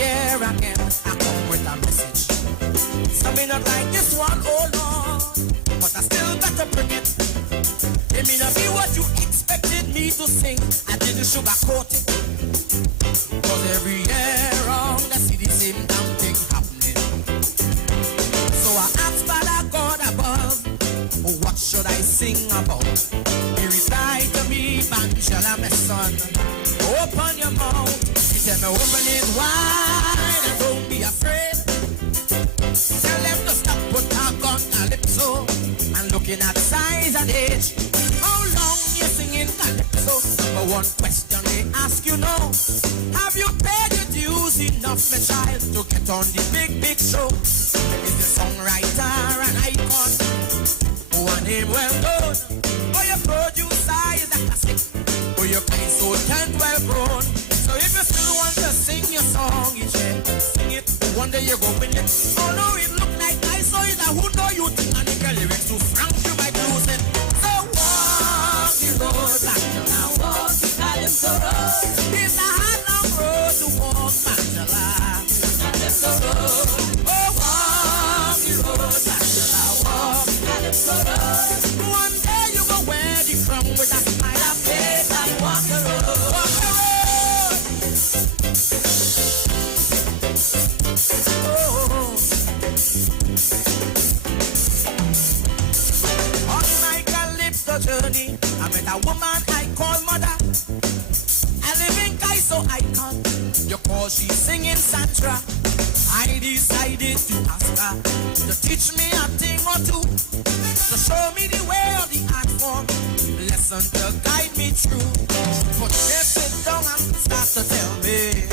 here again, I come with a message. Something not like this one, oh Lord, but I still got to bring it. It may not be what you expected me to sing. I didn't sugarcoat it. Cause every year round I see the same damn thing happening. So I asked Father God above, oh, what should I sing about? He replied to me, Banjala, my son, open your mouth. He said, me open it wide and don't be afraid. Tell them to stop put a gun calypso and looking at size and age. How long you singing calypso? Number one question they ask you now. Have you paid your dues enough, my child, to get on the big show? Is the songwriter an icon? Oh, a name well known. Oh, your producer is a classic. Oh, your place so tent well grown. So if you still want to sing your song, you should sing it. One day you go win it. Oh no, it look like I saw it. Who know you think I need lyrics to Frank you might lose it. So walk the road back to now. Walk the Calypso road. It's a hard long road to walk back to Calypso road. Oh, walk the road back to now. Walk the Calypso road. One day you go wear the crown with a smile of faith and walk the road. Walk the road. Journey, I met a woman I call mother. I live in Kaiso icon. You call she singing Santra. I decided to ask her to teach me a thing or two, to show me the way of the art form, lesson to guide me through. But she sit down and start to tell me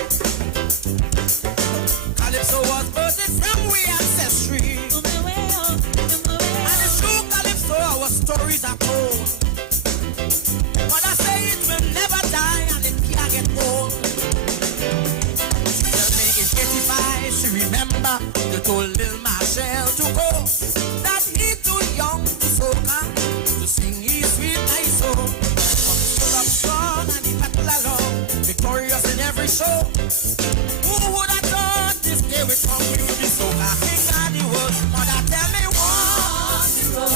Calypso was birthed from we ancestry. And it's true, Calypso, our stories are told. But I say it will never die and it can't get old. She tell me in 85 she remember they told Lil Marshall to go, that he too young to soca, to sing his sweet nice soul. But he stood up strong and he battled along, victorious in every show. Who would have thought this day would come to the soca king of the world? Mother tell me walk the road,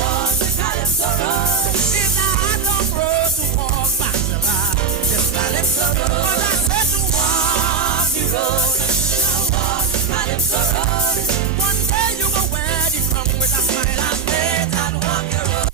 walk the Calypso road. It's a hard long road to walk back to life. This Calypso road. But I said to walk the road, walk the Calypso road. One day you go wear the crown with a smile and faith and walk the road.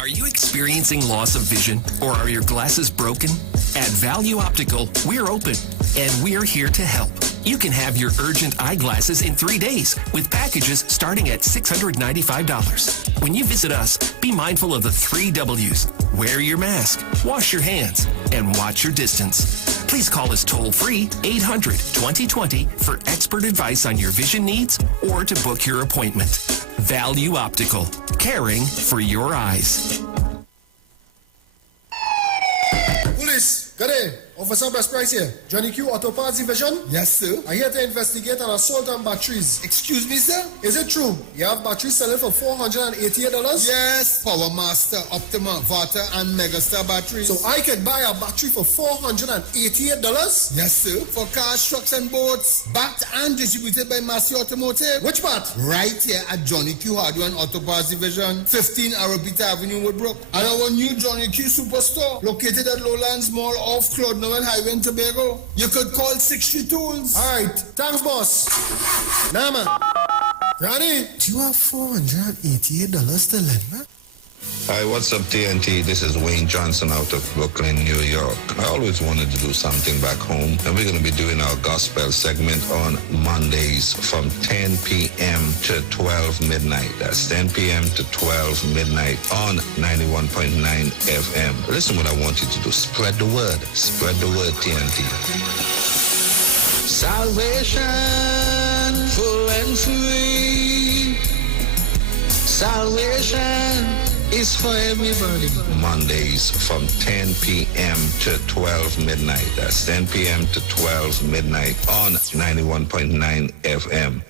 Are you experiencing loss of vision, or are your glasses broken? At Value Optical, we're open, and we're here to help. You can have your urgent eyeglasses in 3 days with packages starting at $695. When you visit us, be mindful of the 3 W's. Wear your mask, wash your hands, and watch your distance. Please call us toll-free 800-2020 for expert advice on your vision needs or to book your appointment. Value Optical, caring for your eyes. Police, good day. Officer Best Price here. Johnny Q Auto Parts Division? Yes, sir. I'm here to investigate an assault on batteries. Excuse me, sir? Is it true? You have batteries selling for $488? Yes. Power Master, Optima, Vata, and Megastar batteries. So I could buy a battery for $488? Yes, sir. For cars, trucks, and boats. Backed and distributed by Massey Automotive. Which part? Right here at Johnny Q Hardware and Auto Parts Division, 15 Arrowbita Avenue, Woodbrook. And our new Johnny Q Superstore, located at Lowlands Mall off Claude Noel Highway in Tobago. You could call 60 Tools. All right. Thanks, boss. Nah, man. Ronnie, do you have $488 to lend, man? Hi, what's up, TNT? This is Wayne Johnson out of Brooklyn, New York. I always wanted to do something back home, and we're going to be doing our gospel segment on Mondays from 10 p.m. to 12 midnight. That's 10 p.m. to 12 midnight on 91.9 FM. Listen what I want you to do. Spread the word. Spread the word, TNT. Salvation, full and free. Salvation is for everybody. Mondays from 10 p.m. to 12 midnight. That's 10 p.m. to 12 midnight on 91.9 FM.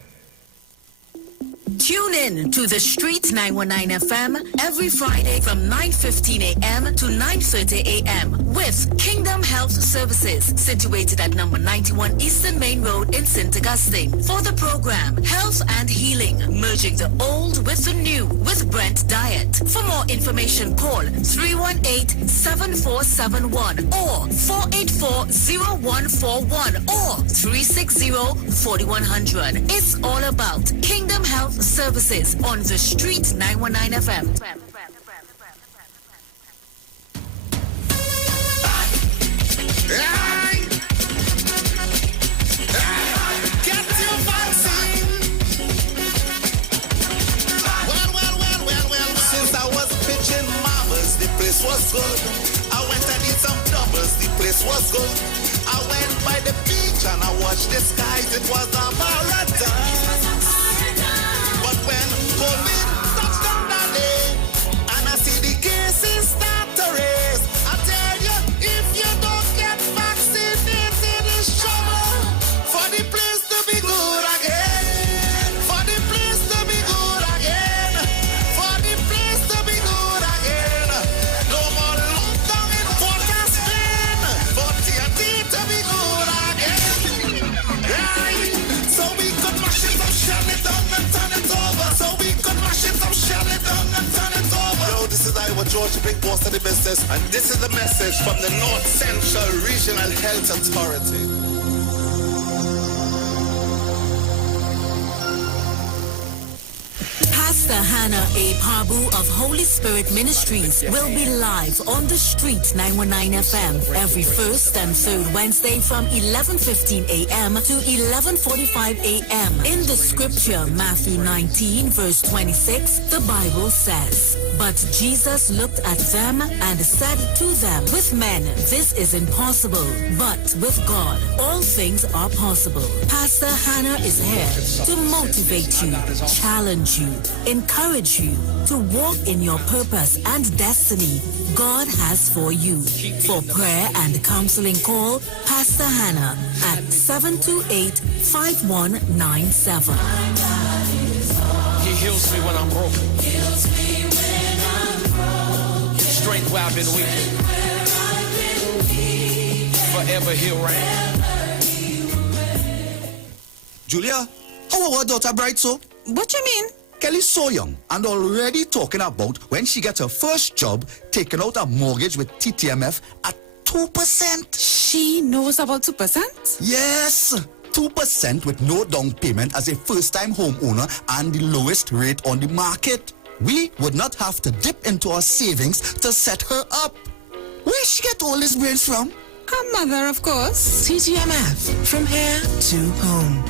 Tune in to the Street 919 FM every Friday from 9:15 a.m. to 9:30 a.m. with Kingdom Health Services, situated at number 91 Eastern Main Road in St. Augustine. For the program, Health and Healing, merging the old with the new with Brent Diet. For more information, call 318-7471 or 484-0141 or 360-4100. It's all about Kingdom Health Services on the Street 919 FM. Get your vaccine. Well. Since I was pitching marbles, the place was good. I went and did some doubles, the place was good. I went by the beach and I watched the skies, it was a marathon. But when COVID touched down that day, and I see the cases start to raise, I tell you, if you don't get vaccinated, it's trouble. For the place to be good again. For the place to be good again. For the place to be good again. No more lockdown in Port of Spain. For TNT to be good again. Right? So we could mash it up, shell it down and turn it over. So we could mash it up, shell it down and turn it over. Yo, this is Iwer George, the big boss of the business. And this is the message from the North Central Regional Health Authority. Pastor Hannah A. Parbu of Holy Spirit Ministries will be live on the Street 919 FM every first and third Wednesday from 11:15 a.m. to 11:45 a.m. In the scripture, Matthew 19 verse 26, the Bible says, "But Jesus looked at them and said to them, with men this is impossible, but with God all things are possible." Pastor Hannah is here to motivate you, challenge you, encourage you to walk in your purpose and destiny God has for you. For prayer and counseling, call Pastor Hannah at 728-5197. He heals me when I'm broken. Strength where I've been weak. Forever he'll reign. Julia, how our daughter bright so? What you mean? Kelly's so young and already talking about when she gets her first job, taking out a mortgage with TTMF at 2%. She knows about 2%? Yes, 2% with no down payment as a first-time homeowner and the lowest rate on the market. We would not have to dip into our savings to set her up. Where she get all these brains from? Her mother, of course. TTMF, from here to home.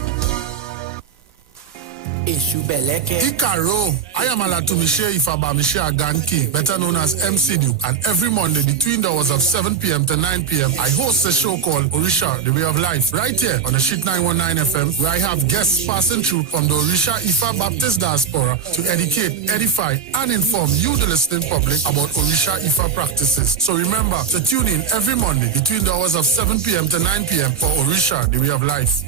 Ikaro, I am Alatumishe Ifabamishe Aganki, better known as MC Duke, and every Monday between the hours of 7 p.m. to 9 p.m. I host a show called Orisha, The Way of Life, right here on the Shit 919 FM, where I have guests passing through from the Orisha Ifa Baptist Diaspora to educate, edify, and inform you, the listening public, about Orisha Ifa practices. So remember to tune in every Monday between the hours of 7 p.m. to 9 p.m. for Orisha, The Way of Life.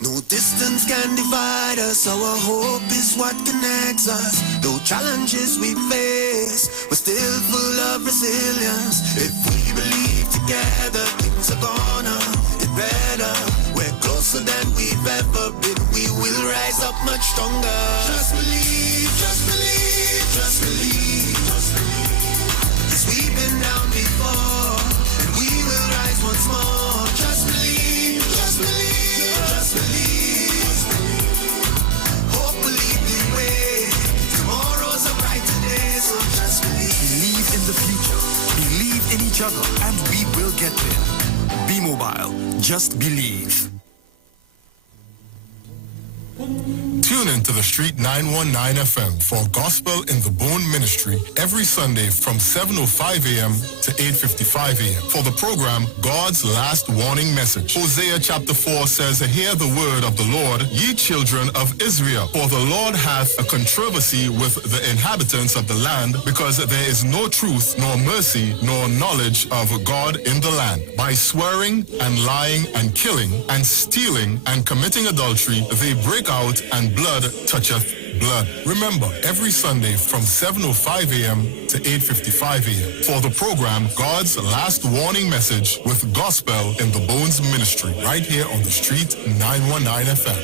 No distance can divide us, our hope is what connects us. Though challenges we face, we're still full of resilience. If we believe together, things are gonna get better. We're closer than we've ever been, we will rise up much stronger. Just believe, just believe, just believe, just believe. 'Cause we've been down before, and we will rise once more. Just believe, just believe, just believe. Hope will lead the way. Tomorrow's a brighter day, so just believe. Believe in the future. Believe in each other, and we will get there. Be mobile. Just believe. Tune into the Street 919 FM for Gospel in the Bone Ministry every Sunday from 7:05 a.m. to 8:55 a.m. For the program, God's Last Warning Message. Hosea chapter 4 says, "Hear the word of the Lord, ye children of Israel, for the Lord hath a controversy with the inhabitants of the land, because there is no truth, nor mercy, nor knowledge of God in the land. By swearing and lying and killing and stealing and committing adultery, they break out, and blood toucheth blood." Remember, every Sunday from 7:05 a.m. to 8:55 a.m. for the program God's Last Warning Message with Gospel in the Bones Ministry, right here on the Street 919 FM.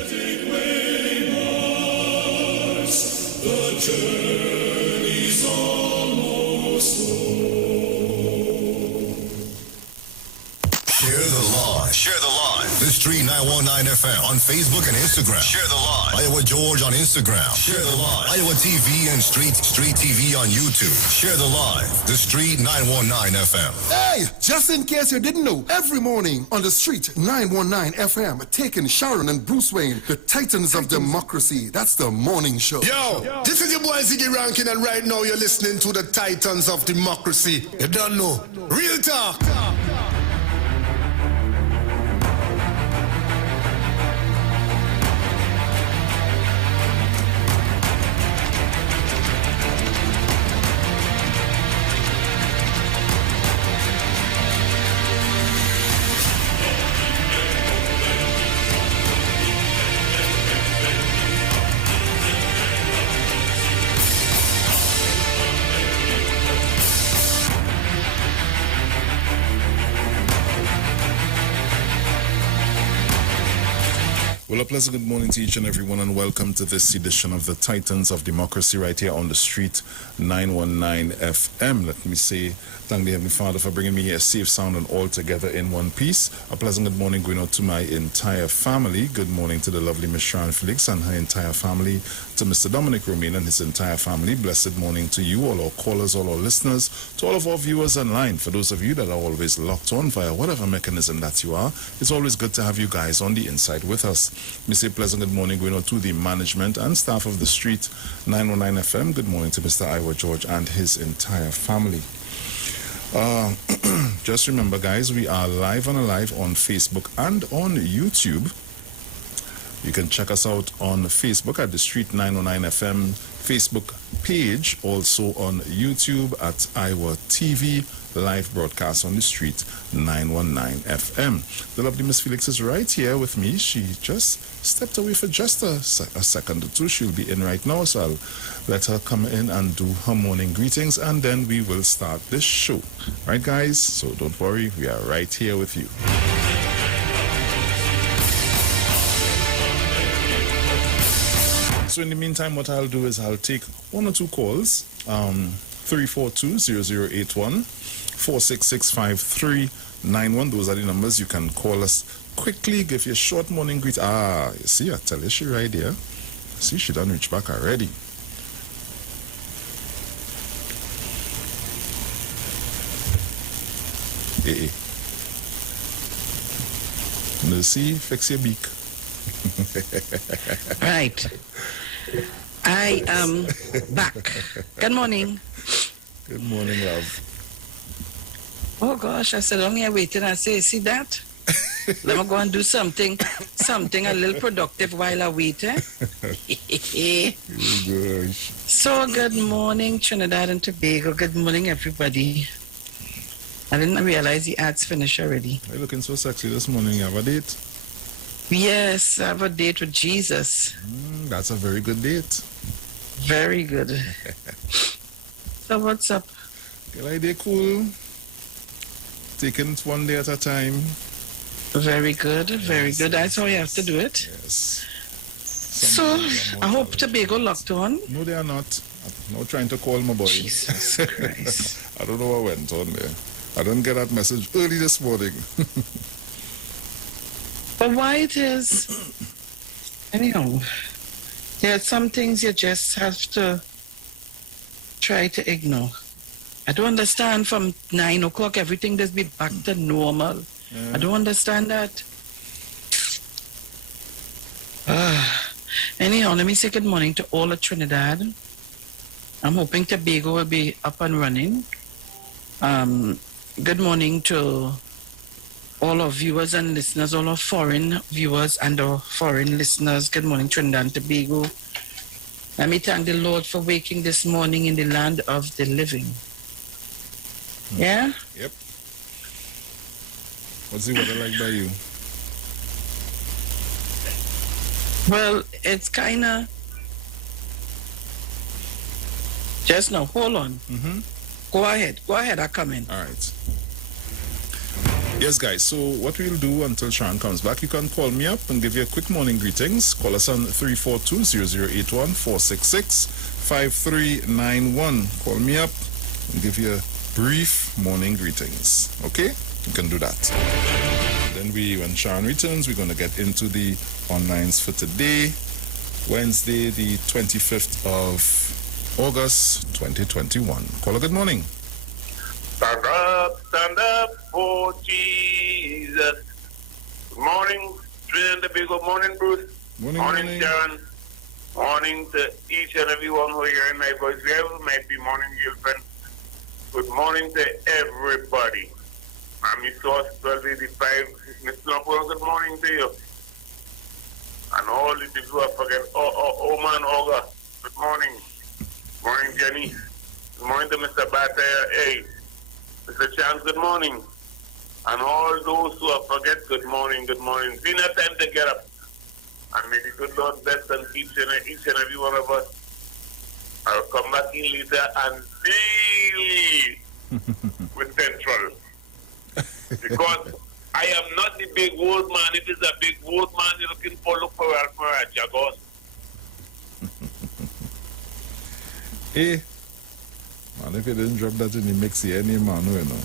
The journey's almost over. Share the live. Share the live. The Street 919 FM on Facebook and Instagram. Share the live. Iowa George on Instagram. Share the live. Iowa TV and Street TV on YouTube. Share the live. The Street 919 FM. Hey, just in case you didn't know, every morning on the Street 919 FM, taking Sharon and Bruce Wayne, the Titans of Democracy. That's the morning show. Yo, this is your boy Ziggy Rankin, and right now you're listening to the Titans of Democracy. You don't know. Real talk. Well, a pleasant good morning to each and everyone, and welcome to this edition of the Titans of Democracy right here on the Street 919 FM. Let me say thank the Heavenly Father for bringing me here safe, sound, and all together in one piece. A pleasant good morning going out to my entire family. Good morning to the lovely Miss Sharon Felix and her entire family, to Mr. Dominic Romain and his entire family. Blessed morning to you, all our callers, all our listeners, to all of our viewers online. For those of you that are always locked on via whatever mechanism that you are, it's always good to have you guys on the inside with us. We say pleasant good morning going on to the management and staff of the Street 919 FM. Good morning to Mr. Iwer George and his entire family. Just remember, guys, we are live and alive on Facebook and on YouTube. You can check us out on Facebook at the Street 909 FM Facebook page, also on YouTube at Iowa TV, live broadcast on the Street 919 FM. The lovely Miss Felix is right here with me. She just stepped away for just a second or two. She'll be in right now, so I'll let her come in and do her morning greetings, and then we will start this show. Right, guys? So don't worry, we are right here with you. So in the meantime, what I'll do is I'll take one or two calls. 342-0081, 466-5391. Those are the numbers. You can call us quickly, give you a short morning greet. You see, I tell you, she right here. See, she done reach back already. Hey. No, see, fix your beak. Right. I am back. Good morning. Good morning, love. Oh gosh, I said, only I waited. I say, see that? Let me go and do something a little productive while I wait. Oh gosh. So good morning, Trinidad and Tobago. Good morning, everybody. I didn't realize the ads finished already. You're looking so sexy this morning. You have a date? Yes, I have a date with Jesus. That's a very good date. Very good. So what's up? Good idea, cool. Taking it one day at a time. Very good, very good. That's how you have to do it. Yes. So, I hope Tobago locked on. No, they are not. I'm not trying to call my boy. Jesus Christ. I don't know what went on there. I didn't get that message early this morning. But why it is, anyhow, there are some things you just have to try to ignore. I don't understand from 9 o'clock everything just be back to normal. I don't understand that. Anyhow, let me say good morning to all of Trinidad. I'm hoping Tobago will be up and running. Good morning to all our viewers and listeners, all our foreign viewers and our foreign listeners. Good morning, Trinidad and Tobago. Let me thank the Lord for waking this morning in the land of the living. Yeah? Yep. What's the weather like by you? Well, it's kind of... Just now, hold on. Mm-hmm. Go ahead, I come in. All right. Yes, guys, so what we'll do until Sharon comes back, you can call me up and give you a quick morning greetings. Call us on 342-0081-466-5391. Call me up and give you a brief morning greetings. Okay? You can do that. Then when Sharon returns, we're going to get into the onlines for today, Wednesday, the 25th of August, 2021. Caller, good morning. Stand up for Jesus. Good morning, Trinidad and Tobago. Morning, Bruce. Morning, Sharon. Morning to each and everyone who are hearing my voice. Wherever might be morning, girlfriend. Good morning to everybody. I'm Miss Source 1285. Miss Longwell, good morning to you. And all the people who I forget. Oh man, Olga. Good morning. Morning, Jenny. Good morning to Mr. Bataya. Hey. Mr. Chance, good morning. And all those who have forget, good morning, good morning. It's been a time to get up. And may the good Lord bless and keep each and every one of us. I'll come back in later and deal with Central. Because I am not the big word man. If it's a big word man, you're looking for, look for a Jagos. Hey. Man, if you didn't drop that in the mix here, any man, no, you know.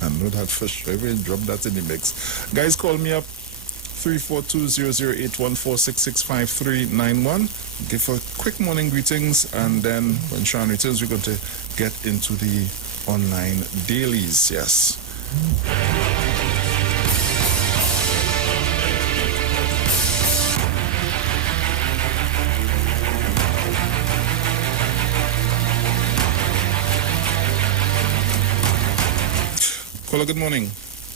I know that for sure. If you didn't drop that in the mix. Guys, call me up. 342-0081-466-5391. Give a quick morning greetings, and then when Sean returns, we're going to get into the online dailies. Yes. Caller, good morning.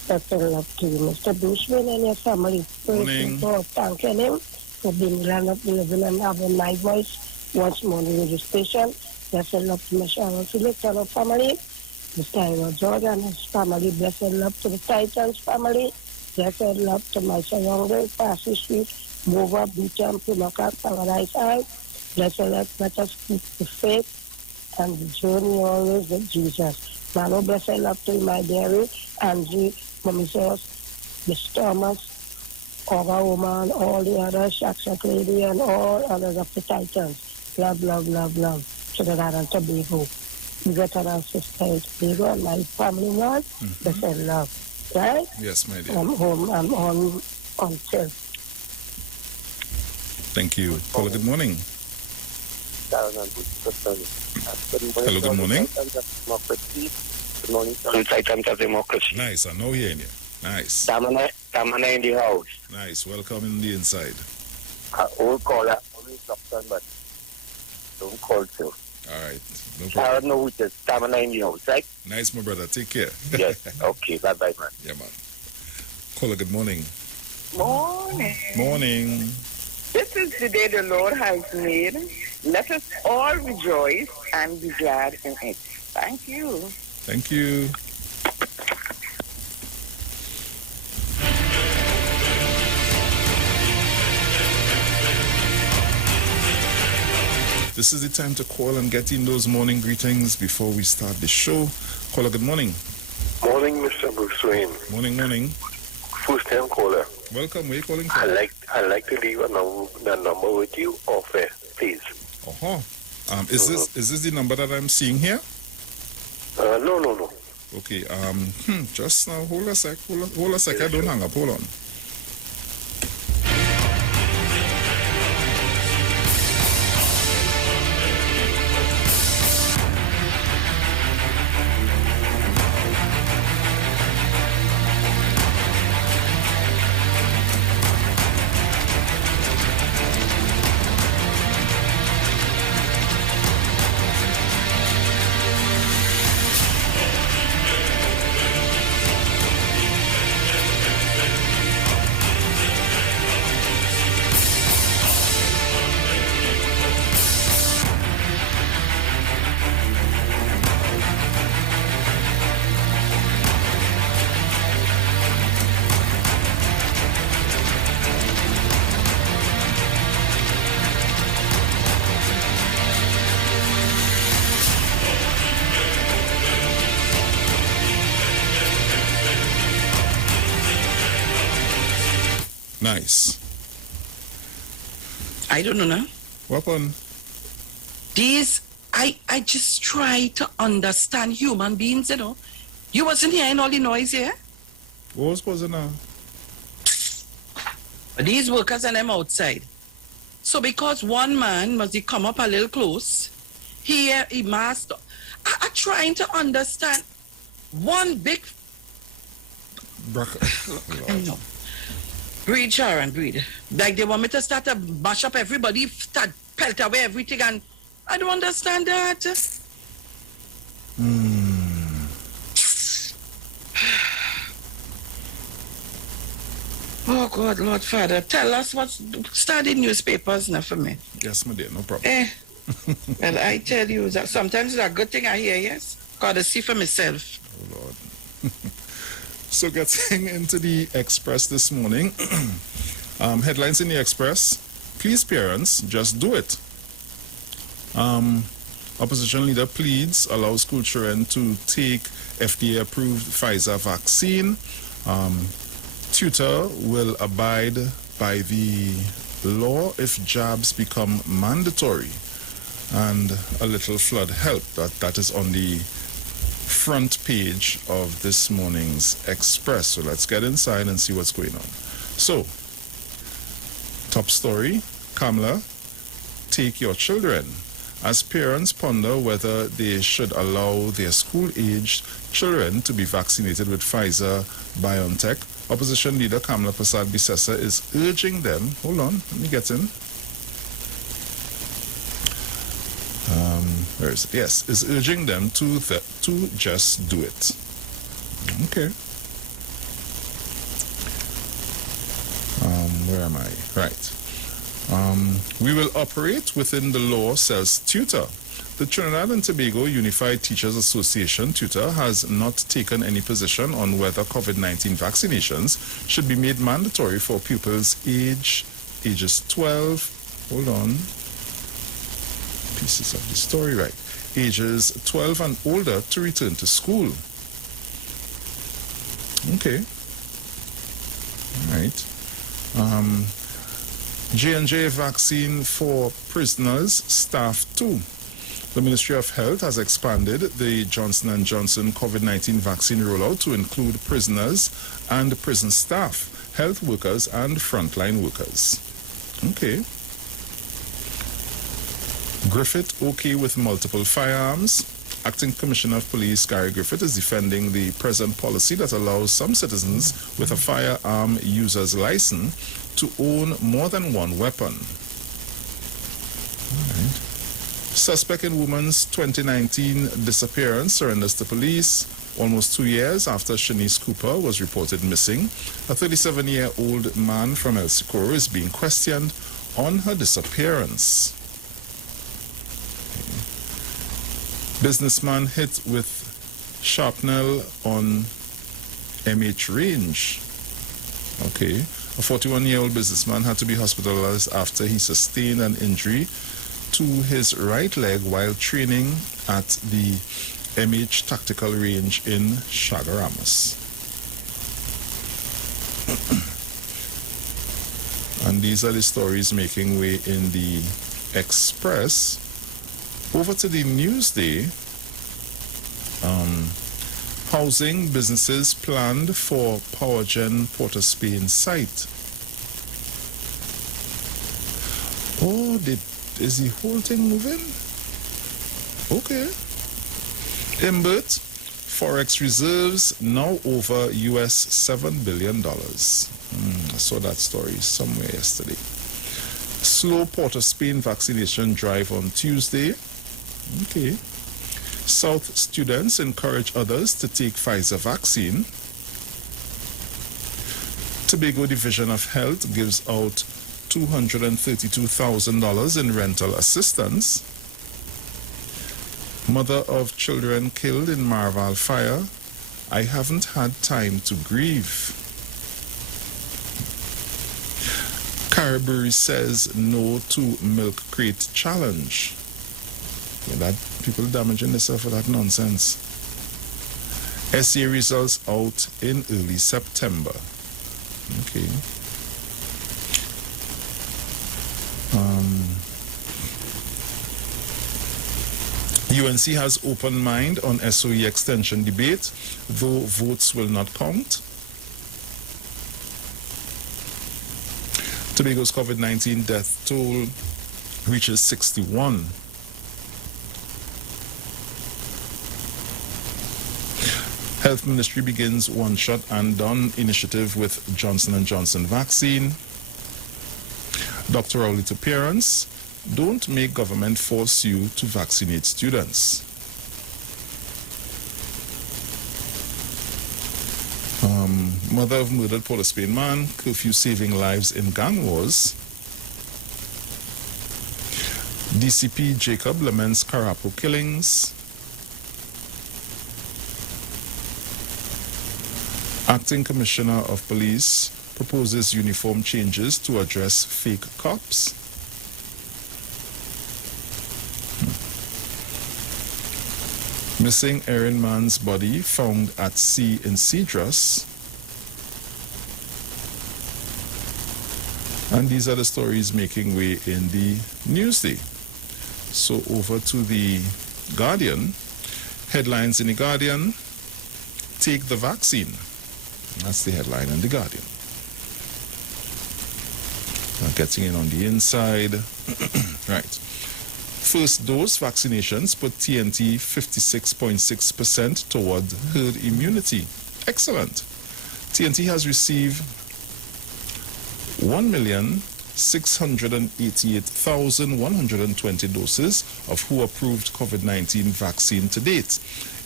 That's a lot to you, Mr. Bushman and your family. Morning. Thanking him for being glad up living and having my voice once more on the radio station. That's a lot to my Sharon Phillips and her family. Mr. Iwer George and his family. Blessed love to the Titans family. Blessed love to my Sayonga, Passy Street, Mova, Beacham, Pinoca, Paradise High. Blessed love, let us keep the faith and the journey always with Jesus. Mano, blessed love to my dairy, Angie, Mommy Sauce, Miss Thomas, Oga Woman, all the other Shaq Lady, and all others of the Titans. Love, love, love, love to the Trinidad and Tobago. You get an sister in Tobago and my family was, blessed love. Right? Yes, my dear. I'm home, I'm on till. Thank you. Caller, good morning. Hello, good morning. Good morning, Titans of Democracy. Nice, I know you're in here. Nice. Tamana in the house. Nice, welcome in the inside. Old caller, only Stockton, but don't call too. All right, no I problem. don't know which is Tamana in the house, right? Nice, my brother. Take care. Yes, okay, bye-bye, man. Yeah, man. Caller, good morning. Morning. Morning. This is the day the Lord has made. Let us all rejoice and be glad in it. Thank you. Thank you. This is the time to call and get in those morning greetings before we start the show. Caller, good morning. Morning, Mr. Bruce Wayne. Morning, morning. First time caller. Welcome. Where are you calling from? I like to leave a number with you off air, please. Uh-huh. Is this the number that I'm seeing here? No. Okay. Just now. Hold a sec. Hold a sec. I don't hang up. Hold on. Nice. I don't know now. What one? These, I just try to understand human beings, you know. You wasn't hearing all the noise here? What was causing on? These workers and them outside. So because one man must he come up a little close, he masked. I trying to understand one big. No. Breathe, Sharon, breathe. Like they want me to start to mash up everybody, start pelt away everything, and I don't understand that. Oh God, Lord Father, tell us what's studying newspapers now for me. Yes, my dear, no problem. Well, I tell you that sometimes it's a good thing I hear, yes? Because I see for myself. Oh Lord. So getting into the Express this morning. Headlines in the Express. Please parents, just do it. Opposition leader pleads allow school children to take FDA-approved Pfizer vaccine. Tutor will abide by the law if jabs become mandatory. And a little flood help. That is on the front page of this morning's Express. So let's get inside and see what's going on. So, top story, Kamala, take your children. As parents ponder whether they should allow their school-aged children to be vaccinated with Pfizer-BioNTech, opposition leader Kamala Prasad Bisesa is urging them, hold on, let me get in. Where is it? Yes, is urging them to just do it. Okay. Where am I? Right. We will operate within the law, says Tutor. The Trinidad and Tobago Unified Teachers Association, Tutor, has not taken any position on whether COVID-19 vaccinations should be made mandatory for pupils ages 12. Hold on. Pieces of the story, right. Ages 12 and older to return to school. Okay. All right. J&J vaccine for prisoners, staff too. The Ministry of Health has expanded the Johnson & Johnson COVID-19 vaccine rollout to include prisoners and prison staff, health workers and frontline workers. Okay. Griffith okay with multiple firearms. Acting Commissioner of Police Gary Griffith is defending the present policy that allows some citizens with a firearm user's license to own more than one weapon. All right. Suspect in woman's 2019 disappearance surrenders to police almost 2 years after Shanice Cooper was reported missing. A 37-year-old man from El Socorro is being questioned on her disappearance. Businessman hit with shrapnel on MH range. Okay. A 41-year-old businessman had to be hospitalized after he sustained an injury to his right leg while training at the MH Tactical Range in Chagaramas. And these are the stories making way in the Express. Over to the Newsday. Housing businesses planned for PowerGen Port of Spain site. Oh, is the whole thing moving? Okay. Imbert, Forex reserves now over US $7 billion. I saw that story somewhere yesterday. Slow Port of Spain vaccination drive on Tuesday. Okay. South students encourage others to take Pfizer vaccine. Tobago Division of Health gives out $232,000 in rental assistance. Mother of children killed in Marval fire. I haven't had time to grieve. Carberry says no to milk crate challenge. Yeah, that people damaging themselves for that nonsense. SA results out in early September. Okay. UNC has open mind on SOE extension debate, though votes will not count. Tobago's COVID-19 death toll reaches 61. Health Ministry begins one shot and done initiative with Johnson & Johnson vaccine. Dr. Rowley to parents, don't make government force you to vaccinate students. Mother of murdered Port of Spain man, curfew saving lives in gang wars. DCP Jacob laments Karapo killings. Acting Commissioner of Police proposes uniform changes to address fake cops. Missing Erin man's body found at sea in Cedros. And these are the stories making way in the Newsday. So over to the Guardian. Headlines in the Guardian: take the vaccine. That's the headline in the Guardian. Now getting in on the inside. Right. First dose vaccinations put TNT 56.6% toward herd immunity. Excellent. TNT has received 1,688,120 doses of WHO approved COVID-19 vaccine to date.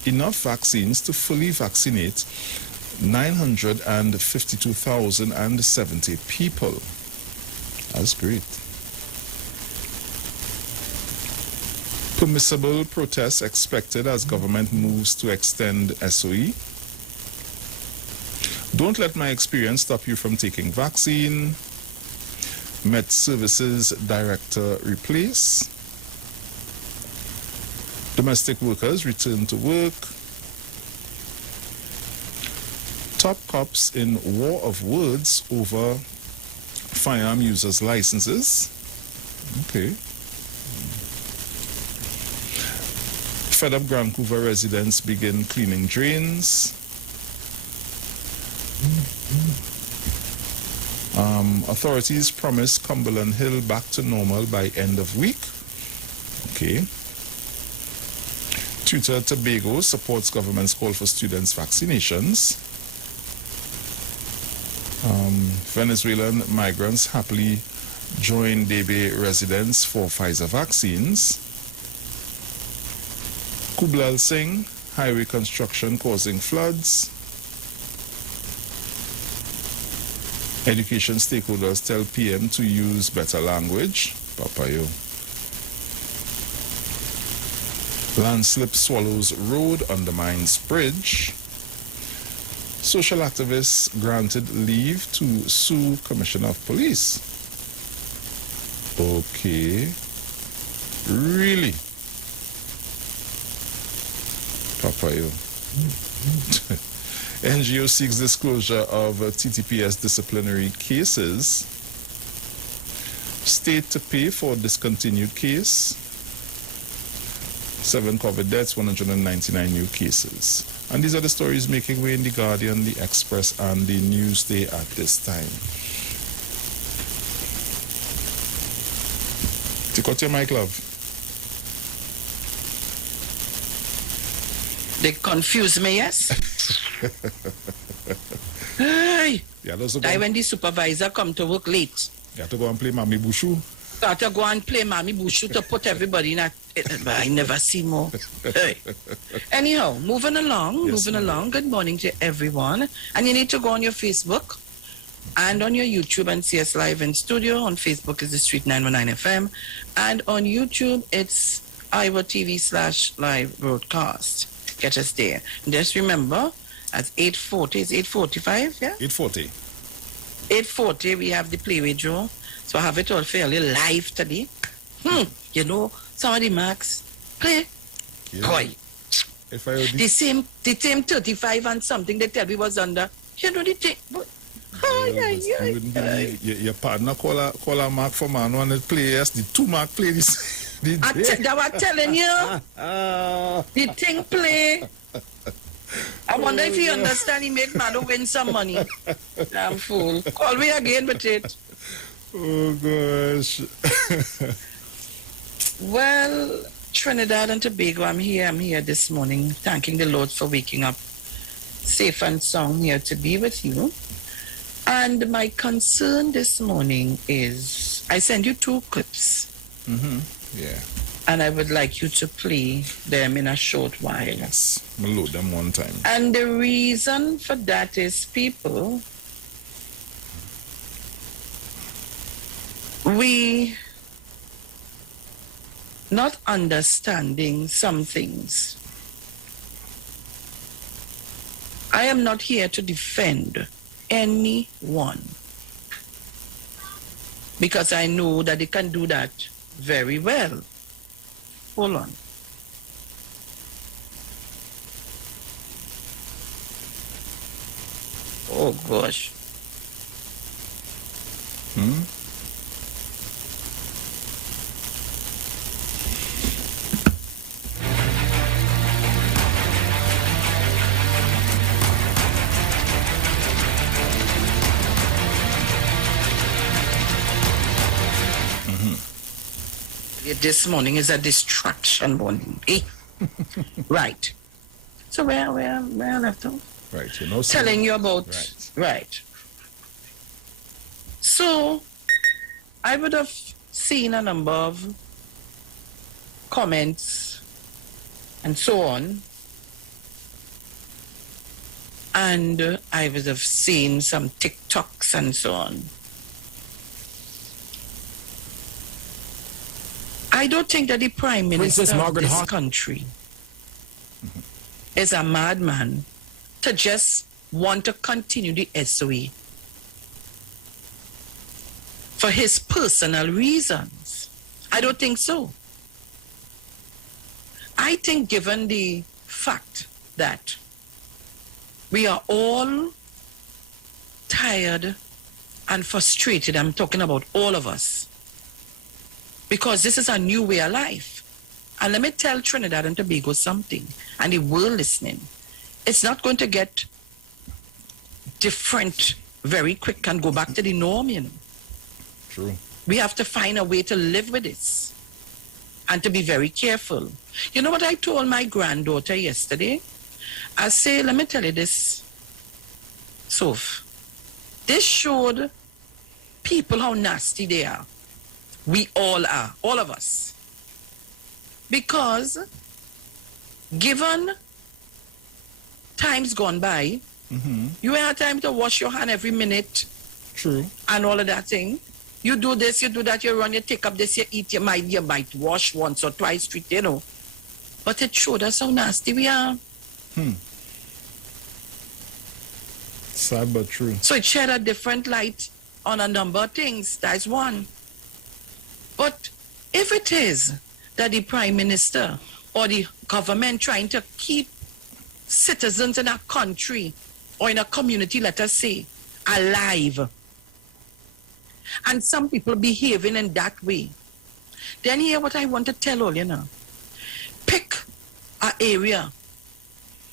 Enough vaccines to fully vaccinate 952,070 people. That's great. Permissible protests expected as government moves to extend SOE. Don't let my experience stop you from taking vaccine. Met Services Director replace. Domestic workers return to work. Top cops in war of words over firearm users' licenses. Okay. Fed up Vancouver residents begin cleaning drains. Authorities promise Cumberland Hill back to normal by end of week. Okay. Tutor Tobago supports government's call for students' vaccinations. Venezuelan migrants happily join Debe residents for Pfizer vaccines. Kublal Singh, highway construction causing floods. Education stakeholders tell PM to use better language. Papayo. Landslip swallows road, undermines bridge. Social activists granted leave to sue Commissioner of Police. Okay. Really? Papayo. NGO seeks disclosure of TTPS disciplinary cases. State to pay for discontinued case. 7 COVID deaths, 199 new cases. And these are the stories making way in the Guardian, the Express, and the Newsday at this time. Take out your mic, love. They confuse me, yes? Hey, yeah, when the supervisor come to work late. You have to go and play Mami Bushu. Got to go and play Mami Bushu to put everybody in a... I never see more. Hey. Anyhow, moving along. Good morning to everyone. And you need to go on your Facebook and on your YouTube and see us live in studio. On Facebook is the Street 919 FM. And on YouTube, it's Iwer TV/live broadcast. Get us there. And just remember, at 8:40, is 8:45, yeah? 8:40. 8:40, we have the Playway Joe. So I have it all fairly live today. You know, some of the marks, play. Yeah. Boy. The same 35 and something they tell me was under. You know the thing. Your partner call a mark for man one that play, yes, the 2 mark play this. That was telling you. The thing play. I wonder if he understand he make Mado win some money. Damn fool. Call me again with it. Oh, gosh. Well, Trinidad and Tobago, I'm here this morning, thanking the Lord for waking up safe and sound here to be with you. And my concern this morning is, I send you 2 clips. Mm-hmm. Yeah. And I would like you to play them in a short while. Yes, we'll load them one time. And the reason for that is, people, we not understanding some things. I am not here to defend anyone, because I know that they can do that very well. Hold on. Oh gosh. This morning is a distraction morning. Eh? Right. So where I left off? Right, you know. Telling you about right. So I would have seen a number of comments and so on. And I would have seen some TikToks and so on. I don't think that the Prime Minister of this country is a madman to just want to continue the SOE for his personal reasons. I don't think so. I think, given the fact that we are all tired and frustrated, I'm talking about all of us, because this is a new way of life. And let me tell Trinidad and Tobago something, and the world listening. It's not going to get different very quick and go back to the norm, you know. True. We have to find a way to live with this and to be very careful. You know what I told my granddaughter yesterday? I say, let me tell you this, Soph. This showed people how nasty they are. We all are, all of us. Because given times gone by, you ain't have time to wash your hand every minute. True. And all of that thing. You do this, you do that, you run, you take up this, you eat, you might wash once or twice straight, you know. But it showed us how nasty we are. Sad but true. So it shed a different light on a number of things. That's one. But if it is that the Prime Minister or the government trying to keep citizens in a country or in a community, let us say, alive, and some people behaving in that way, then here what I want to tell all, you know, pick an area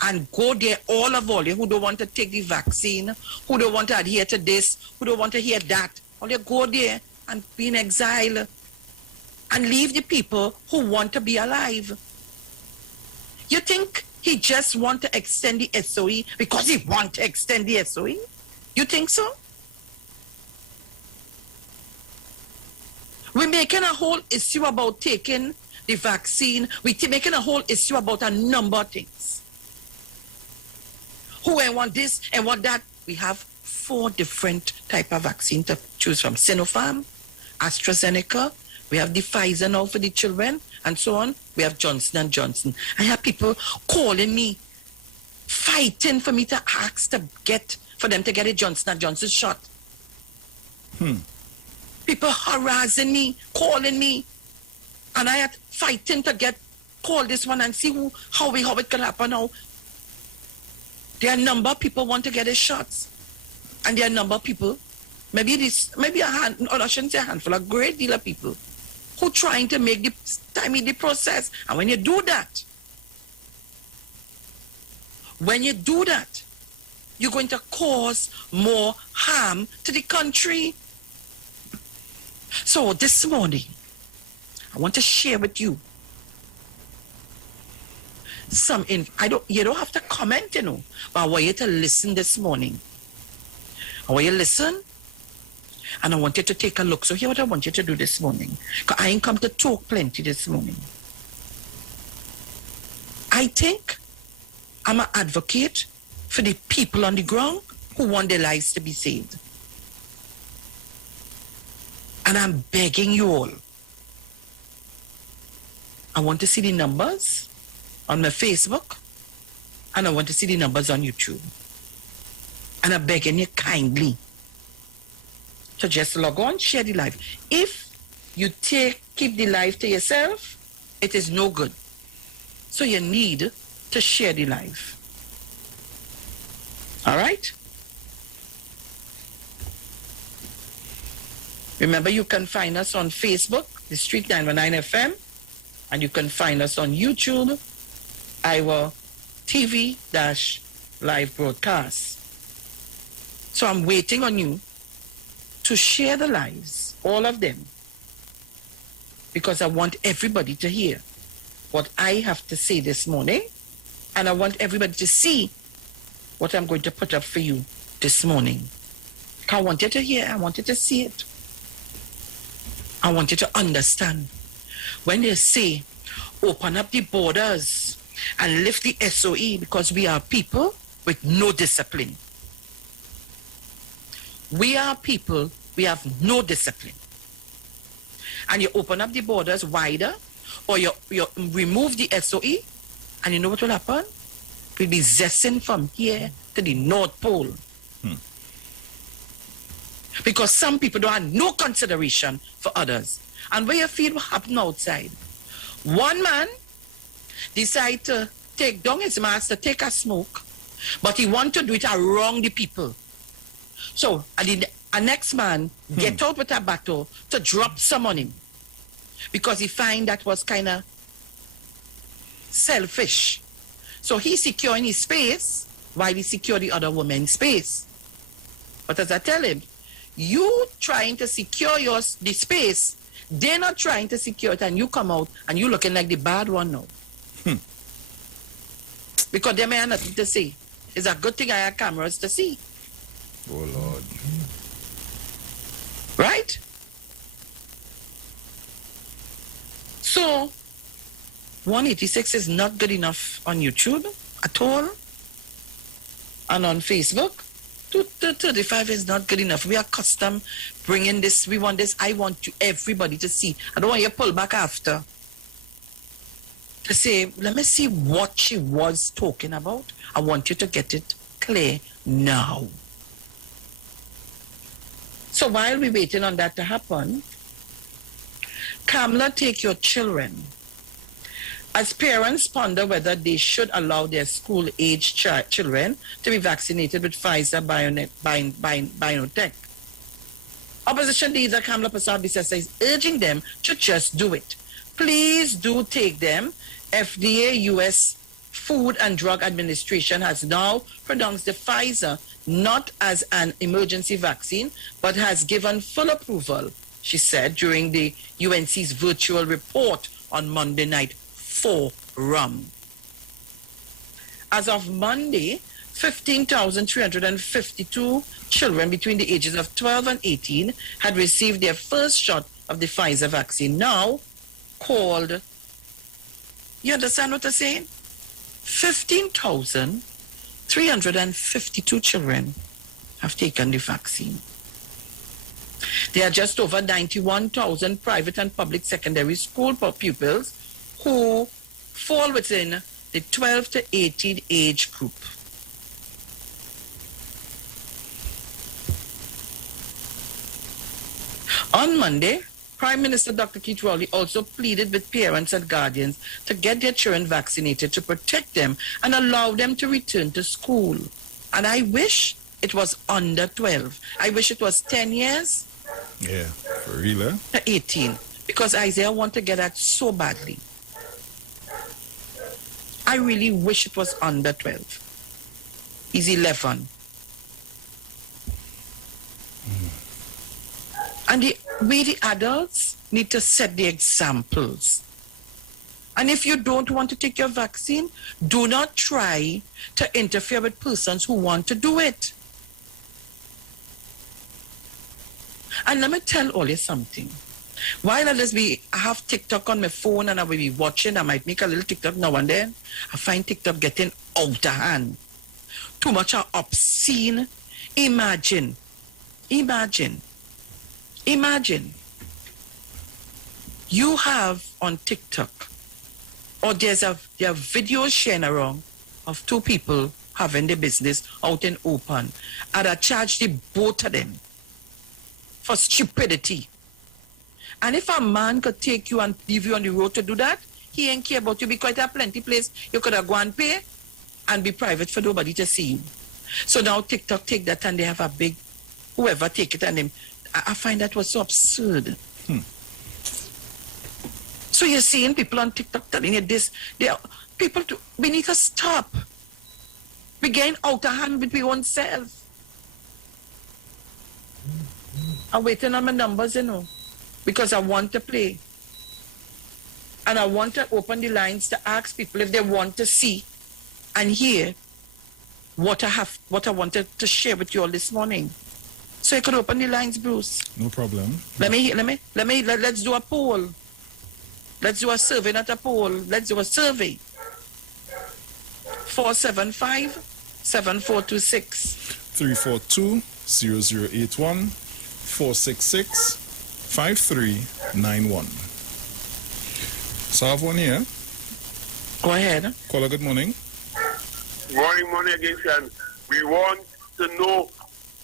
and go there, all you who don't want to take the vaccine, who don't want to adhere to this, who don't want to hear that, all you go there and be in exile and leave the people who want to be alive. You think he just want to extend the SOE because he want to extend the SOE? You think so? We're making a whole issue about taking the vaccine. We're making a whole issue about a number of things. Who and want this and want that. We have 4 different type of vaccine to choose from. Sinopharm, AstraZeneca, we have the Pfizer now for the children, and so on. We have Johnson & Johnson. I have people calling me, fighting for me to ask for them to get a Johnson & Johnson shot. People harassing me, calling me, and I had fighting to call this one and see how it can happen now. There are a number of people want to get his shots, and there are a number of people, maybe I shouldn't say a handful, a great deal of people who trying to make the stymie the process. And when you do that, you're going to cause more harm to the country. So this morning, I want to share with you you don't have to comment, but I want you to listen this morning. I want you to listen, and I want you to take a look. So here's what I want you to do this morning, because I ain't come to talk plenty this morning. I think I'm an advocate for the people on the ground who want their lives to be saved. And I'm begging you all. I want to see the numbers on my Facebook, and I want to see the numbers on YouTube. And I'm begging you kindly to just log on, share the live. If you keep the live to yourself, it is no good. So you need to share the live. All right? Remember, you can find us on Facebook, The Street 919 FM, and you can find us on YouTube, Iwer TV-live broadcast. So I'm waiting on you to share the lives, all of them, because I want everybody to hear what I have to say this morning, and I want everybody to see what I'm going to put up for you this morning. I want you to hear, I want you to see it. I want you to understand. When they say, open up the borders and lift the SOE, because we are people with no discipline. We are people, we have no discipline. And you open up the borders wider, or you remove the SOE, and you know what will happen? We'll be zesting from here to the North Pole. Because some people don't have no consideration for others. And where you feel what happened outside, one man decide to take down his master, take a smoke, but he want to do it around the people. So a next man get out with a battle to drop some on him, because he find that was kind of selfish. So he securing his space while he secure the other woman's space. But as I tell him, you trying to secure the space, they're not trying to secure it, and you come out and you looking like the bad one now. Because they may have nothing to say. It's a good thing I have cameras to see. Oh, Lord. Right? So, 186 is not good enough on YouTube at all. And on Facebook, 235 is not good enough. We are accustomed bringing this. We want this. I want everybody to see. I don't want you to pull back after to say, let me see what she was talking about. I want you to get it clear now. So while we're waiting on that to happen, Kamala, take your children. As parents ponder whether they should allow their school-age children to be vaccinated with Pfizer BioNTech. Opposition leader Kamala Prasad-Bissessa is urging them to just do it. Please do take them. FDA, U.S. Food and Drug Administration has now pronounced the Pfizer not as an emergency vaccine, but has given full approval, she said during the UNC's virtual report on Monday night forum. As of Monday, 15,352 children between the ages of 12 and 18 had received their first shot of the Pfizer vaccine, now called, you understand what I'm saying? 15,352 children have taken the vaccine. There are just over 91,000 private and public secondary school pupils who fall within the 12 to 18 age group. On Monday, Prime Minister Dr. Keith Rowley also pleaded with parents and guardians to get their children vaccinated to protect them and allow them to return to school. And I wish it was under 12. I wish it was 10 years. Yeah, for real, eh? To 18. Because Isaiah want to get that so badly. I really wish it was under 12. He's 11. And we, the adults, need to set the examples. And if you don't want to take your vaccine, do not try to interfere with persons who want to do it. And let me tell all you something. While I have TikTok on my phone and I will be watching, I might make a little TikTok now and then, I find TikTok getting out of hand. Too much are obscene. Imagine. You have on TikTok, or there are videos sharing around of two people having the business out in open, and I charge the both of them for stupidity. And if a man could take you and leave you on the road to do that, he ain't care about you because there are plenty place you could have gone and pay and be private for nobody to see you. So now TikTok take that and they have a big, whoever take it and them. I find that was so absurd. So you're seeing people on TikTok telling you this. We need to stop. We're getting out of hand with our own self. I'm waiting on my numbers, because I want to play. And I want to open the lines to ask people if they want to see and hear what I wanted to share with you all this morning. So you could open the lines, Bruce. No problem. Let's do a poll. Let's do a survey, not a poll. Let's do a survey. 475-7426. 342-0081. 466-5391. So I have one here. Go ahead. Caller, good morning. Morning again, Sean. We want to know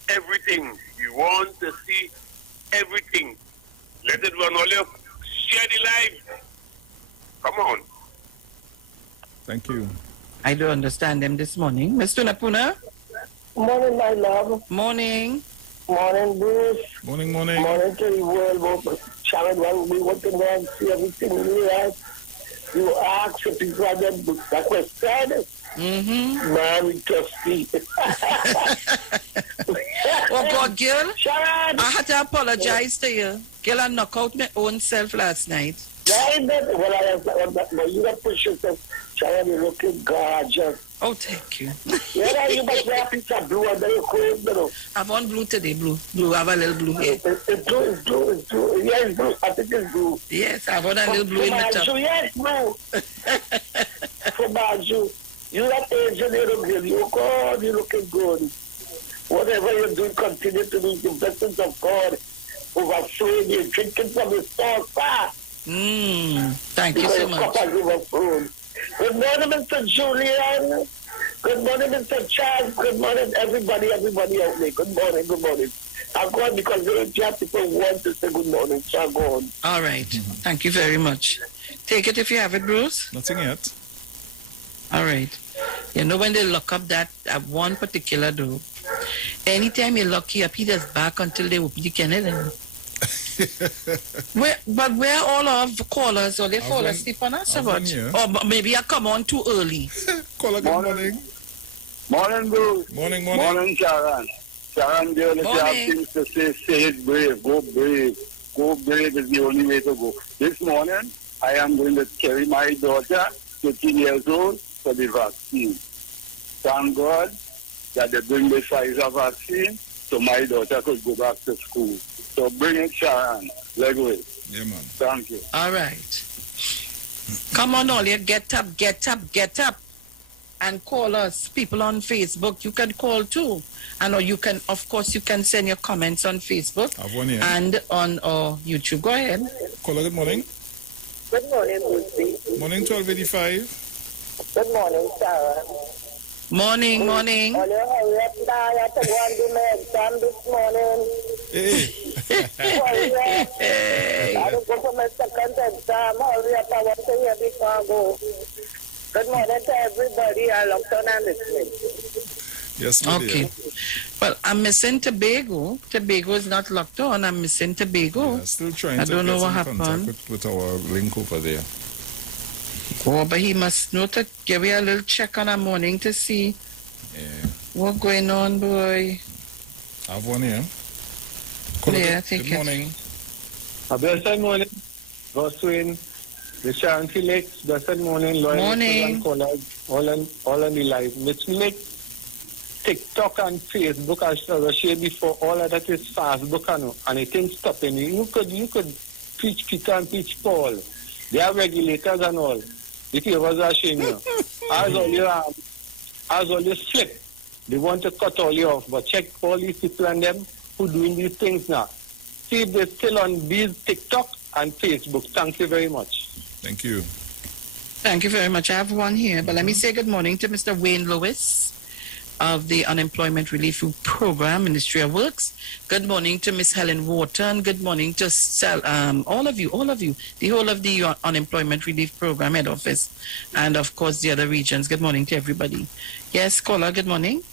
everything. We want to see everything. Let it run all you. Share the live. Come on. Thank you. I don't understand them this morning. Mr. Napuna? Morning, my love. Morning. Morning, Bruce. Morning. Morning to the world. Sharon, we want to know and see everything in the life. You ask if people are them that question. Man, we just see. Oh, God, girl. Sharon! I had to apologize to you. Girl, I knocked out my own self last night. Well, you got push yourself. Sharon, you're looking gorgeous. Oh, thank you. Yeah, you must wear a piece of blue under your clothes, I'm on blue today, blue. I have a little blue here. It's blue. Yeah, it's blue. I think it's blue. Yes, I have a little blue in the top. Yes, blue. For Baju. You that age, little girl. You're good. You're looking good. Whatever you're doing, continue to do the blessings of God. Overflowing you, drinking from the source. Thank you so much. Good morning, Mr. Julian. Good morning, Mr. Charles. Good morning, everybody out there. Good morning. I'm going because there people want to say good morning, so I'm going. All right. Thank you very much. Take it if you have it, Bruce. Nothing yet. All right. You know when they lock up that one particular door, anytime you lock it up, he does back until they open the kennel. Where all of the callers, or they fall asleep on us, or what? Or maybe I come on too early. Caller, good morning. Morning, Bruce. Morning. Morning, Sharon. Sharon, dear, if you have things to say it brave. Go brave. Go brave is the only way to go. This morning, I am going to carry my daughter, 13 years old, for the vaccine. Thank God that they bring the Pfizer vaccine so my daughter could go back to school. So bring it, Sharon. Leg way. Yeah, man. Thank you. All right. Come on, all you get up. And call us. People on Facebook, you can call too. And or you can, of course, you can send your comments on Facebook. I have one here. And on YouTube. Go ahead. Caller, good morning. Good morning, Lucy. Morning, 1285. Good morning, Sarah. Morning. Well, you hurry up now. I have to go and do my exam this morning. Hey. I don't go for my second exam. Hurry up. I want to hear before I go. Good morning to everybody. I locked on and listening. Yes, okay. Well, I'm missing Tobago. Tobago is not locked on. I'm missing Tobago. Yeah, still trying I to don't get know what in happened. contact with our link over there. Oh, but he must know to give me a little check on a morning to see what going on, boy. I have one here. Good morning. A blessed morning, Goswin, the Sharon Felix, blessed morning, Loyal Morning. and callers, all on the live. Mitch Nick, TikTok and Facebook, as I shared before, all of that is Facebook, and it ain't stopping you. You could preach Peter and preach Paul. They are regulators and all. If you was ashamed, you. As all you slip, they want to cut all you off. But check all these people and them who doing these things now. See if they're still on these TikTok and Facebook. Thank you very much. Thank you. Thank you very much. I have one here, but let me say good morning to Mr. Wayne Lewis of the Unemployment Relief Program, Ministry of Works. Good morning to Miss Helen Wharton. Good morning to all of you, the whole of the Unemployment Relief Program Head Office, and of course the other regions. Good morning to everybody. Yes, caller, good morning.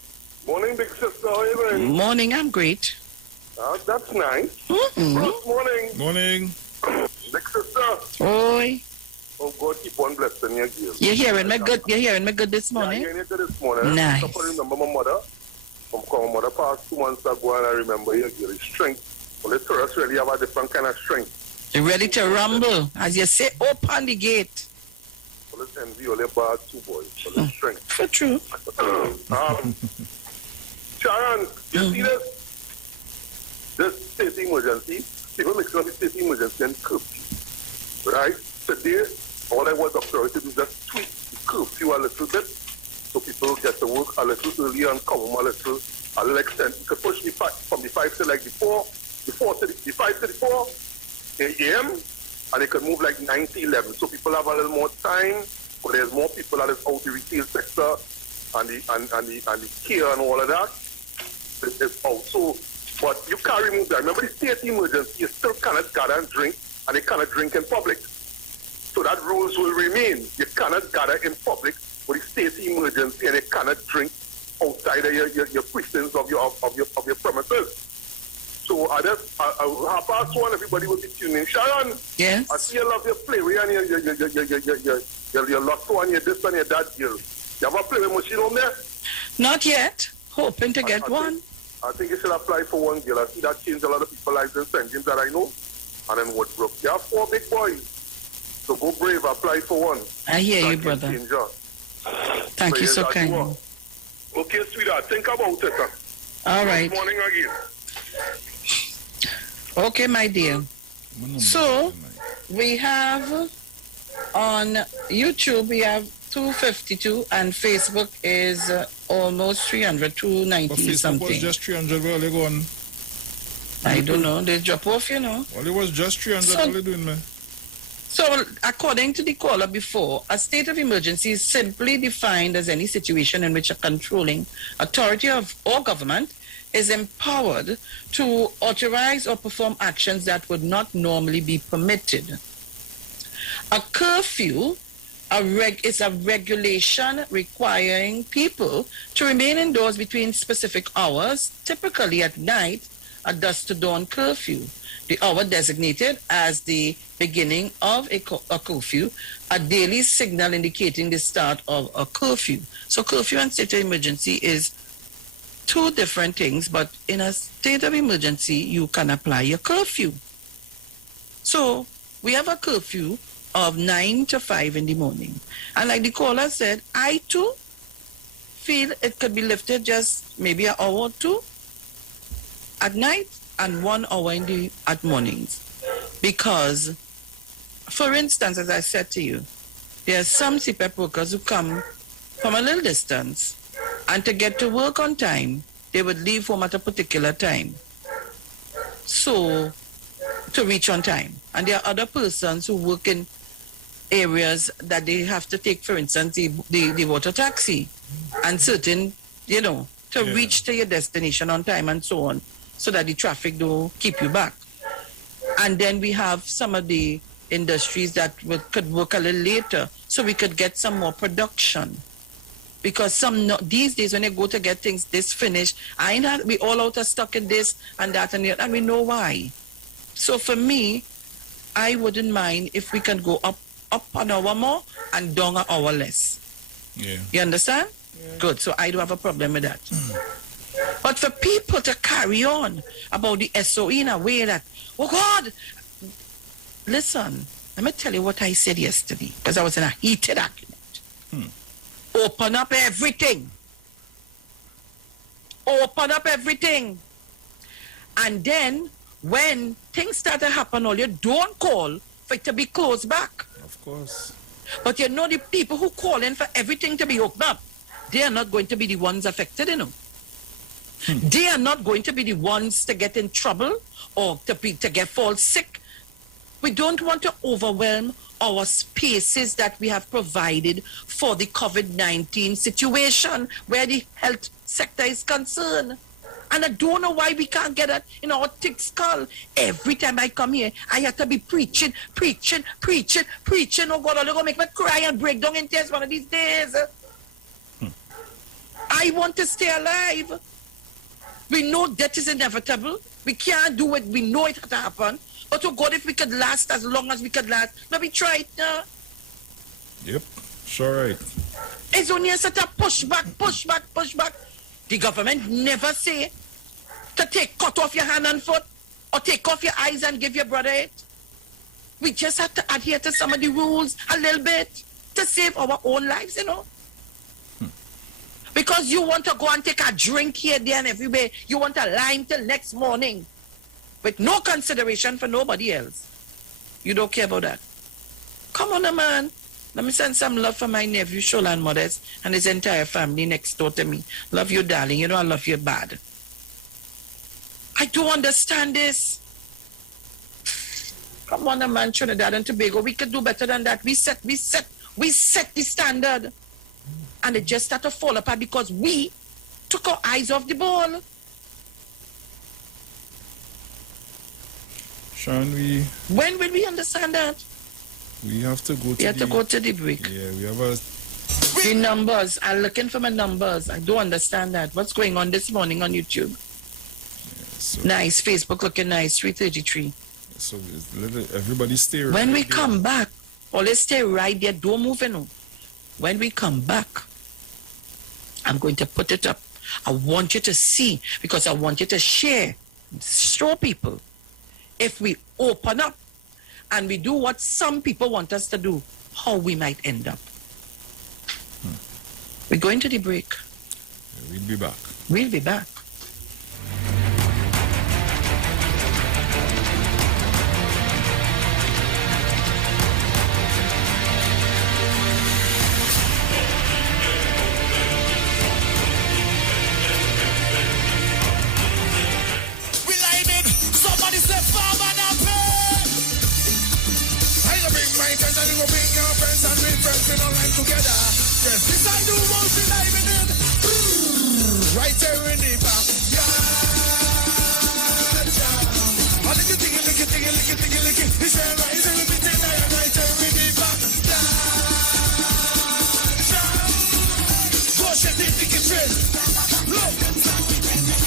Morning, big sister. How are you doing? Morning, I'm great. That's nice. Mm-hmm. Good morning. Morning. Big sister. Oi. Oh, God, keep on blessing you, girl. You're hearing me good? You're hearing me good this morning? Yeah, I'm hearing you good this morning. Nice. I remember my mother. My mother passed 2 months ago, and I remember you, girl. Strength. Well, the tourists really have a different kind of strength. You're ready to rumble. As you say, open the gate. Well, let's envy all about two boys. So the strength. For true. Sharon, you see this? This state emergency, people make sure the state emergency and curfew. Right? Today, all I want Dr. to do is just tweak the curfew a little bit so people get to work a little earlier and come home a little extent. You could push from the 5 to like the 5 to the 4 a.m. and it could move like 9 to 11. So people have a little more time, but there's more people that is out the retail sector and the care and all of that. It's out. So, but you can't remove that. Remember the state emergency, you still cannot gather and drink, and you cannot drink in public. So that rules will remain. You cannot gather in public with the state emergency, and you cannot drink outside of your precincts of your premises. So at 1:30, everybody will be tuning in. Sharon, yes. I see you love your play. And your lotto and your this and your that, girl. You have a play machine on there? Not yet. Hoping to get one. I think you should apply for one, girl. I see that changed a lot of people's lives in St. James that I know. And then Woodbrook. You have 4 big boys. So go brave, apply for one. I hear you, brother. Thank you so kindly. Okay, sweetheart, think about it. All right. Good morning again. Okay, my dear. So, we have on YouTube, we have 252, and Facebook is almost 300, 290 something. Was just 300 while you gone. I don't know. They drop off, you know. Well, it was just 300. So, what are you doing, man? So, according to the caller before, a state of emergency is simply defined as any situation in which a controlling authority or government is empowered to authorize or perform actions that would not normally be permitted. A curfew is a regulation requiring people to remain indoors between specific hours, typically at night, a dusk to dawn curfew. The hour designated as the beginning of a curfew, a daily signal indicating the start of a curfew. So curfew and state of emergency is 2 different things, but in a state of emergency, you can apply a curfew. So we have a curfew of 9 to 5 in the morning. And like the caller said, I too feel it could be lifted just maybe an hour or 2 at night and 1 hour at mornings. Because, for instance, as I said to you, there are some CPAP workers who come from a little distance, and to get to work on time, they would leave home at a particular time. So, to reach on time. And there are other persons who work in areas that they have to take, for instance, the water taxi and certain, to reach to your destination on time and so on, so that the traffic don't keep you back. And then we have some of the industries that could work a little later, so we could get some more production. Because these days when they go to get things this finished, we all out of stock in this and that and that, and we know why. So for me, I wouldn't mind if we can go up an hour more and down an hour less. Yeah. You understand? Yeah. Good. So I don't have a problem with that. But for people to carry on about the SOE in a way that, oh God, listen, let me tell you what I said yesterday, because I was in a heated argument. Open up everything. Open up everything. And then when things start to happen, all you don't call for it to be closed back. Of course. But you know the people who call in for everything to be opened up, they are not going to be the ones affected, you know. They are not going to be the ones to get in trouble or to get fall sick. We don't want to overwhelm our spaces that we have provided for the COVID-19 situation where the health sector is concerned. And I don't know why we can't get that in our thick skull. Every time I come here, I have to be preaching. Oh God, they're going to make me cry and break down in tears one of these days. I want to stay alive. We know death is inevitable. We can't do it. We know it has to happen. But oh God, if we could last as long as we could last, maybe try it now. Yep, sure right. It's only a sort of push back. The government never say to cut off your hand and foot or take off your eyes and give your brother it. We just have to adhere to some of the rules a little bit to save our own lives, you know. Because you want to go and take a drink here, there, and everywhere. You want a lime till next morning with no consideration for nobody else. You don't care about that. Come on, man. Let me send some love for my nephew, Sholan Modest, and his entire family next door to me. Love you, darling. You know I love you bad. I don't understand this. Come on, man, Trinidad and Tobago. We could do better than that. We set the standard. And it just started to fall apart because we took our eyes off the ball. Sean, when will we understand that? We have to go to go to the break. Yeah, we have the numbers. I'm looking for my numbers. I don't understand that. What's going on this morning on YouTube? Yeah, so nice. Facebook looking nice. 333. So everybody stay right when we there. come back, always stay right there. Don't move in. When we come back, I'm going to put it up. I want you to see because I want you to share, show people. If we open up and we do what some people want us to do, how we might end up. We're going to the break. We'll be back. We'll be back. Together, yes, this I do most in it. Right there in the back, yeah. I lick it, it's a rise and we take that right there in the back, yeah. Go shut it, pick it train. Look,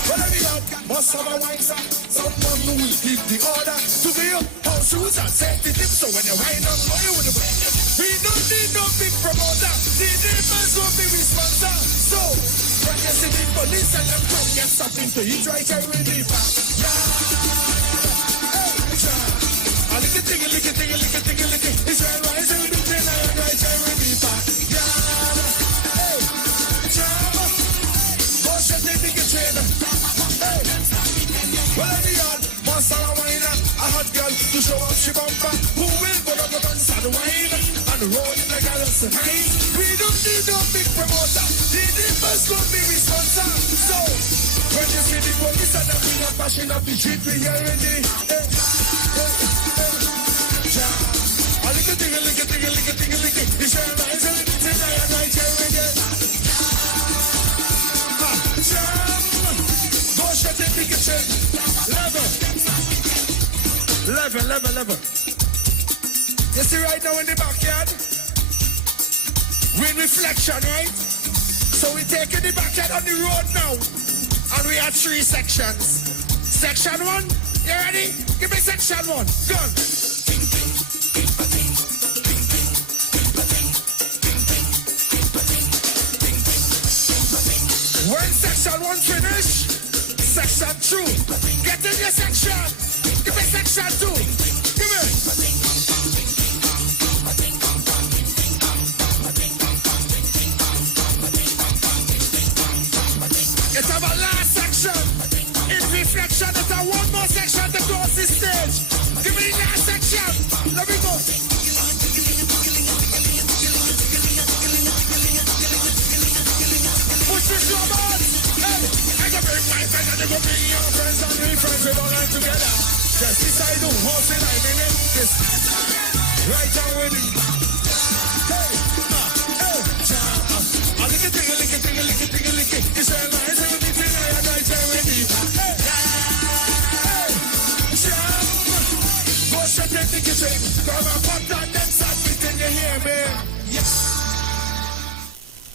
whatever you have, must have a wine, someone who will give the order to be up, house shoes and safety tips. So when you wind up, know you with the way. We don't need no big promoter. The neighbors will be responsible. So, when you see the police and them come get something to eat right here in the back. Yeah. Hey, yeah. Lick it. It's right in the train and right here in the back. Yeah. Hey, yeah. Go shut the ticket train. Hey. Well, the yard, monster a wine, a hot girl to show up she bumper. Who will go up and start the wine? Rolling like a lesson. We don't need no big promoter. The neighbors will be responsible. So, when you see the police and the bring up passion up the street, we hear it. Yeah. A lick it. It's your rise and it's in there right here again. Jam. Go shut the ticket chain. Level. You see right now in the backyard, we in reflection, right? So we taking the back end on the road now. And we have 3 sections. Section 1, you ready? Give me section 1. Go. When section 1 finish, section 2. Get in your section. Give me section 2. Give me. It's our last section. In reflection, it's our one more section to cross the stage. Give me the last section. Let me go. Push this drum on. Hey, I can bring my friends and they go bring your friends and we friends. We all line together. Just decide who holds the line in it. This right down with it. Hey, hey, a lick it, lick it, lick it, lick it, lick it. It's a line, it's a bit in I got it with it. Hey, hey, jam. Go straight in the kitchen. Come and pop that dance up it in your hair, man. Yes.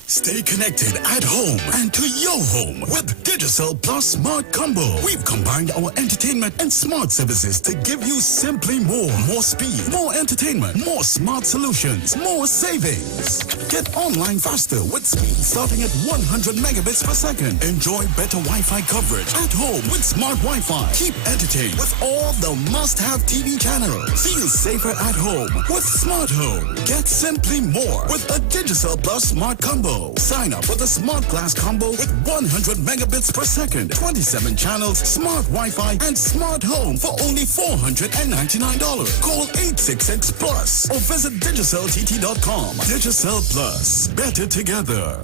Stay connected at home and to your home with Digicel Plus Smart Combo. We've combined our entertainment and smart services to give you simply more. More speed, more entertainment, more smart solutions, more savings. Get online faster with speed starting at 100 megabits per second. Enjoy better Wi-Fi coverage at home with smart Wi-Fi. Keep entertained with all the must-have TV channels. Feel safer at home with Smart Home. Get simply more with a Digicel Plus Smart Combo. Sign up for the Smart Glass Combo with 100 megabits per second, 27 channels, smart Wi-Fi, and smart home for only $499. Call 866 Plus or visit DigicelTT.com. Digicel Plus. Better together.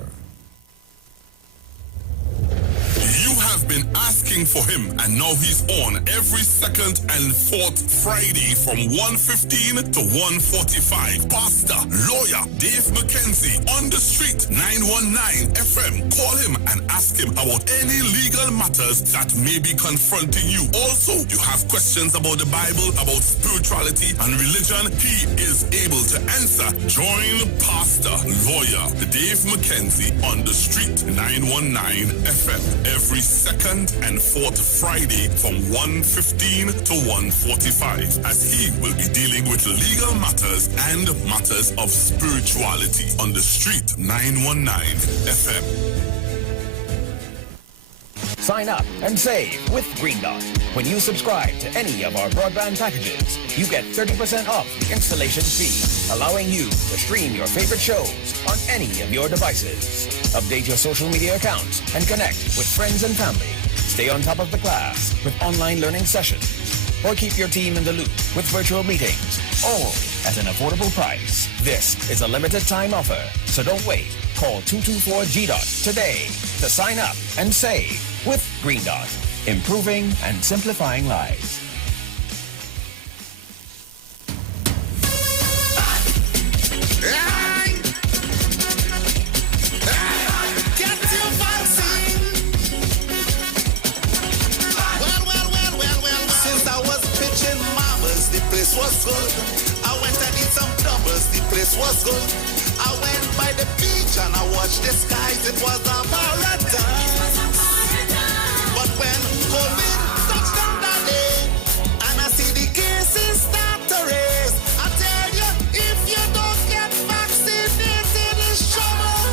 You have been asking for him, and now he's on every second and fourth Friday from 1:15 to 1:45. Pastor, lawyer, Dave McKenzie on the street, 919 FM. Call him and ask him about any legal matters that may be confronting you. Also, you have questions about the Bible, about spirituality and religion. He is able to answer. Join Pastor, lawyer, Dave McKenzie on the street, 919 FM. Every second and fourth Friday from 1:15 to 1:45, as he will be dealing with legal matters and matters of spirituality on the street, 919 FM. Sign up and save with Green Dot. When you subscribe to any of our broadband packages, you get 30% off the installation fee, allowing you to stream your favorite shows on any of your devices. Update your social media accounts and connect with friends and family. Stay on top of the class with online learning sessions, or keep your team in the loop with virtual meetings, all at an affordable price. This is a limited time offer, so don't wait. Call 224-GDOT today to sign up and save with Green Dot, improving and simplifying lives. Was good. I went and did some doubles, the place was good. I went by the beach and I watched the skies, it was a paradise. But when COVID touched down that day, and I see the cases start to raise, I tell you, if you don't get vaccinated, it's trouble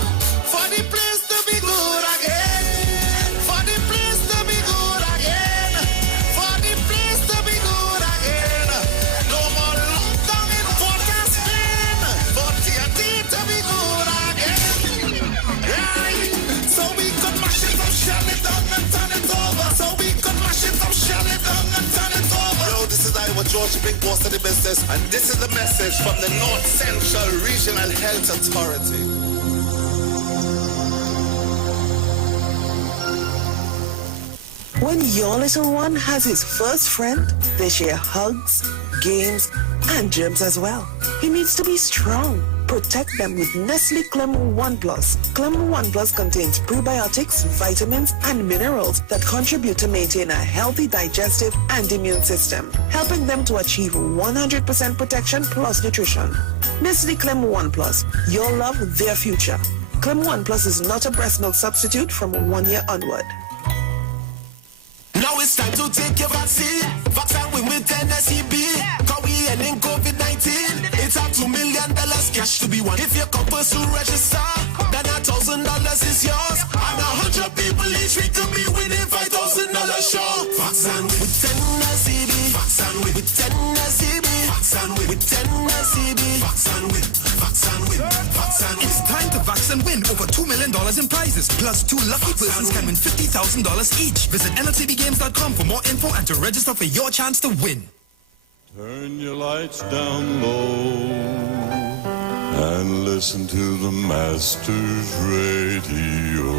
for the place to be good again. For the place to be good again. For the place to be good again. No more lockdown in Port of Spain. For TNT to be good again. Right? So we could mash it up, shell it down and turn it over. So we could mash it up, shell it down and turn it over. Yo, this is Iwer, George, the big boss of the business. And this is the message from the North Central Regional Health Authority. When your little one has his first friend, they share hugs, games, and germs as well. He needs to be strong. Protect them with Nestle Clem 1 Plus. Clem 1 Plus contains prebiotics, vitamins, and minerals that contribute to maintain a healthy digestive and immune system, helping them to achieve 100% protection plus nutrition. Nestle Clem 1 Plus. Your love, their future. Clem 1 Plus is not a breast milk substitute from 1 year onward. Now it's time to take your vaccine. Vaccine with NSEB. Cause we ending COVID-19. It's up $2 million cash to be won. If you come first to register, then $1,000 is yours. And 100 people each week could be winning $5,000 sure. Vaccine with NSEB. Vaccine with NSEB. Vaccine with NSEB. Vaccine with. It's time to vaccine win over $2 million in prizes. Plus 2 lucky persons can win $50,000 each. Visit nltbgames.com for more info and to register for your chance to win. Turn your lights down low and listen to the Master's Radio.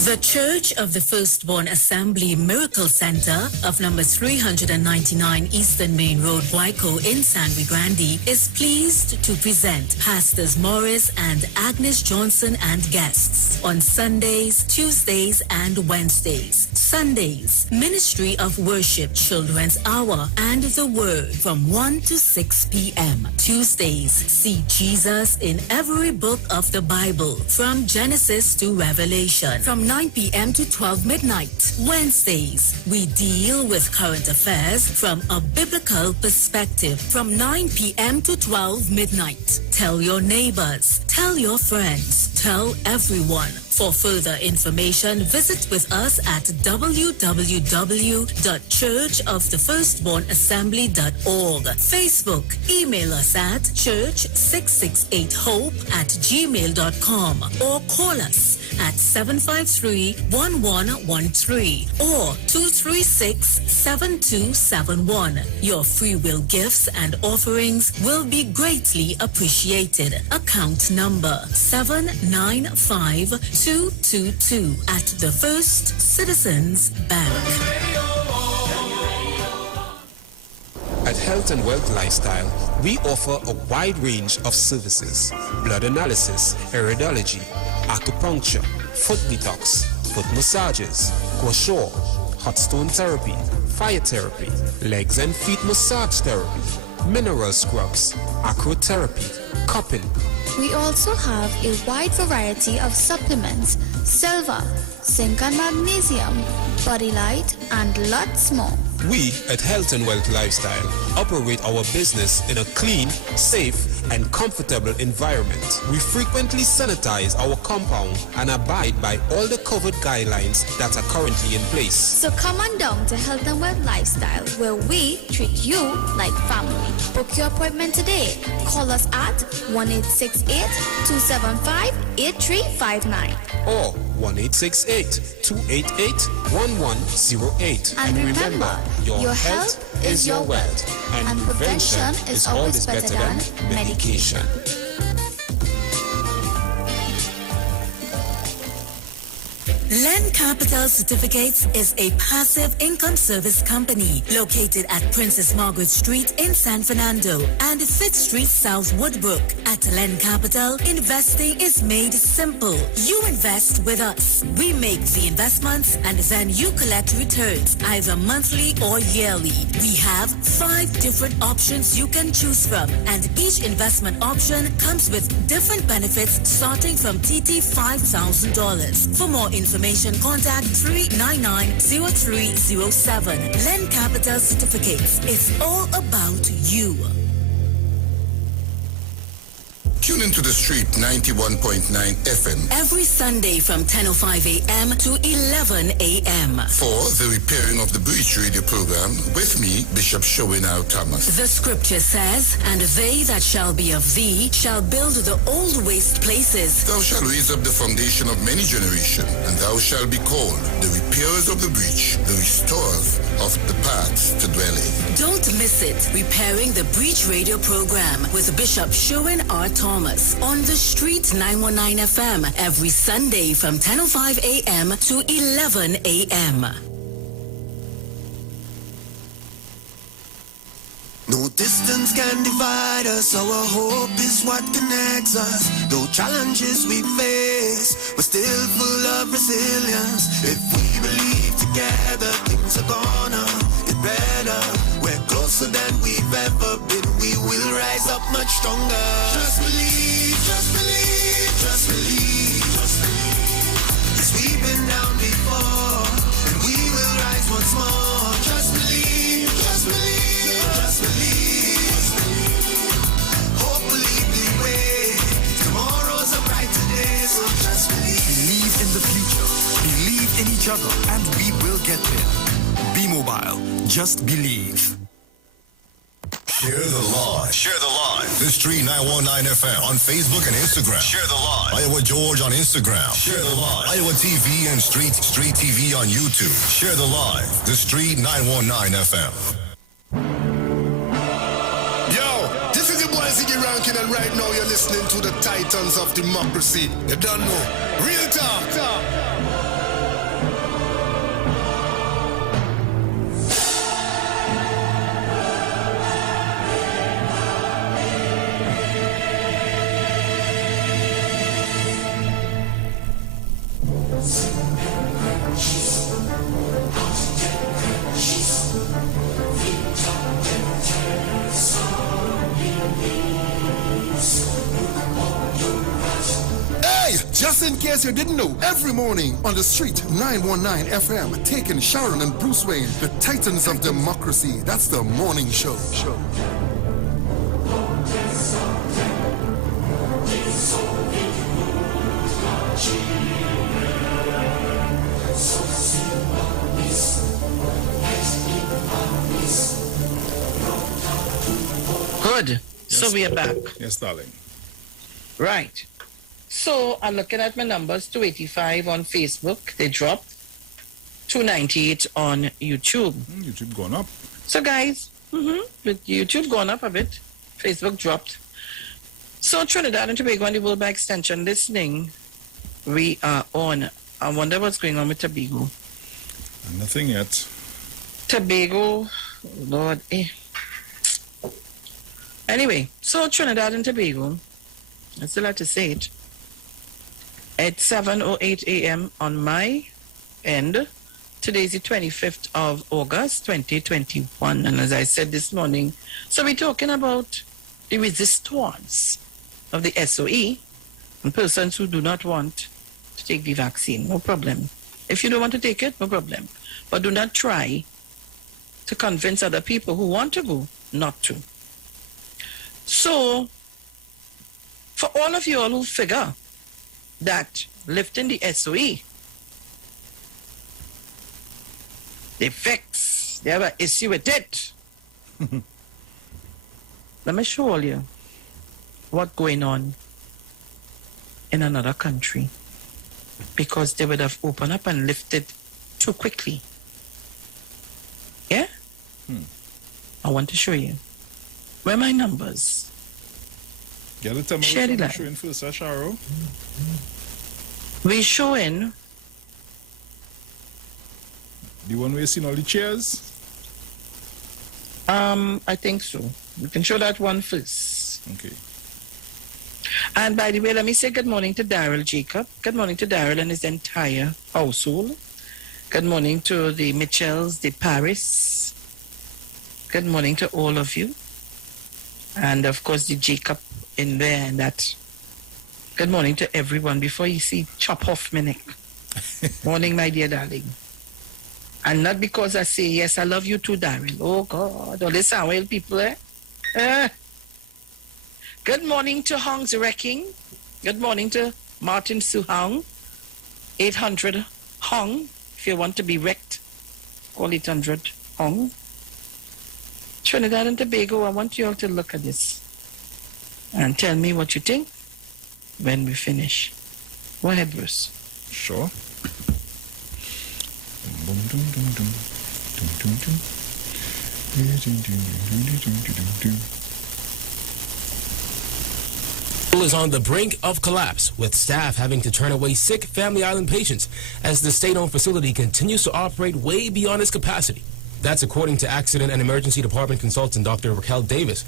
The Church of the Firstborn Assembly Miracle Center of number 399 Eastern Main Road, Waiko in San Luis Grande is pleased to present Pastors Morris and Agnes Johnson and guests on Sundays, Tuesdays, and Wednesdays. Sundays, Ministry of Worship Children's Hour and the Word from 1 to 6 p.m. Tuesdays, see Jesus in every book of the Bible from Genesis to Revelation from 9 p.m. to 12 midnight. Wednesdays, we deal with current affairs from a biblical perspective from 9 p.m. to 12 midnight. Tell your neighbors, tell your friends, tell everyone. For further information, visit with us at www.churchofthefirstbornassembly.org. Facebook, email us at church668hope@gmail.com or call us at 753-1113 or 236-7271. Your free will gifts and offerings will be greatly appreciated. Account number 795222 at the First Citizens Bank. At Health and Wealth Lifestyle, we offer a wide range of services: blood analysis, iridology, acupuncture, foot detox, foot massages, gua sha, hot stone therapy, fire therapy, legs and feet massage therapy, mineral scrubs, acrotherapy, cupping. We also have a wide variety of supplements: silver, zinc and magnesium, body light, and lots more. We at Health and Wealth Lifestyle operate our business in a clean, safe, and comfortable environment. We frequently sanitize our compound and abide by all the COVID guidelines that are currently in place. So come on down to Health and Wealth Lifestyle, where we treat you like family. Book your appointment today. Call us at 1-868-275-8359 or 1-868-288-1108. And remember, your health is your wealth, and prevention is always better than medication. Land Capital Certificates is a passive income service company located at Princess Margaret Street in San Fernando and 5th Street South Woodbrook. At Land Capital, investing is made simple. You invest with us. We make the investments and then you collect returns either monthly or yearly. We have 5 different options you can choose from, and each investment option comes with different benefits starting from TT $5,000. For more information, contact 399-0307. Lend Capital Certificates. It's all about you. Tune into the street 91.9 FM every Sunday from 10:05 a.m. to 11 a.m. for the Repairing of the Breach radio program with me, Bishop Showinau Thomas. The scripture says, "And they that shall be of thee shall build the old waste places. Thou shalt raise up the foundation of many generations, and thou shalt be called the repairers of the breach, the restorers of the paths to dwell in." Don't miss it. Repairing the Breach radio program with Bishop Sherwin R. Thomas on the street 919 FM every Sunday from 10:05 a.m. to 11 a.m. No distance can divide us, our hope is what connects us. Though challenges we face, we're still full of resilience. If we believe together, things are gonna get better. We're closer than we've ever been, we will rise up much stronger. Just believe, just believe, just believe. in each other, and we will get there. Be mobile. Just believe. Share the live. Share the live. The Street 919 FM on Facebook and Instagram. Share the live. Iowa George on Instagram. Share the live. Iowa TV and Street TV on YouTube. Share the live. The Street 919 FM. Yo, this is your boy Ziggy Rankin, and right now you're listening to the Titans of Democracy. You don't know. Real talk. Just in case you didn't know, every morning on the Street 919 FM, taking Sharon and Bruce Wayne, the Titans of Democracy. That's the morning show. Good. So we are back. Yes, darling. Right. So I'm looking at my numbers, 285 on Facebook, they dropped, 298 on YouTube. YouTube gone up. So guys, with YouTube gone up a bit, Facebook dropped. So Trinidad and Tobago and the World by extension listening, we are on. I wonder what's going on with Tobago. Nothing yet. Tobago, Lord, Anyway, so Trinidad and Tobago, I still have to say it. At 7:08 a.m. on my end. Today's the 25th of August, 2021. And as I said this morning, so we're talking about the resistance of the SOE and persons who do not want to take the vaccine. No problem. If you don't want to take it, no problem. But do not try to convince other people who want to go not to. So, for all of you all who figure that lifting the SOE, they fix, they have an issue with it. Let me show all you what's going on in another country, because they would have opened up and lifted too quickly. Yeah? I want to show you. Where are my numbers? Get it, tell me Share the what light. showing first, Sharo. We're showing the one where you seen all the chairs? I think so. We can show that one first. Okay. And by the way, let me say good morning to Daryl Jacob. Good morning to Daryl and his entire household. Good morning to the Mitchells, the Paris. Good morning to all of you. And of course, the Jacob in there and that. Good morning to everyone. Before you see chop off my neck. Morning, my dear darling. And not because I say, yes, I love you too, Daryl. Oh, God. All this well people, Good morning to Hong's Wrecking. Good morning to Martin Suhong. 800 Hong. If you want to be wrecked, call 800 Hong. Trinidad and Tobago, I want you all to look at this and tell me what you think when we finish. Go ahead, Bruce. Sure. Is on the brink of collapse, with staff having to turn away sick Family Island patients as the state-owned facility continues to operate way beyond its capacity. That's according to Accident and Emergency Department consultant Dr. Raquel Davis,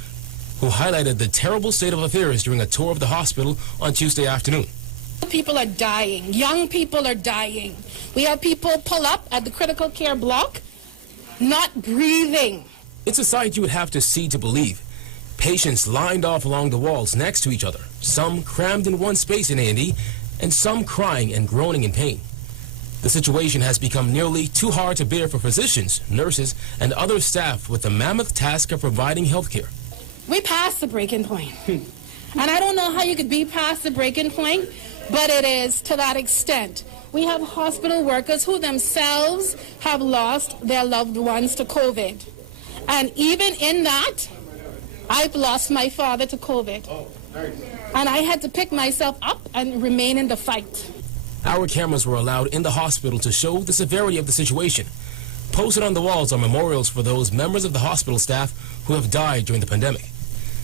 who highlighted the terrible state of affairs during a tour of the hospital on Tuesday afternoon. People are dying. Young people are dying. We have people pull up at the critical care block, not breathing. It's a sight you would have to see to believe. Patients lined off along the walls next to each other, some crammed in one space in A&E, and some crying and groaning in pain. The situation has become nearly too hard to bear for physicians, nurses, and other staff with the mammoth task of providing health care. We passed the breaking point. And I don't know how you could be past the breaking point but it is to that extent. We have hospital workers who themselves have lost their loved ones to COVID. And even in that, I've lost my father to COVID. And I had to pick myself up and remain in the fight. Our cameras were allowed in the hospital to show the severity of the situation. Posted on the walls are memorials for those members of the hospital staff who have died during the pandemic.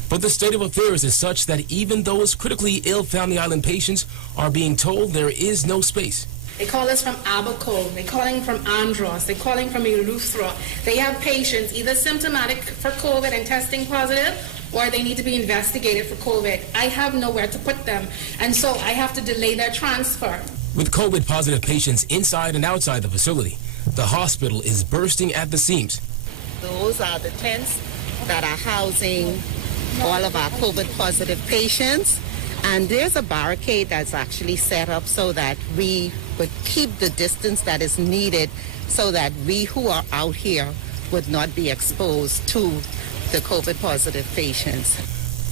But the state of affairs is such that even those critically ill Family Island patients are being told there is no space. They call us from Abaco, they're calling from Andros, they're calling from Eleuthera. They have patients either symptomatic for COVID and testing positive, or they need to be investigated for COVID. I have nowhere to put them, and so I have to delay their transfer. With COVID-positive patients inside and outside the facility, the hospital is bursting at the seams. Those are the tents that are housing all of our COVID-positive patients. And there's a barricade that's actually set up so that we would keep the distance that is needed so that we who are out here would not be exposed to the COVID-positive patients.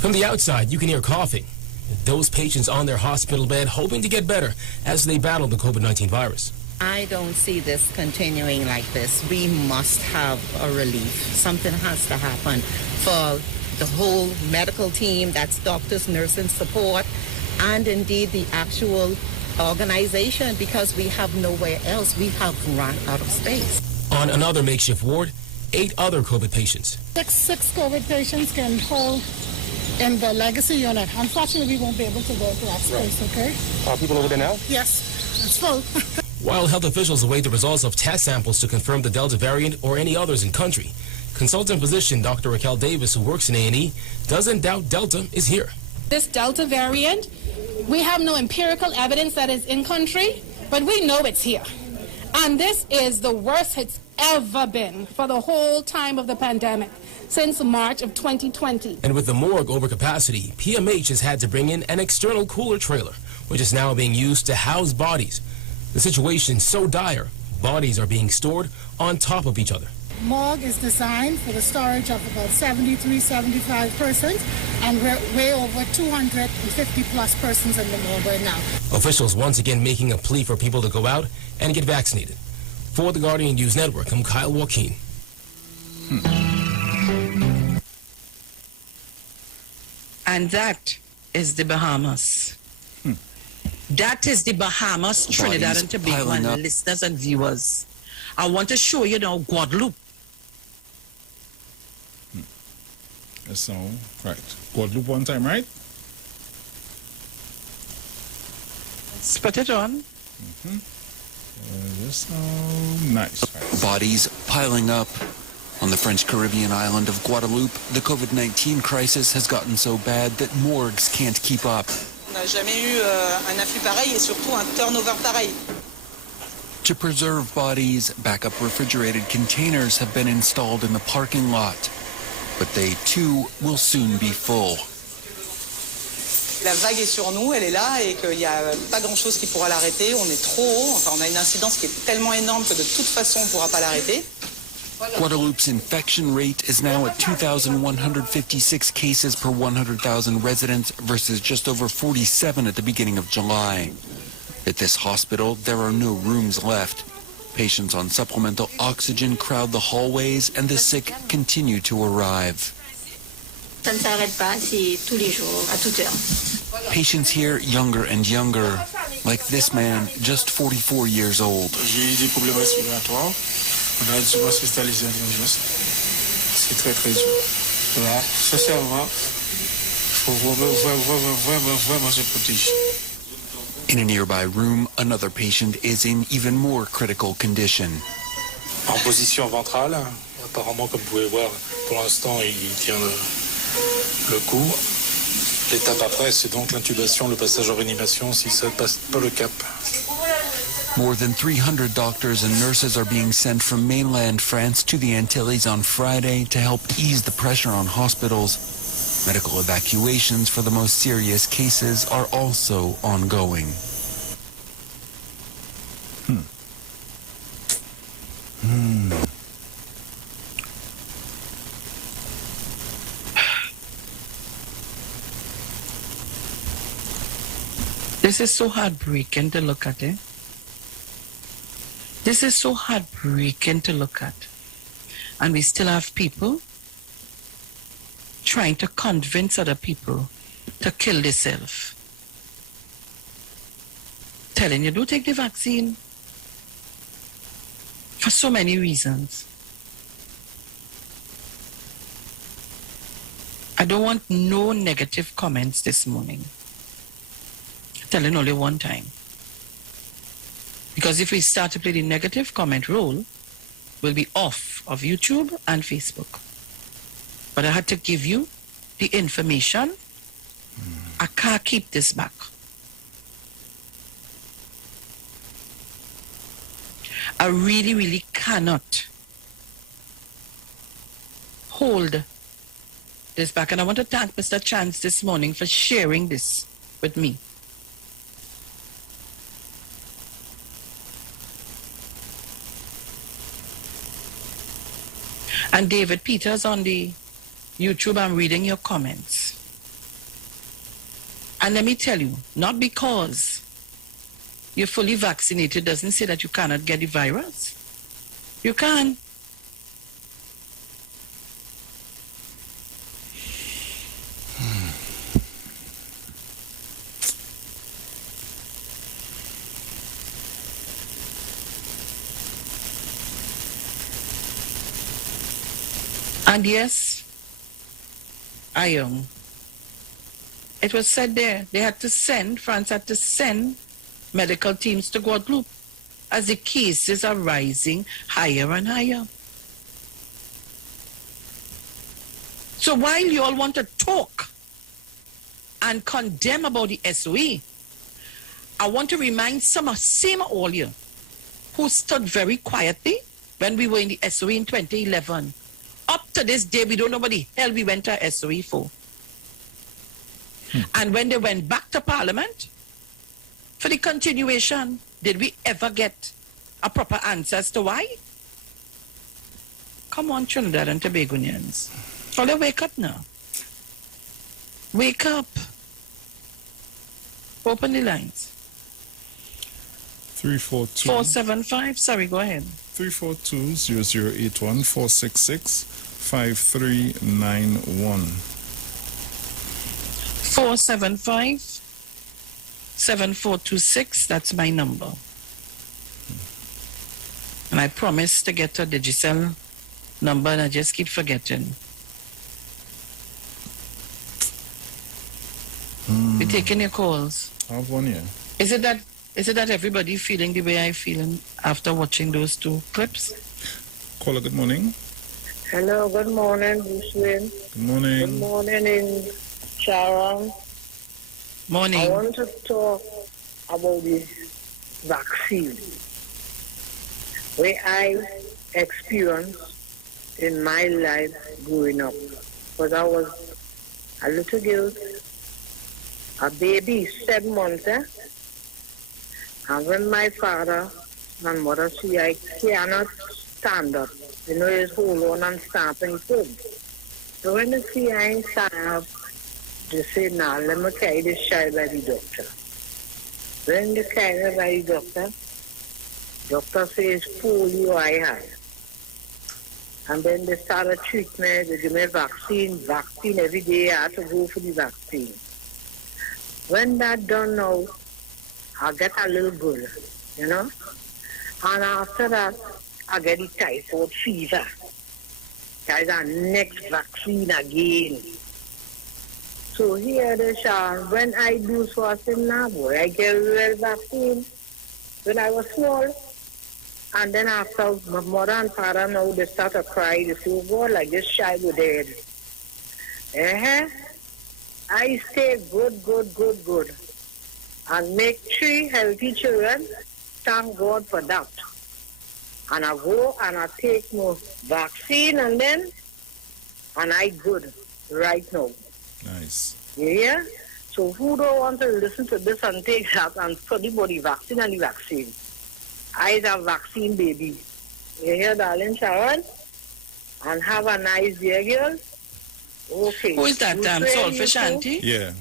From the outside, you can hear coughing. Those patients on their hospital bed hoping to get better as they battle the COVID-19 virus. I don't see this continuing like this. We must have a relief. Something has to happen for the whole medical team, that's doctors, nurses, support, and indeed the actual organization, because we have nowhere else. We have run out of space. On another makeshift ward, 8 other COVID patients. Six COVID patients can hold in the legacy unit. Unfortunately, we won't be able to go to that space, okay? Are people over there now? Yes, it's full. While health officials await the results of test samples to confirm the Delta variant or any others in country, consultant physician Dr. Raquel Davis, who works in A&E, doesn't doubt Delta is here. This Delta variant, we have no empirical evidence that it's in country, but we know it's here. And this is the worst it's ever been for the whole time of the pandemic, since March of 2020. And with the morgue over capacity, PMH has had to bring in an external cooler trailer, which is now being used to house bodies. The situation is so dire, bodies are being stored on top of each other. Morgue is designed for the storage of about 73, 75 persons, and we're way over 250 plus persons in the morgue right now. Officials once again making a plea for people to go out and get vaccinated. For the Guardian News Network, I'm Kyle Joaquin. And that is the Bahamas. That is the Bahamas, Trinidad and Tobago, and listeners and viewers. I want to show you now Guadeloupe. So, right. Guadeloupe one time, right? Let's put it on. Nice. Right. Bodies piling up. On the French Caribbean island of Guadeloupe, the COVID-19 crisis has gotten so bad that morgues can't keep up. On n'a jamais eu un afflux pareil et surtout un turnover pareil. To preserve bodies, backup refrigerated containers have been installed in the parking lot. But they too will soon be full. La vague est sur nous, elle est là et qu'il n'y a pas grand-chose qui pourra l'arrêter. On est trop haut, enfin on a une incidence qui est tellement énorme que de toute façon on ne pourra pas l'arrêter. Guadeloupe's infection rate is now at 2,156 cases per 100,000 residents versus just over 47 at the beginning of July. At this hospital, there are no rooms left. Patients on supplemental oxygen crowd the hallways and the sick continue to arrive. Ça ne s'arrête pas, c'est tous les jours, à toute heure. Patients here younger and younger, like this man, just 44 years old. J'ai eu des problèmes respiratoires. On a dû m'hospitaliser en urgence. C'est très très dur. Voilà, sincèrement, il faut vraiment se protéger. In a nearby room, another patient is in even more critical condition. En position ventrale, apparemment, comme vous pouvez voir, pour l'instant, il tient le coup. L'étape après, c'est donc l'intubation, le passage en réanimation, si ça ne passe pas le cap. More than 300 doctors and nurses are being sent from mainland France to the Antilles on Friday to help ease the pressure on hospitals. Medical evacuations for the most serious cases are also ongoing. This is so heartbreaking to look at, eh? This is so heartbreaking to look at. And we still have people trying to convince other people to kill themselves. Telling you, don't take the vaccine for so many reasons. I don't want no negative comments this morning. Telling only one time. Because if we start to play the negative comment role, we'll be off of YouTube and Facebook. But I had to give you the information. I can't keep this back. I really, really cannot hold this back. And I want to thank Mr. Chance this morning for sharing this with me. And David Peters on the YouTube, I'm reading your comments. And let me tell you, not because you're fully vaccinated doesn't say that you cannot get the virus. You can. And yes, it was said there, France had to send medical teams to Guadeloupe as the cases are rising higher and higher. So while you all want to talk and condemn about the SOE, I want to remind same all you who stood very quietly when we were in the SOE in 2011. Up to this day, we don't know what the hell we went to SOE for. And when they went back to Parliament for the continuation, did we ever get a proper answer as to why? Come on, Trinidad and Tobagonians. Oh, wake up now. Wake up. Open the lines. 342 475. Sorry, go ahead. 342-0081 466-5391. 475-7426. That's my number. And I promise to get a Digicel number, and I just keep forgetting. We're taking your calls. I have one here. Is it that everybody feeling the way I feel after watching those two clips? Caller, good morning. Hello, good morning, Bruce Wayne. Good morning. Good morning in Sharon. Morning. I want to talk about the vaccine. Where I experienced in my life growing up. Because I was a little girl, a baby, 7 months, And when my father and mother see I cannot stand up, it's hold on and stamp and food. So when they see I ain't stand up, they say, now let me carry this child by the doctor. When they carry her by the doctor says polio I have. And then they start a treatment, they give me vaccine every day. I have to go for the vaccine. When that done now, I get a little good, And after that, I get the typhoid fever. There's a next vaccine again. So here they shall, when I do so, I say, nah, boy, I get a real vaccine when I was small. And then after my mother and father now, they start to cry. They say, oh God, like this child was dead. I stay good. And make 3 healthy children. Thank God for that. And I go and I take my vaccine and I good right now. Nice. Yeah? So who don't want to listen to this and take that and study about the vaccine and the vaccine? I's a vaccine baby. You hear, darling Sharon? And have a nice day, girl. Okay. Who is that, Saltfish Auntie? Yeah.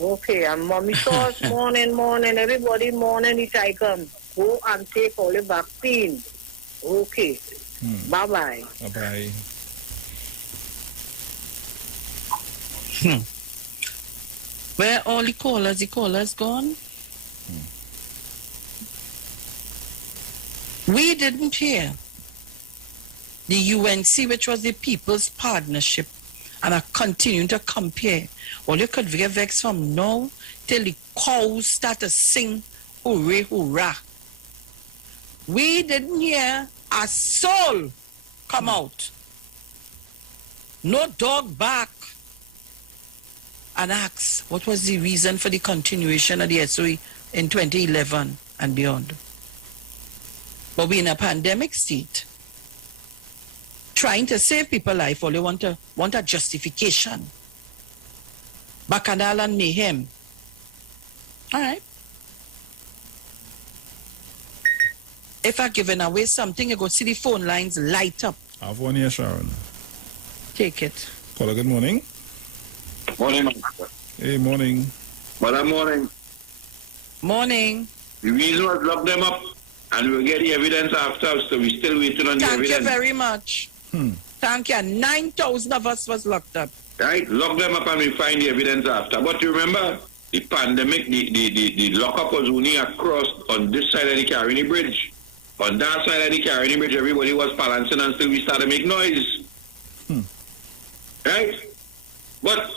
Okay, and mommy sauce morning, everybody morning it I come. Go and take all the vaccine. Okay. Bye-bye. Bye-bye. Where all the callers gone? We didn't hear the UNC, which was the People's Partnership, and are continuing to compare. All you could get vexed from now till the cows start to sing, hooray, hurrah. We didn't hear a soul come out. No dog bark and ask what was the reason for the continuation of the SOE in 2011 and beyond. But we're in a pandemic state, trying to save people's life, or they want a justification. Bacchanal and mayhem. All right. If I'm giving away something, you go see the phone lines light up. I have one here, Sharon. Take it. Caller, good morning. Morning, Master. Hey, morning. Well, morning. Morning. The reason was lock them up, and we'll get the evidence after, so we're still waiting on the evidence. Thank you very much. Thank you. 9,000 of us was locked up. Right? Lock them up and we find the evidence after. But you remember, the pandemic, the lockup was only across on this side of the Caroni Bridge. On that side of the Caroni Bridge, everybody was balancing until we started to make noise. Right? But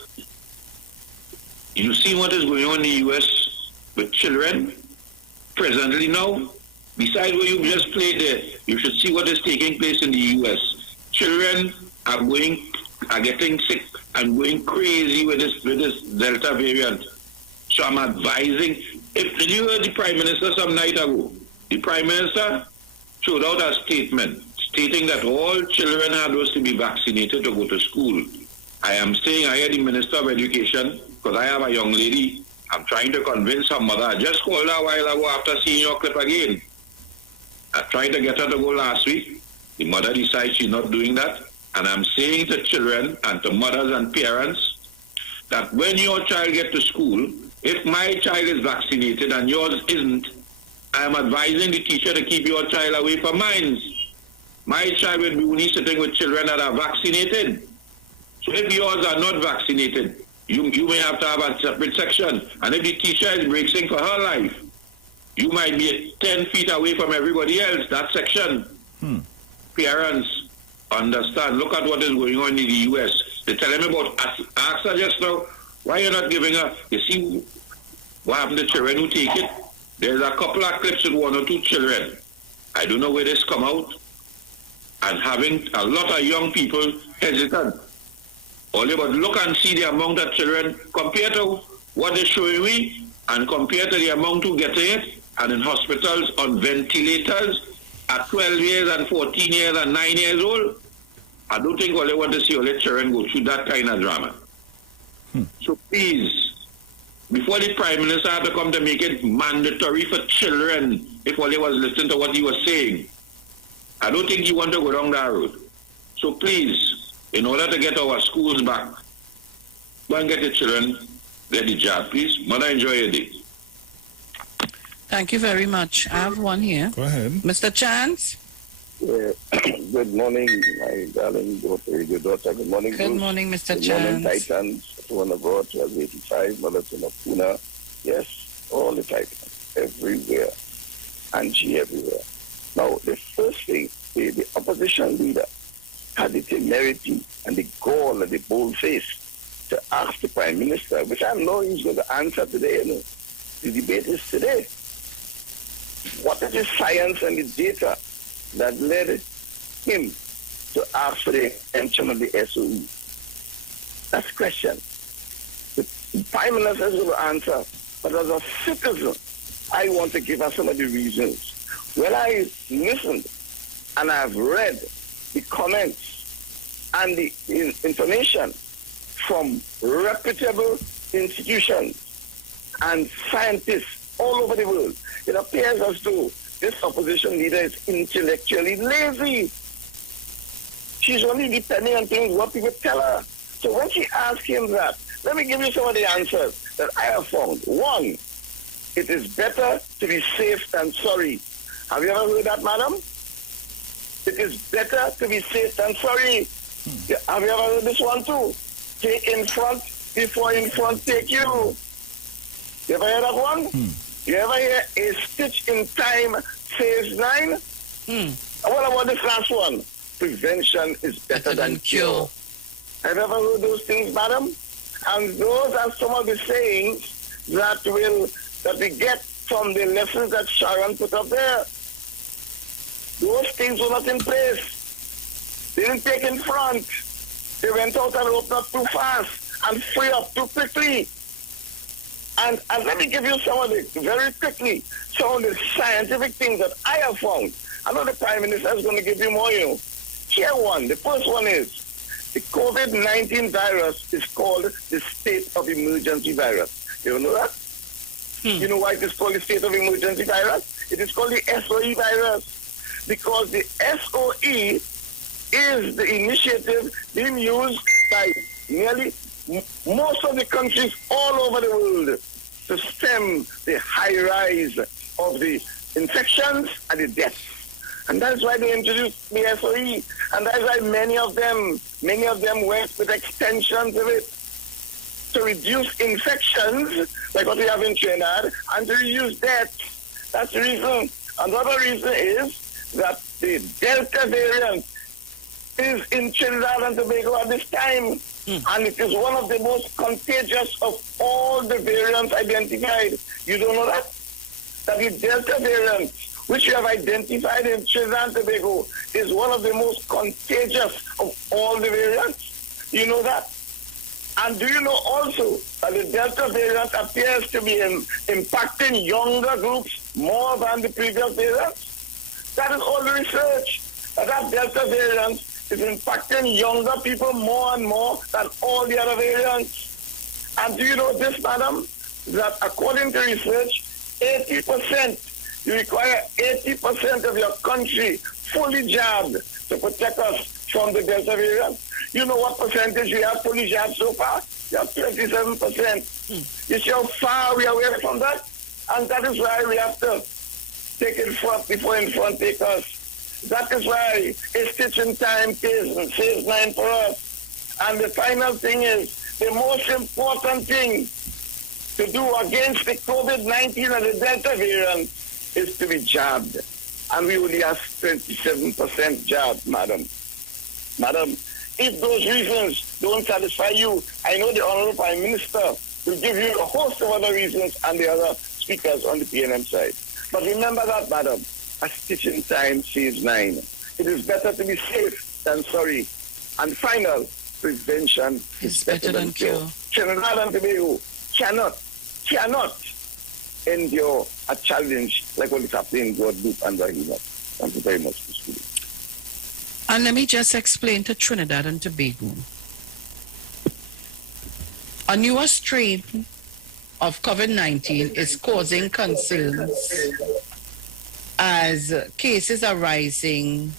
you see what is going on in the U.S. with children presently now? Besides what you just played there, you should see what is taking place in the U.S. Children are getting sick and going crazy with this Delta variant. So I'm advising, did you hear the Prime Minister some night ago? The Prime Minister showed out a statement stating that all children are supposed to be vaccinated to go to school. I am saying, I hear the Minister of Education, because I have a young lady, I'm trying to convince her mother. I just called her a while ago after seeing your clip again. I tried to get her to go last week. The mother decides she's not doing that. And I'm saying to children and to mothers and parents that when your child gets to school, if my child is vaccinated and yours isn't, I am advising the teacher to keep your child away from mine. My child will be only sitting with children that are vaccinated. So if yours are not vaccinated, you may have to have a separate section. And if the teacher is bracing for her life, you might be 10 feet away from everybody else, that section. Parents, understand. Look at what is going on in the U.S. They're telling me about, ask her just now, why you're not giving her, you see what happened to children who take it? There's a couple of clips with 1 or 2 children. I don't know where this come out. And having a lot of young people hesitant. Only but look and see the amount of children compared to what they're showing me and compared to the amount who get it and in hospitals on ventilators at 12 years and 14 years and 9 years old. I don't think all they want to see all the children go through that kind of drama. So please, before the Prime Minister had to come to make it mandatory for children, if all they was listening to what he was saying, I don't think he want to go down that road. So please, in order to get our schools back, go and get the children, get the job, please. Mother, enjoy your day. Thank you very much. I have one here. Go ahead. Mr. Chance? Good morning, my darling daughter, your daughter. Good morning, Good Bruce. morning, Mr. Good Chance. morning, Titans. One of God, 1285, Mother Tunapuna. Yes, all the Titans, everywhere. Angie everywhere. Now, the first thing, the opposition leader had the temerity and the gall and the bold face to ask the Prime Minister, which I know he's going to answer today. You know. The debate is today. What is the science and the data that led him to ask for the extension of the SOE? That's the question. The Prime Minister is going to answer, but as a citizen, I want to give us some of the reasons. When I listened and I've read the comments and the information from reputable institutions and scientists all over the world, it appears as though this opposition leader is intellectually lazy. She's only depending on things what people tell her. So when she asks him that let me give you some of the answers that I have found. One, it is better to be safe than sorry. Have you ever heard that, madam? It is better to be safe than sorry. Have you ever heard this one too? Take in front before in front take you. You ever hear that one? You ever hear a stitch in time saves 9? And what about this last one? Prevention is better than cure. Have you ever heard those things, madam? And those are some of the sayings that we get from the lessons that Sharon put up there. Those things were not in place. They didn't take in front. They went out and opened up too fast and free up too quickly. And let me give you some of the, very quickly, some of the scientific things that I have found. I know the Prime Minister is going to give you more, Here one, the first one is, the COVID-19 virus is called the state of emergency virus. You know that? You know why it is called the state of emergency virus? It is called the SOE virus. Because the SOE is the initiative being used by nearly most of the countries all over the world to stem the high rise of the infections and the deaths. And that's why they introduced the SOE. And that's why many of them went with extensions of it to reduce infections, like what we have in Trinidad, and to reduce deaths. That's the reason. Another reason is that the Delta variant is in Trinidad and Tobago at this time. And it is one of the most contagious of all the variants identified. You don't know that? That the Delta variant, which we have identified in Trinidad and Tobago, is one of the most contagious of all the variants. You know that? And do you know also that the Delta variant appears to be impacting younger groups more than the previous variants? That is all the research. That Delta variant is impacting younger people more and more than all the other variants. And do you know this, madam? That according to research, 80%, you require 80% of your country fully jabbed to protect us from the Delta variant. You know what percentage we have fully jabbed so far? We have 27%. You see how far we are away from that? And that is why we have to take in front before in front take us. That is why a stitch in time saves 9 for us. And the final thing is, the most important thing to do against the COVID-19 and the Delta variant is to be jabbed. And we only have 27% jabbed, madam. Madam, if those reasons don't satisfy you, I know the Honorable Prime Minister will give you a host of other reasons and the other speakers on the PNM side. But remember that, madam. A stitch in time saves 9. It is better to be safe than sorry. And final, prevention is better than cure. Trinidad and Tobago cannot endure a challenge like what is happening in Guadeloupe and Bahama. Thank you very much, Ms. Kudi. And let me just explain to Trinidad and Tobago. A newer strain of COVID-19 is causing concerns as cases are rising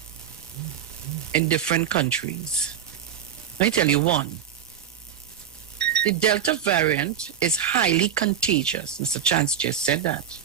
in different countries. Let me tell you one. The Delta variant is highly contagious. Mr. Chance just said that.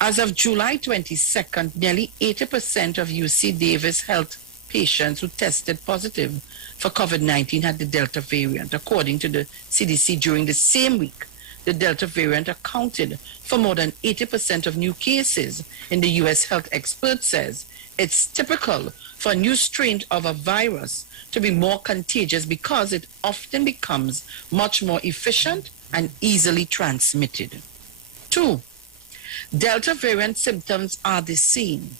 As of July 22nd, nearly 80% of UC Davis Health patients who tested positive for COVID-19 had the Delta variant. According to the CDC, during the same week, the Delta variant accounted for more than 80% of new cases. In the U.S. health expert says it's typical for a new strain of a virus to be more contagious because it often becomes much more efficient and easily transmitted. 2, Delta variant symptoms are the same.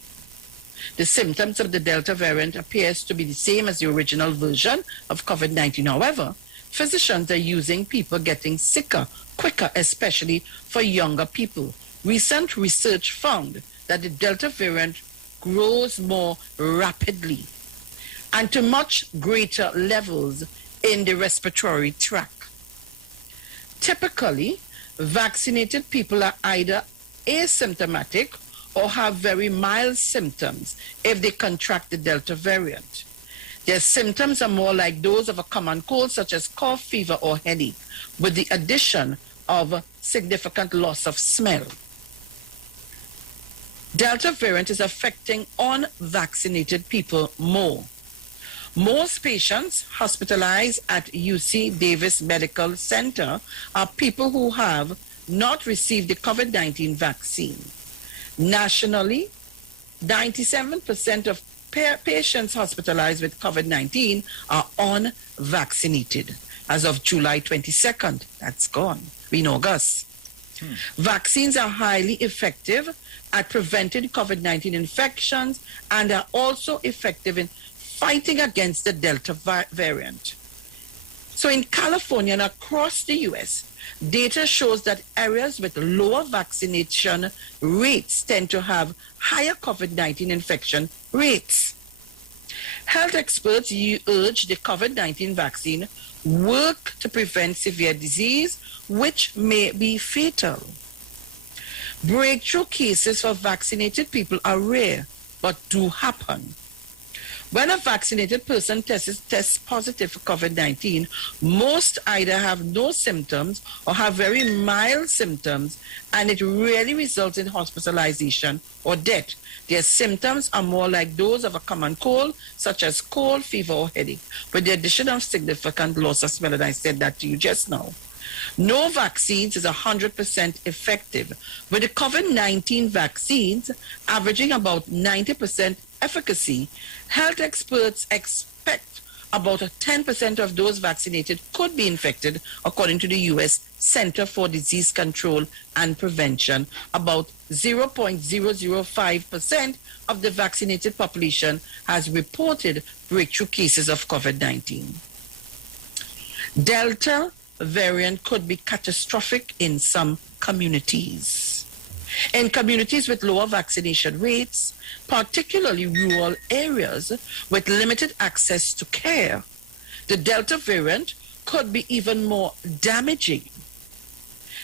The symptoms of the Delta variant appears to be the same as the original version of COVID-19. However, physicians are using people getting sicker quicker, especially for younger people. Recent research found that the Delta variant grows more rapidly and to much greater levels in the respiratory tract. Typically, vaccinated people are either asymptomatic or have very mild symptoms if they contract the Delta variant. Their symptoms are more like those of a common cold, such as cough, fever, or headache, with the addition of significant loss of smell. Delta variant is affecting unvaccinated people more. Most patients hospitalized at UC Davis Medical Center are people who have not received the COVID-19 vaccine. Nationally, 97% of patients hospitalized with COVID-19 are unvaccinated. As of July 22nd, that's gone. We're in August. Vaccines are highly effective at preventing COVID-19 infections and are also effective in fighting against the Delta variant. So in California and across the U.S., data shows that areas with lower vaccination rates tend to have higher COVID-19 infection rates. Health experts urge the COVID-19 vaccine work to prevent severe disease, which may be fatal. Breakthrough cases for vaccinated people are rare, but do happen. When a vaccinated person tests positive for COVID-19, most either have no symptoms or have very mild symptoms, and it rarely results in hospitalization or death. Their symptoms are more like those of a common cold, such as cold, fever, or headache, with the addition of significant loss of smell, and I said that to you just now. No vaccines is 100% effective, with the COVID-19 vaccines averaging about 90% efficacy. Health experts expect about 10% of those vaccinated could be infected, according to the U.S. Center for Disease Control and Prevention. About 0.005% of the vaccinated population has reported breakthrough cases of COVID-19. Delta variant could be catastrophic in some communities. In communities with lower vaccination rates, particularly rural areas with limited access to care, the Delta variant could be even more damaging.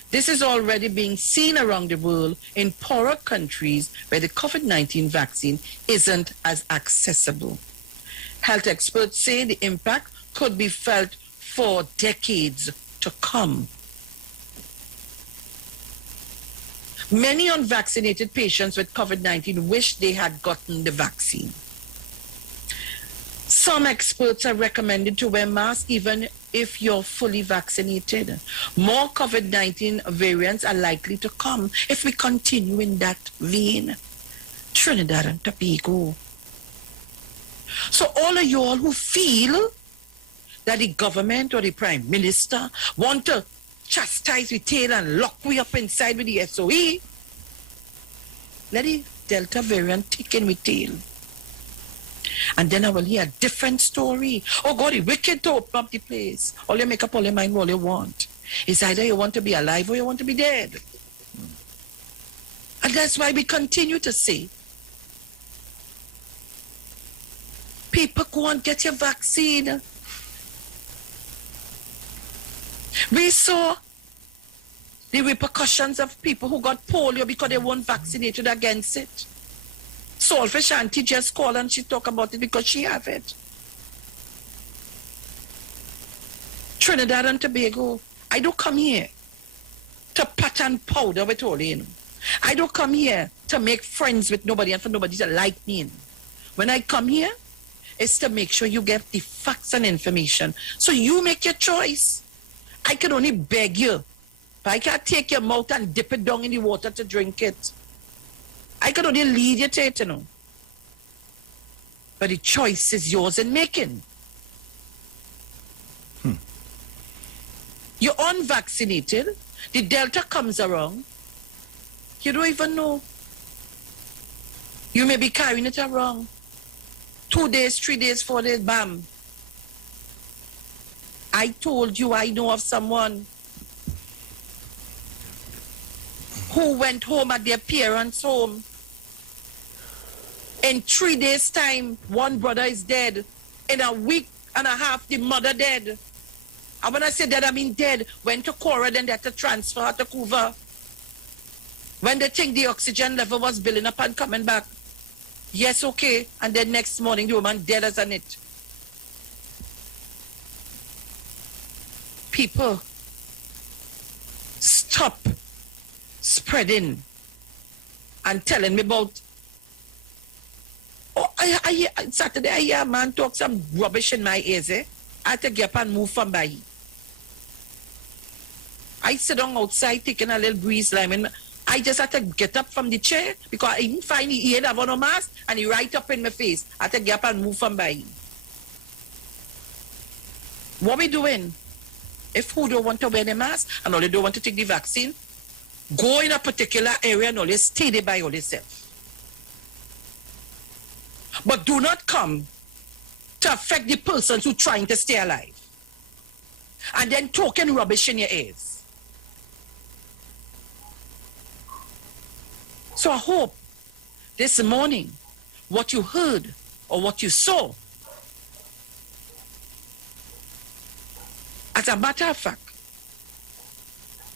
This is already being seen around the world in poorer countries where the COVID-19 vaccine isn't as accessible. Health experts say the impact could be felt for decades to come. Many unvaccinated patients with COVID-19 wish they had gotten the vaccine. Some experts are recommended to wear masks even if you're fully vaccinated. More COVID-19 variants are likely to come if we continue in that vein. Trinidad and Tobago. So all of y'all who feel that the government or the Prime Minister want to chastise with tail and lock we up inside with the SOE, let the Delta variant tick in with tail. And then I will hear a different story. Oh God, the wicked to open up the place. All you make up all your mind all you want. It's either you want to be alive or you want to be dead. And that's why we continue to say, people go and get your vaccine. We saw the repercussions of people who got polio because they weren't vaccinated against it. Saltfish Auntie just called and she talked about it because she have it. Trinidad and Tobago, I don't come here to pat and powder with all in. I don't come here to make friends with nobody and for nobody to like me. When I come here, it's to make sure you get the facts and information. So you make your choice. I can only beg you. But I can't take your mouth and dip it down in the water to drink it. I can only lead you to it, you know. But the choice is yours in making. You're unvaccinated. The Delta comes around. You don't even know. You may be carrying it around. 2 days, 3 days, 4 days, bam. I told you I know of someone who went home at their parents' home. In 3 days' time, one brother is dead. In a week and a half, the mother dead. And when I say dead, I mean dead. Went to Cora, then they had to transfer her to Couva. When they think the oxygen level was building up and coming back. Yes, okay. And then next morning, the woman dead as a nit. people stop spreading and telling me about, Saturday I hear a man talk some rubbish in my ears, I had to get up and move from by. I sit down outside taking a little breeze, I just had to get up from the chair because I didn't find he had have on a mask and he right up in my face. I had to get up and move from by. What we doing? If who don't want to wear the mask and all they don't want to take the vaccine, go in a particular area and all they stay there by all yourself. But do not come to affect the persons who trying to stay alive. And then talking rubbish in your ears. So I hope this morning, what you heard or what you saw, as a matter of fact,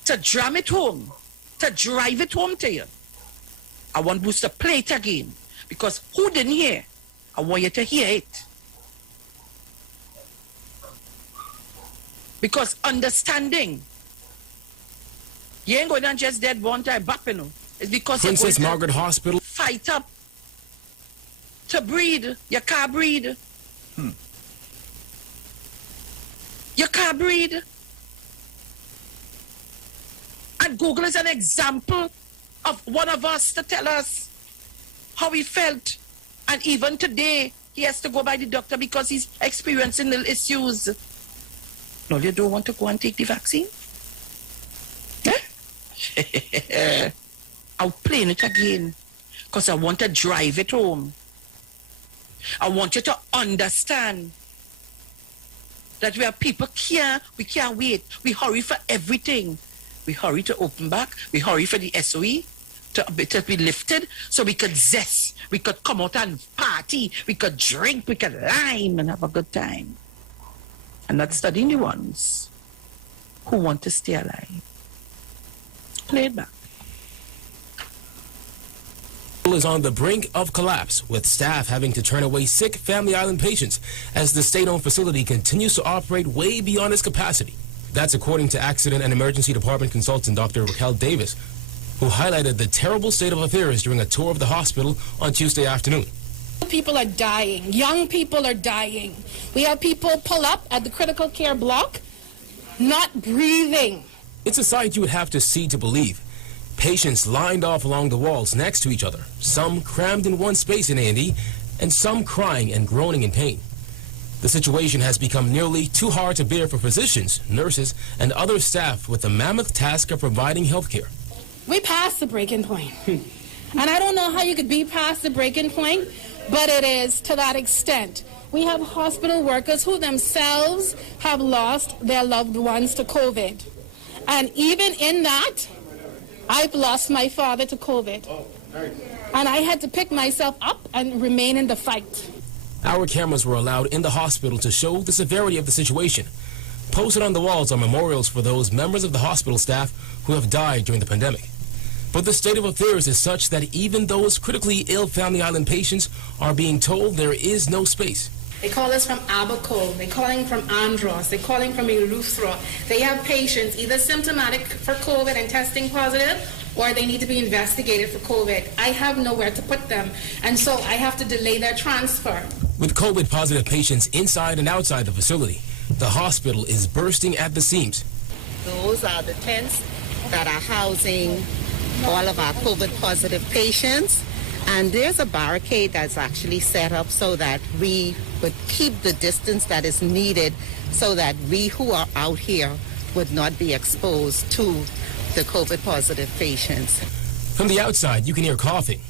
to dram it home, to drive it home to you, I want Bruce to play it again. Because who didn't hear? I want you to hear it. Because understanding, you ain't going to just dead one time back, you know. It's because Princess Margaret Hospital fight up to breed. You can't breed. You can't breed. And Google is an example of one of us to tell us how he felt. And even today, he has to go by the doctor because he's experiencing little issues. No, you don't want to go and take the vaccine? Eh? I'll play it again because I want to drive it home. I want you to understand that we are people we can't wait. We hurry for everything. We hurry to open back. We hurry for the SOE to be lifted so we could zest. We could come out and party. We could drink. We could lime and have a good time. And not studying the ones who want to stay alive. Play it back. Is on the brink of collapse, with staff having to turn away sick Family Island patients as the state-owned facility continues to operate way beyond its capacity. That's according to Accident and Emergency Department consultant Dr. Raquel Davis, who highlighted the terrible state of affairs during a tour of the hospital on Tuesday afternoon. People are dying. Young people are dying. We have people pull up at the critical care block, not breathing. It's a sight you would have to see to believe. Patients lined off along the walls next to each other, some crammed in one space in A&E, and some crying and groaning in pain. The situation has become nearly too hard to bear for physicians, nurses, and other staff with the mammoth task of providing health care. We passed the breaking point. And I don't know how you could be past the breaking point, but it is to that extent. We have hospital workers who themselves have lost their loved ones to COVID. And even in that, I've lost my father to COVID. And I had to pick myself up and remain in the fight. Our cameras were allowed in the hospital to show the severity of the situation. Posted on the walls are memorials for those members of the hospital staff who have died during the pandemic. But the state of affairs is such that even those critically ill Family Island patients are being told there is no space. They call us from Abaco, they're calling from Andros, they're calling from Eleuthera. They have patients either symptomatic for COVID and testing positive, or they need to be investigated for COVID. I have nowhere to put them, and so I have to delay their transfer. With COVID positive patients inside and outside the facility, the hospital is bursting at the seams. Those are the tents that are housing all of our COVID positive patients. And there's a barricade that's actually set up so that we would keep the distance that is needed so that we who are out here would not be exposed to the COVID positive patients. From the outside, you can hear coughing.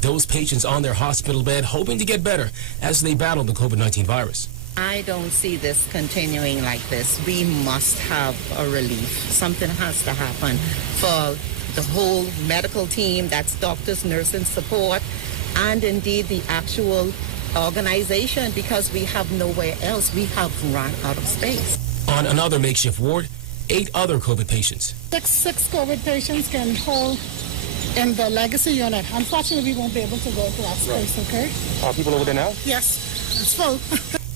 Those patients on their hospital bed hoping to get better as they battle the COVID-19 virus. I don't see this continuing like this. We must have a relief. Something has to happen for the whole medical team, that's doctors, nurses, support, and indeed the actual organization, because we have nowhere else. We have run out of space. On another makeshift ward, 8 other COVID patients. Six COVID patients can hold in the legacy unit. Unfortunately, we won't be able to go to that space, okay? Are people over there now? Yes, it's full.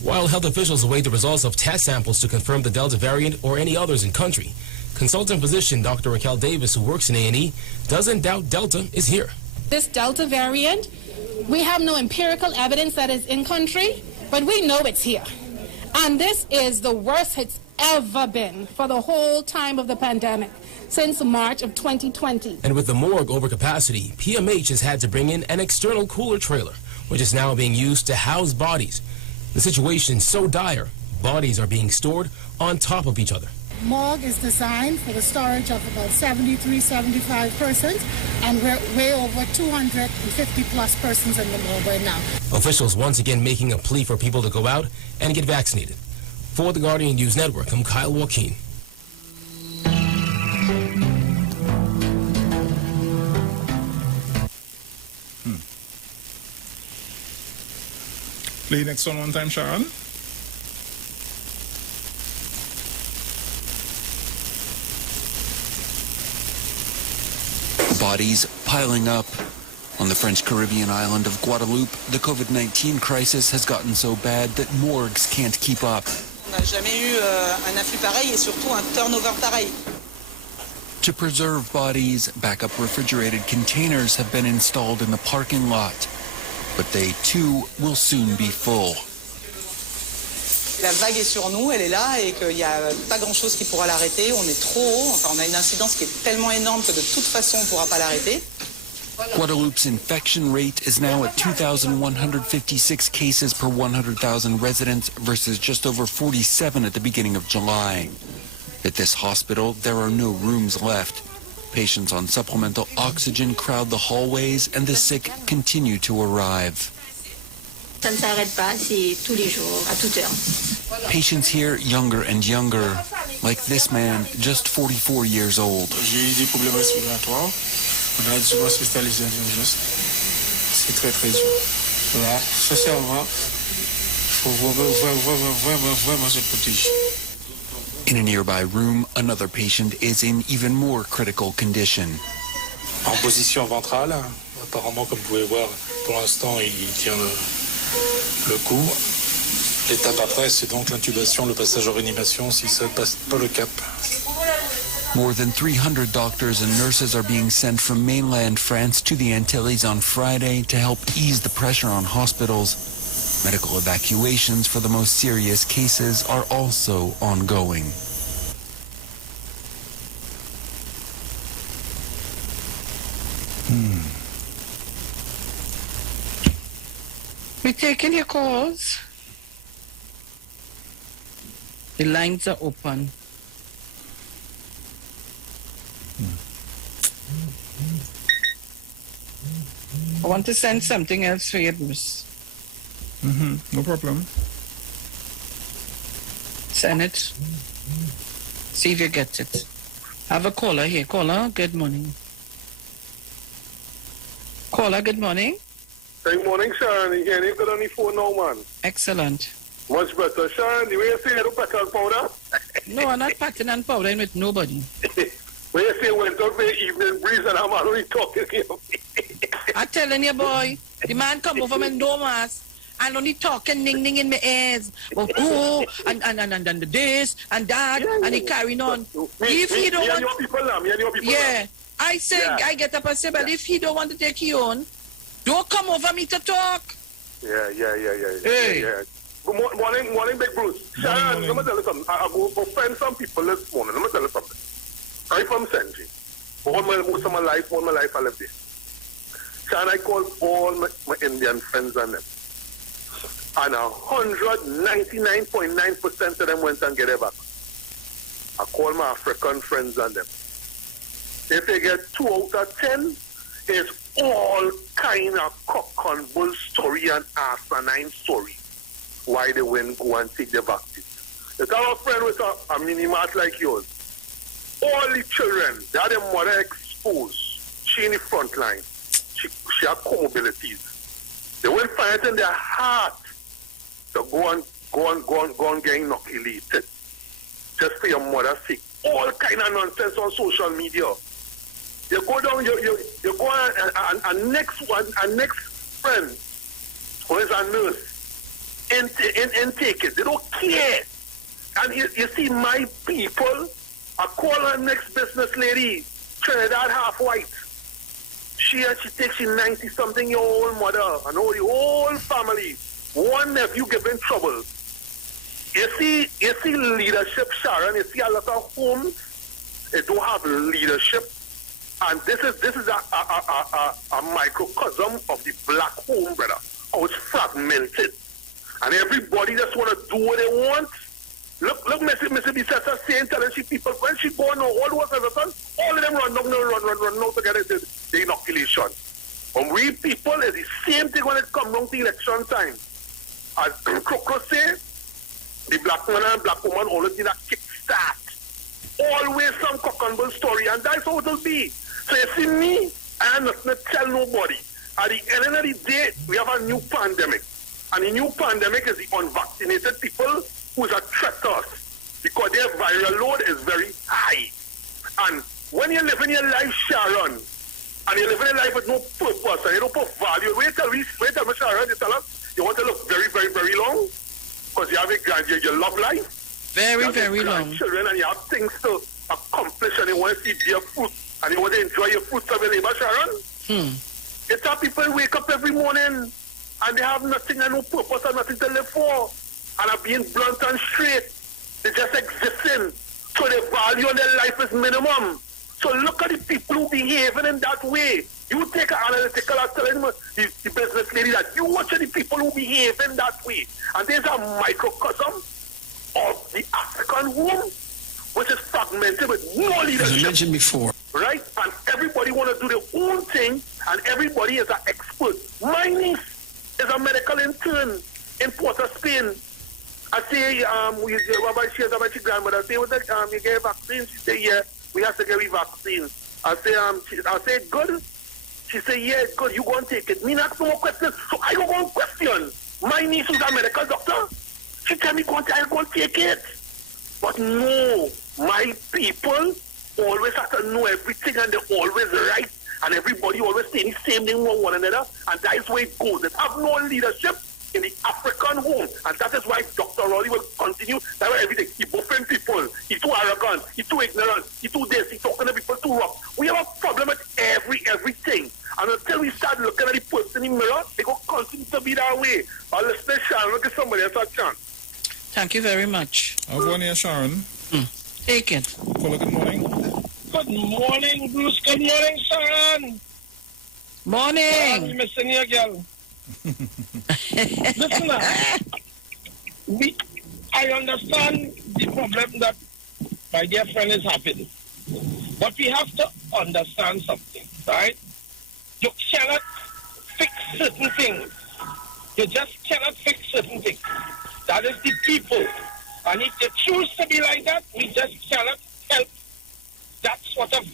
While health officials await the results of test samples to confirm the Delta variant or any others in country, consultant physician Dr. Raquel Davis, who works in A&E, doesn't doubt Delta is here. This Delta variant, we have no empirical evidence that it's in country, but we know it's here. And this is the worst it's ever been for the whole time of the pandemic, since March of 2020. And with the morgue over capacity, PMH has had to bring in an external cooler trailer, which is now being used to house bodies. The situation is so dire, bodies are being stored on top of each other. Morgue is designed for the storage of about 73, 75 persons, and we're way over 250 plus persons in the morgue right now. Officials once again making a plea for people to go out and get vaccinated. For the Guardian News Network, I'm Kyle Joaquin. Play next one time, Sharon. Bodies piling up. On the French Caribbean island of Guadeloupe, the COVID-19 crisis has gotten so bad that morgues can't keep up. On n'a jamais eu un afflux pareil et surtout un turnover pareil. To preserve bodies, backup refrigerated containers have been installed in the parking lot. But they too will soon be full. La vague est sur nous, elle est là et qu'il n'y a pas grand-chose qui pourra l'arrêter. On est trop haut, enfin on a une incidence qui est tellement énorme que de toute façon on ne pourra pas l'arrêter. Guadeloupe's infection rate is now at 2,156 cases per 100,000 residents versus just over 47 at the beginning of July. At this hospital, there are no rooms left. Patients on supplemental oxygen crowd the hallways and the sick continue to arrive. Ça ne s'arrête pas, c'est tous les jours, à toute heure. Patients here younger and younger, like this man, just 44 years old. J'ai eu des problèmes respiratoires. On a dû m'hospitaliser en urgence. C'est très très dur. Voilà, sincèrement, il faut vraiment se protéger. In a nearby room, another patient is in even more critical condition. En position ventrale, apparemment, comme vous pouvez voir, pour l'instant, il tient le coup. L'étape après, c'est donc l'intubation, le passage en réanimation, si ça ne passe pas le cap. More than 300 doctors and nurses are being sent from mainland France to the Antilles on Friday to help ease the pressure on hospitals. Medical evacuations for the most serious cases are also ongoing. We're taking your calls. The lines are open. I want to send something else for you, Bruce. No problem. Send it. See if you get it. Have a caller here. Caller, good morning. Caller, good morning. Good morning, Sharon. You hear me good on the phone now, man? Excellent. Much better. Sharon, the way you say you don't pack on powder? No, I'm not packing and powdering with nobody. When you say went out for the evening breeze and I'm only talking here. I'm telling you, boy, the man come over my domas and only talking ning in my ears. Well, oh, and this and that, and he carrying on. If he don't want, yeah, I say, yeah. I get up and say, but if he don't want to take you on, don't come over me to talk. Yeah. Hey. Yeah. Good morning, Big Bruce. Sharon, let me tell you something. I go offend some people this morning. Let me tell you something. I'm from Senji. Most of my life I live there. Sharon, I call all my Indian friends and them. And 199.9% of them went and get it back. I call my African friends and them. If they get 2 out of 10, it's all kind of cock and bull story and asinine story why they wouldn't go and take the vaccine. If I have a friend with a mini-mart like yours, all the children, they had their mother exposed. She in the front line. She had comorbidities. They will find it in their heart to go and get inoculated. Just for your mother's sake. All kind of nonsense on social media. You go down, you go and next friend who is a nurse, and take it. They don't care. And you see, my people, I call her next business lady, Trinidad half white. She takes 90-something-year-old mother and all the whole family. One nephew giving trouble. You see leadership, Sharon. You see a lot of homes, they don't have leadership. And this is a microcosm of the black home, brother. How it's fragmented. And everybody just want to do what they want. Look, Mr. Bissetta saying, telling she people, when she go on, all those everything, all of them run now to get the inoculation. When we people, it's the same thing when it comes down to election time. As Kroko say, the black man and black woman always need a kickstart. Always some cock and bull story, and that's how it will be. So you see me, I am not going to tell nobody. At the end of the day, we have a new pandemic. And the new pandemic is the unvaccinated people who is a threat to us because their viral load is very high. And when you live in your life, Sharon, and you live in your life with no purpose and you don't put value, wait till me, Sharon, you tell us you want to look very, very, very long because you have a grandchild, you love life. Very, very long. Children and you have things to accomplish and you want to see your fruit and you want to enjoy your fruits of your labor, Sharon. It's how people wake up every morning and they have nothing and no purpose and nothing to live for. And are being blunt and straight. They're just existing. So the value of their life is minimum. So look at the people who behaving in that way. You take an analytical and telling the business lady that you watch the people who behave in that way. And there's a microcosm of the African home, which is fragmented with no leadership. As I mentioned before. Right? And everybody want to do their own thing, and everybody is an expert. My niece is a medical intern in Port of Spain. I say, she has a grandmother. I say, you get a vaccine? She say, yeah, we have to get a vaccine. I say, good? She say, yeah, it's good. You go and take it. Me not no more questions. So I go and question. My niece who's a medical doctor, she tell me, I go and take it. But no, my people always have to know everything and they're always right. And everybody always saying the same thing with one another. And that is where it goes. They have no leadership in the African home, and that is why Dr. Rowley will continue. That's why everything. He buffing people. He's too arrogant. He's too ignorant. He's too this. He's talking to people too rough. We have a problem with everything. And until we start looking at the person in the mirror, they will continue to be that way. But listen, Sharon, look at somebody else a chance. Thank you very much. I'll go on here, Sharon. Take it. Caller, good morning. Good morning, Bruce. Good morning, Sharon. Morning. I'm missing you, girl. Listen, I understand the problem that my dear friend is having, but we have to understand something, right? You cannot fix certain things. You just cannot fix certain things. That is the people. And if they choose to be like that, we just cannot help that sort of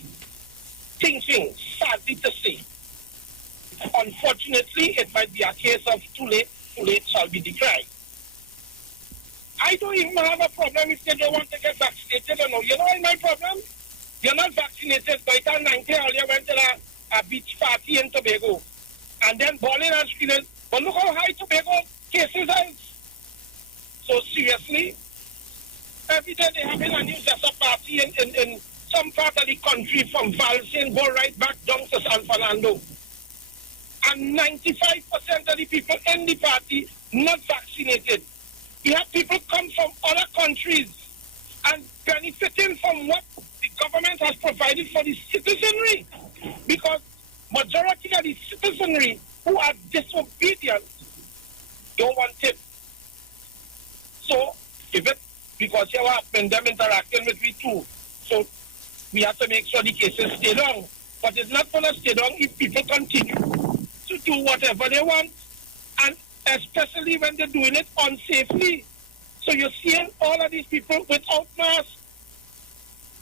thinking, sadly to say. Unfortunately, it might be a case of too late shall be the cry. I don't even have a problem if they don't want to get vaccinated or no. You know what my problem? You're not vaccinated, but it's 90 earlier went to a beach party in Tobago. And then bawling and screaming, but look how high Tobago cases are. So seriously, every day they have a new just party in some part of the country from Valsin, go right back down to San Fernando. And 95% of the people in the party not vaccinated. We have people come from other countries and benefiting from what the government has provided for the citizenry. Because majority of the citizenry who are disobedient don't want it. So, because you have been them interacting with me too. So, we have to make sure the cases stay down. But it's not going to stay down if people continue to do whatever they want, and especially when they're doing it unsafely. So you're seeing all of these people without masks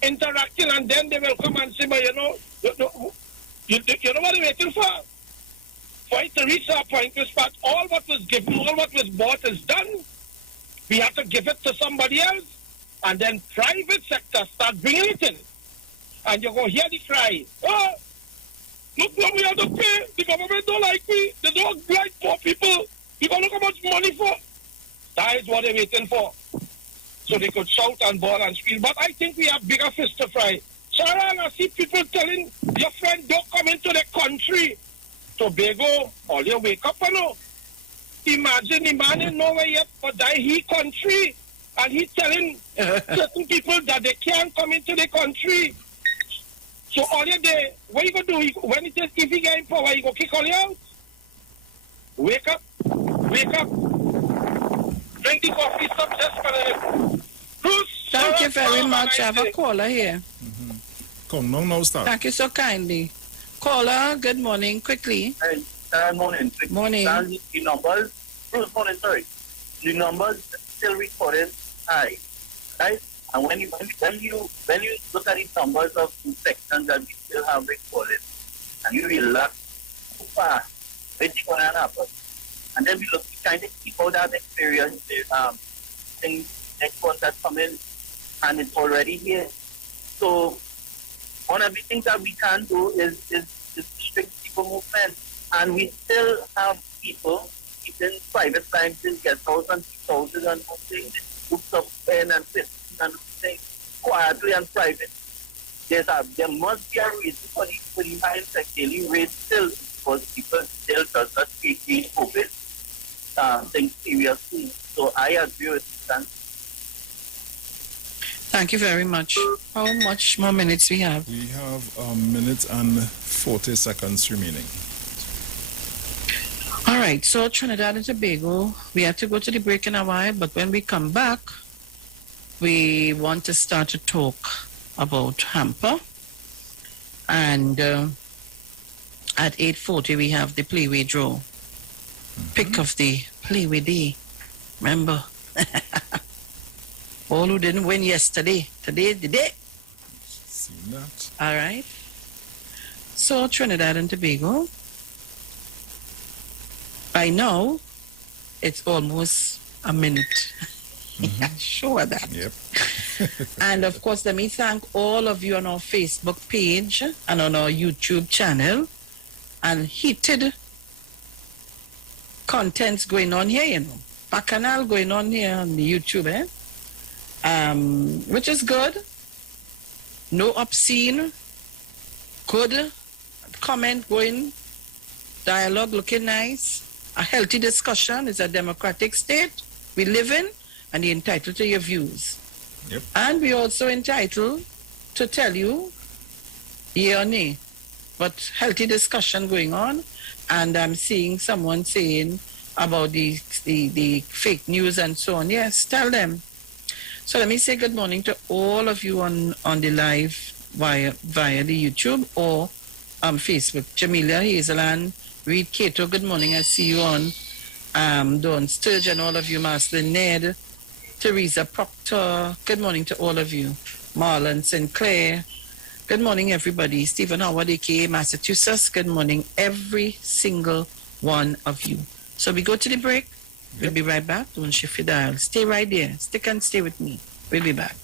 interacting, and then they will come and say, but you know what they're waiting for? For it to reach our point, but all what was given, all what was bought is done. We have to give it to somebody else, and then private sector start bringing it in. And you go hear the cry, oh, look what we have to pay. The government don't like me. They don't like poor people. You go look how much money for. what they're waiting for. So they could shout and bawl and scream. But I think we have bigger fish to fry. Sharon, I see people telling your friend, don't come into the country. Tobago, all you wake up, you know. Imagine the man in nowhere yet, but that he country. And he's telling certain people that they can't come into the country. So all you day, what you gonna do? When it is, if he get in power, you go kick all you out. Wake up. Drink the coffee, stop just for the Bruce. Thank you very much. I have a caller here. Come, no, start. Thank you so kindly. Caller, good morning, quickly. Hey, morning. Morning. The numbers, Bruce, morning, sorry. The numbers still recorded high, right? And when you look at the numbers of infections that we still have recorded, and you relax too fast, what's going to happen? And then we trying to keep out that experience, things next one that's coming, and it's already here. So one of the things that we can do is restrict people movement, and we still have people in private premises, guest house and houses and things, groups of 10 and 15 and things, quietly and private. There must be a reason for the high infected rate still, because people still does not take the COVID things seriously. So I agree with that. Thank you very much. How much more minutes we have? We have a minute and 40 seconds remaining. All right, so Trinidad and Tobago, we have to go to the break in a while, but when we come back, we want to start to talk about hamper. And at 8:40, we have the playway draw. Pick of the playway day. Remember? All who didn't win yesterday, today is the day. Seen that. All right. So Trinidad and Tobago, by now, it's almost a minute. Sure that. Yep. And of course, let me thank all of you on our Facebook page and on our YouTube channel, and heated contents going on here, you know. Bacchanal going on here on the YouTube, which is good. No obscene. Good comment going. Dialogue looking nice. A healthy discussion. It's a democratic state we live in, and you're entitled to your views. Yep. And we're also entitled to tell you yea or nay. But healthy discussion going on, and I'm seeing someone saying about the fake news and so on. Yes, tell them. So let me say good morning to all of you on the live via the YouTube or Facebook. Jamelia, Hazeland, Reed Cato, good morning. I see you on. Dawn Sturgeon, all of you, Master Ned, Teresa Proctor, good morning to all of you. Marlon Sinclair, good morning, everybody. Stephen Howard, aka Massachusetts, good morning, every single one of you. So we go to the break. We'll be right back. Don't shift your dial. Stay right there. Stick and stay with me. We'll be back.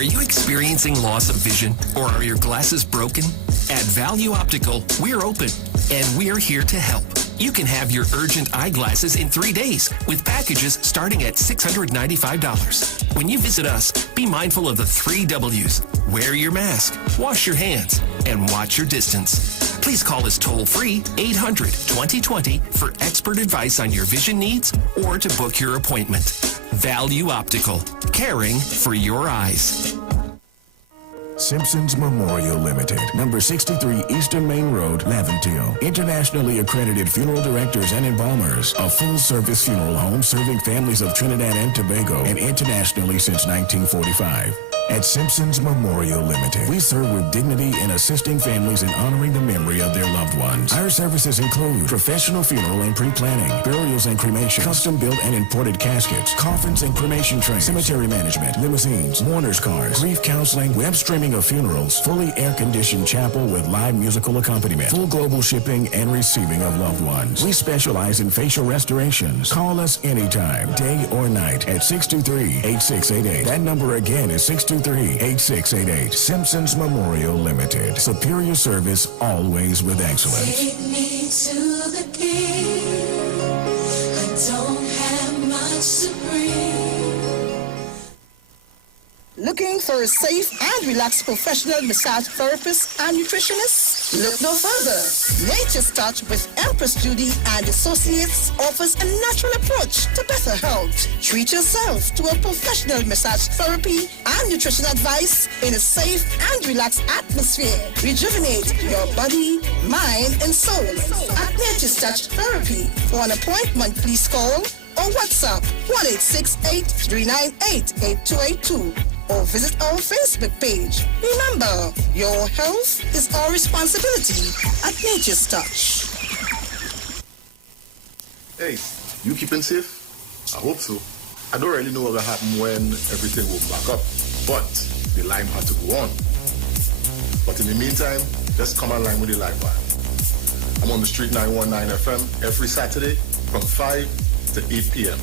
Are you experiencing loss of vision or are your glasses broken? At Value Optical, we're open and we're here to help. You can have your urgent eyeglasses in 3 days with packages starting at $695. When you visit us, be mindful of the 3 W's. Wear your mask, wash your hands, and watch your distance. Please call us toll-free 800-2020 for expert advice on your vision needs or to book your appointment. Value Optical, caring for your eyes. Simpson's Memorial Limited, number 63 Eastern Main Road, Laventille. Internationally accredited funeral directors and embalmers. A full-service funeral home serving families of Trinidad and Tobago and internationally since 1945. At Simpson's Memorial Limited, we serve with dignity in assisting families in honoring the memory of their loved ones. Our services include professional funeral and pre-planning, burials and cremation, custom-built and imported caskets, coffins and cremation trays, cemetery management, limousines, mourners cars, grief counseling, web streaming of funerals, fully air-conditioned chapel with live musical accompaniment, full global shipping and receiving of loved ones. We specialize in facial restorations. Call us anytime, day or night, at 623-8688. That number again is 623-8688. Simpsons Memorial Limited. Superior service, always with excellence. Take me to the king. I don't have much to bring. Looking for a safe and relaxed professional massage therapist and nutritionist? Look no further. Nature's Touch with Empress Judy and Associates offers a natural approach to better health. Treat yourself to a professional massage therapy and nutrition advice in a safe and relaxed atmosphere. Rejuvenate your body, mind, and soul at Nature's Touch Therapy. For an appointment, please call or WhatsApp 1-868-398-8282 or visit our Facebook page. Remember, your health is our responsibility at Nature's Touch. Hey, you keeping safe? I hope so. I don't really know what will happen when everything will back up, but the line had to go on. But in the meantime, just come online with the live wire. I'm on the Street 919 FM every Saturday from 5 to 8 p.m.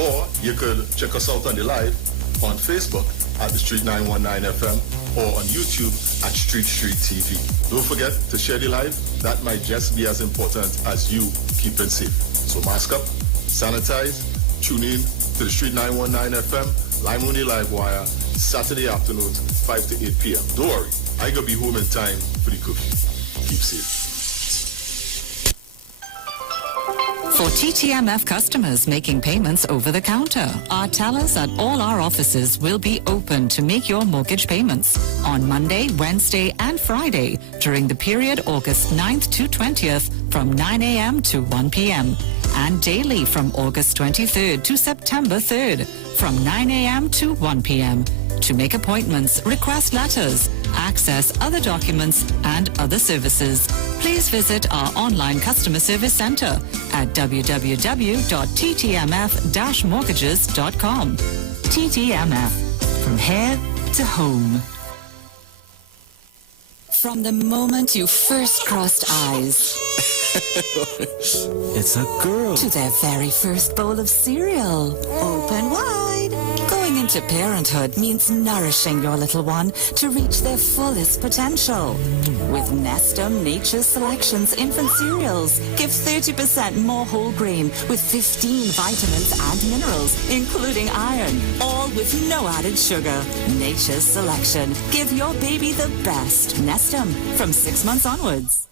Or you could check us out on the live on Facebook at the Street 919 FM or on YouTube at Street TV. Don't forget to share the live. That might just be as important as you keeping safe. So mask up, sanitize, tune in to the Street 919 FM, Lime on the Live Wire, Saturday afternoons, 5 to 8 p.m. Don't worry, I gonna be home in time for the curfew. Keep safe. For TTMF customers making payments over the counter, our tellers at all our offices will be open to make your mortgage payments on Monday, Wednesday, and Friday during the period August 9th to 20th from 9 a.m. to 1 p.m. and daily from August 23rd to September 3rd from 9 a.m. to 1 p.m. To make appointments, request letters, access other documents, and other services, please visit our online customer service center at www.ttmf-mortgages.com. TTMF, from here to home. From the moment you first crossed eyes, It's a girl. to their very first bowl of cereal, open wide. Going into parenthood means nourishing your little one to reach their fullest potential. With Nestum Nature's Selections infant cereals, give 30% more whole grain with 15 vitamins and minerals, including iron, all with no added sugar. Nature's Selection. Give your baby the best. Nestum, from 6 months onwards.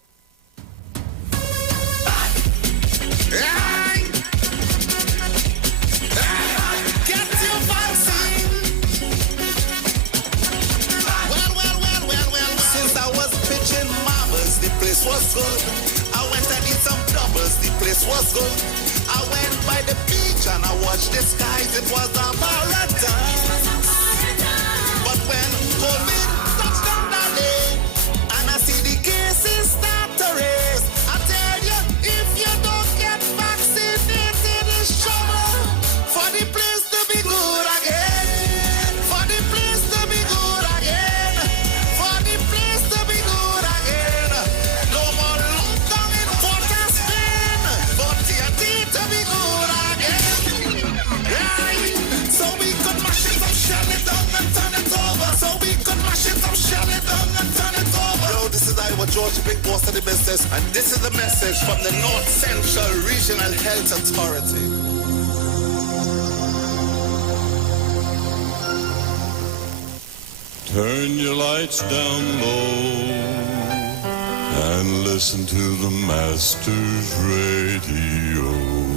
The place was good. I went and did some doubles. The place was good. I went by the beach and I watched the skies. It was a paradise. But when COVID touched down that day and I see the cases start to raise, I tell you, if you don't get vaccinated, it's trouble for the place to be good again. For the place to be good again. For the place to be good again. No more lockdown in Port of Spain. For TNT to be good again. Right? So we could mash it up, shell it down and turn it over. So George, big boss of the business, and this is the message from the North Central Regional Health Authority. Turn your lights down low and listen to the Master's Radio.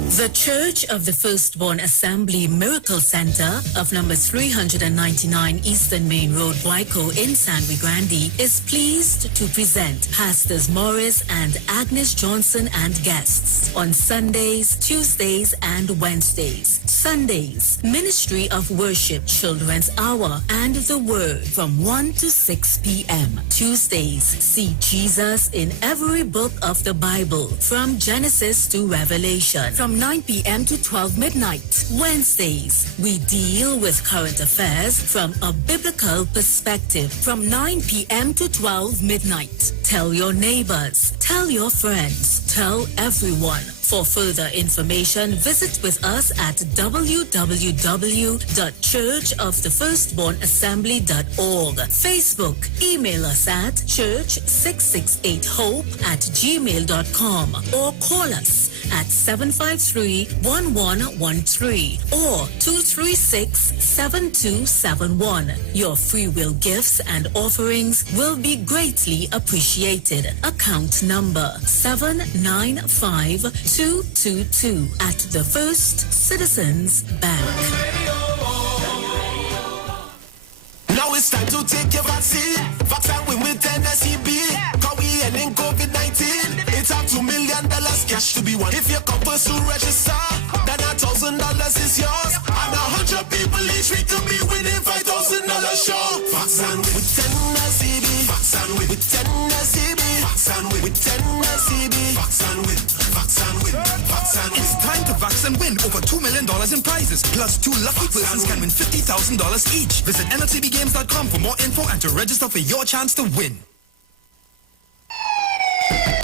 The Church of the Firstborn Assembly Miracle Center of number 399 Eastern Main Road, Waiko in San Luis Grande is pleased to present Pastors Morris and Agnes Johnson and guests on Sundays, Tuesdays, and Wednesdays. Sundays, Ministry of Worship Children's Hour and the Word from 1 to 6 p.m. Tuesdays, see Jesus in every book of the Bible from Genesis to Revelation from 9 p.m. to 12 midnight. Wednesdays, we deal with current affairs from a biblical perspective from 9 p.m. to 12 midnight. Tell your neighbors, tell your friends, tell everyone. For further information, visit with us at www.churchofthefirstbornassembly.org. Facebook, email us at church668hope@gmail.com or call us at 753-1113 or 236-7271. Your free will gifts and offerings will be greatly appreciated. Account number 795222 at the First Citizens Bank. Now it's time to take your vaccine. Vaccine with NSCB. Cause we ending COVID-19. It's up $2 million cash to be won. If you come first to register, then $1,000 is yours. And 100 people each week to be winning $5,000 sure. Vaccine with NSCB. Vaccine with NSCB. Vaccine with NSCB. Vaccine with. It's time to vaccine win over $2 million in prizes. Plus 2 lucky persons can win $50,000 each. Visit MLTBgames.com for more info and to register for your chance to win.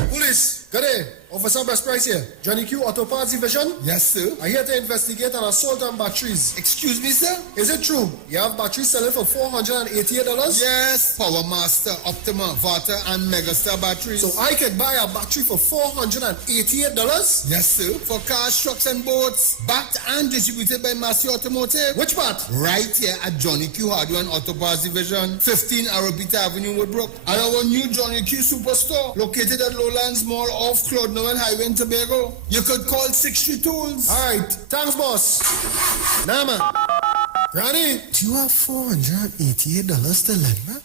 Police, good day. Officer Best Price here. Johnny Q Auto Parts Division? Yes, sir. I'm here to investigate an assault on batteries. Excuse me, sir? Is it true? You have batteries selling for $488? Yes. Power Master, Optima, Vata, and Megastar batteries. So I could buy a battery for $488? Yes, sir. For cars, trucks, and boats. Backed and distributed by Massey Automotive. Which part? Right here at Johnny Q Hardware and Auto Parts Division, 15 Arrowbita Avenue, Woodbrook. And our new Johnny Q Superstore, located at Lowlands Mall off Claude Noel Highway in Tobago. You could call 63 Tools. Alright, thanks boss. Nah man. Granny, do you have $488 to lend, man?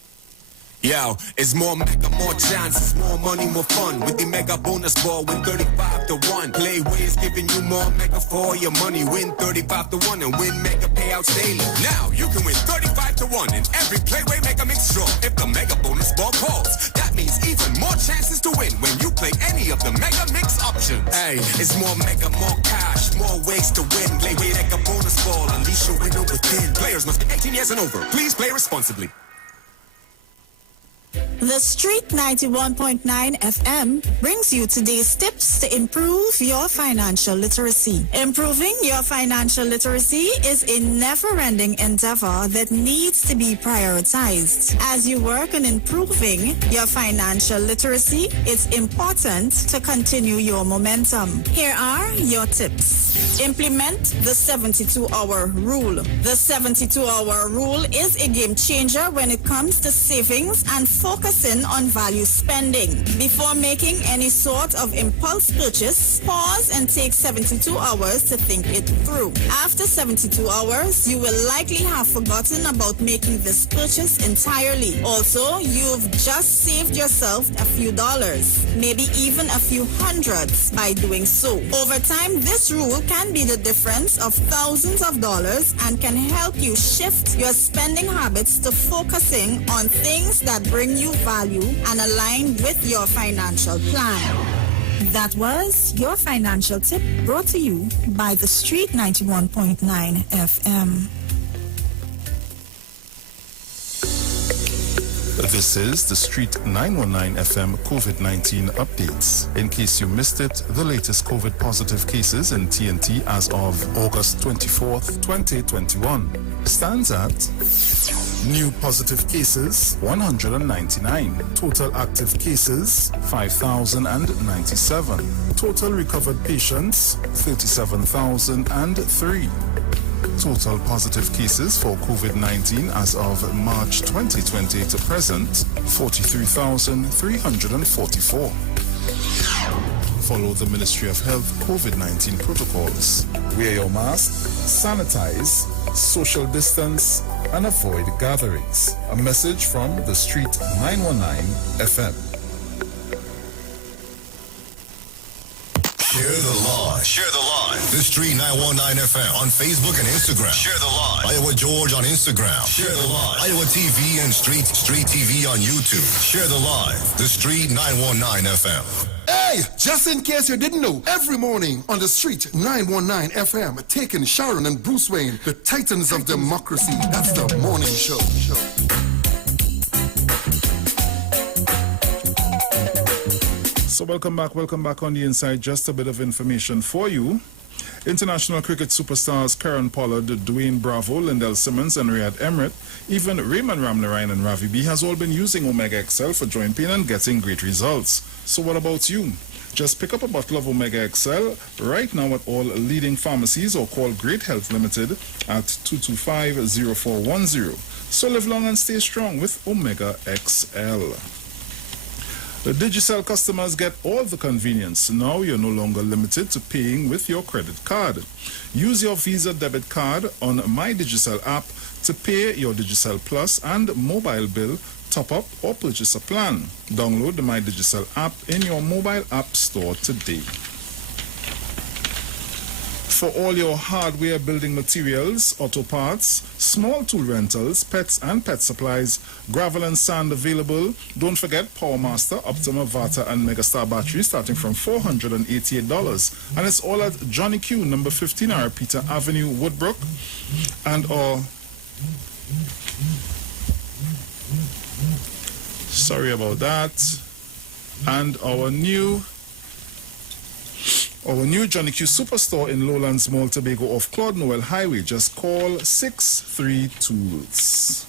Yo, it's more mega, more chances, more money, more fun. With the mega bonus ball, win 35 to 1. Playways giving you more mega for your money. Win 35 to 1 and win mega payouts daily. Now you can win 35 to 1 in every Playway Mega Mix draw. If the mega bonus ball calls, that means even more chances to win when you play any of the mega mix options. Hey, it's more mega, more cash, more ways to win. Playway Mega bonus ball, unleash your window within. Players must be 18 years and over. Please play responsibly. The Street 91.9 FM brings you today's tips to improve your financial literacy. Improving your financial literacy is a never-ending endeavor that needs to be prioritized. As you work on improving your financial literacy, it's important to continue your momentum. Here are your tips. Implement the 72-hour rule. The 72-hour rule is a game changer when it comes to savings and focusing on value spending. Before making any sort of impulse purchase, pause and take 72 hours to think it through. After 72 hours, you will likely have forgotten about making this purchase entirely. Also, you've just saved yourself a few dollars, maybe even a few hundreds by doing so. Over time, this rule can be the difference of thousands of dollars and can help you shift your spending habits to focusing on things that bring you value and align with your financial plan. That was your financial tip brought to you by the Street 91.9 FM. This is the Street 919 FM COVID-19 updates. In case you missed it, the latest COVID positive cases in TNT as of August 24th, 2021 stands at New positive cases, 199. Total active cases, 5,097. Total recovered patients, 37,003. Total positive cases for COVID-19 as of March 2020 to present, 43,344. Follow the Ministry of Health COVID-19 protocols. Wear your mask, sanitize, social distance, and avoid gatherings. A message from the Street 919 FM. Share the live. Share the live. The Street 919 FM on Facebook and Instagram. Share the live. Iowa George on Instagram. Share the live. Iowa TV and Street TV on YouTube. Share the live. The Street 919 FM. Hey, just in case you didn't know, every morning on the Street 919 FM, taking Sharon and Bruce Wayne, the Titans of Democracy. That's the morning show. So welcome back on the inside. Just a bit of information for you. International cricket superstars Karen Pollard, Dwayne Bravo, Lindell Simmons, and Riyad Emirates, even Raymond Ramnarayan and Ravi B has all been using Omega XL for joint pain and getting great results. So what about you? Just pick up a bottle of Omega XL right now at all leading pharmacies or call Great Health Limited at 225-0410. So live long and stay strong with Omega XL. The Digicel customers get all the convenience. Now you're no longer limited to paying with your credit card. Use your Visa debit card on My Digicel app to pay your Digicel Plus and mobile bill, top up or purchase a plan. Download the My Digicel app in your mobile app store today. For all your hardware, building materials, auto parts, small tool rentals, pets and pet supplies, gravel and sand available. Don't forget PowerMaster, Optima, Vata and Megastar batteries starting from $488. And it's all at Johnny Q, number 15 R. Peter Avenue, Woodbrook. And sorry about that. And our new Johnny Q Superstore in Lowlands Mall, Tobago off Claude Noel Highway. Just call 63 Tools.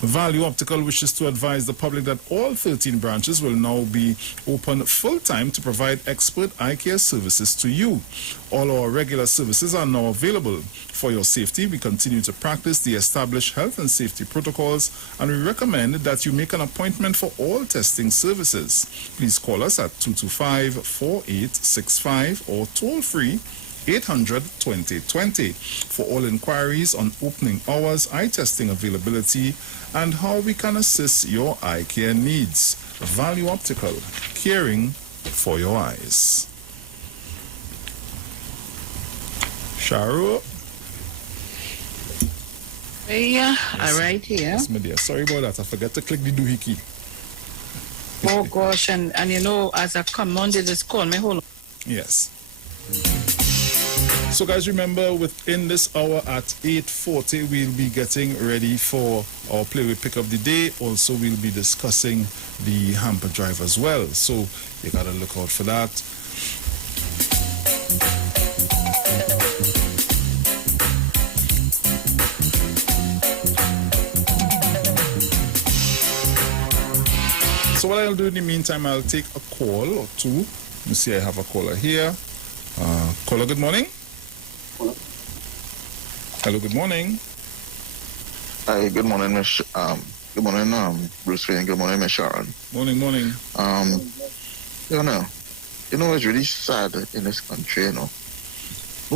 Value Optical wishes to advise the public that all 13 branches will now be open full-time to provide expert eye care services to you. All our regular services are now available. For your safety, we continue to practice the established health and safety protocols, and we recommend that you make an appointment for all testing services. Please call us at 225-4865 or toll-free 800-2020 for all inquiries on opening hours, eye testing availability, and how we can assist your eye care needs. Value Optical, caring for your eyes. Sharu. Yeah, all right here. Yes, my dear. Sorry about that. I forgot to click the doohickey. Oh gosh, and you know, as I come on, they just call me. Hold on. Yes. So guys, remember, within this hour at 8:40, we'll be getting ready for our Play With Pick of the Day. Also, we'll be discussing the hamper drive as well. So you gotta look out for that. So what I'll do in the meantime, I'll take a call or two. Let me see, I have a caller here. Caller, good morning. Hello, good morning. Hi, good morning, Miss. Good morning, Bruce Wayne. Good morning, Miss Sharon. Morning. You know, it's really sad in this country. No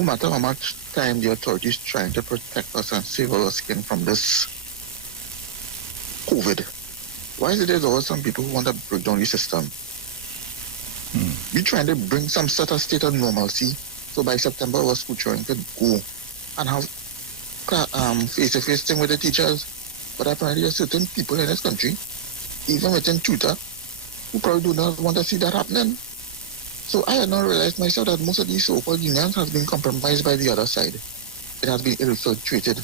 matter how much time the authorities trying to protect us and save our skin from this COVID, why is it there's always some people who want to break down the system? We're trying to bring some sort of state of normalcy, so by September our school children could go and have face-to-face thing with the teachers. But apparently there's certain people in this country, even within tutor, who probably do not want to see that happening. So I had not realized myself that most of these so-called unions have been compromised by the other side. It has been infiltrated.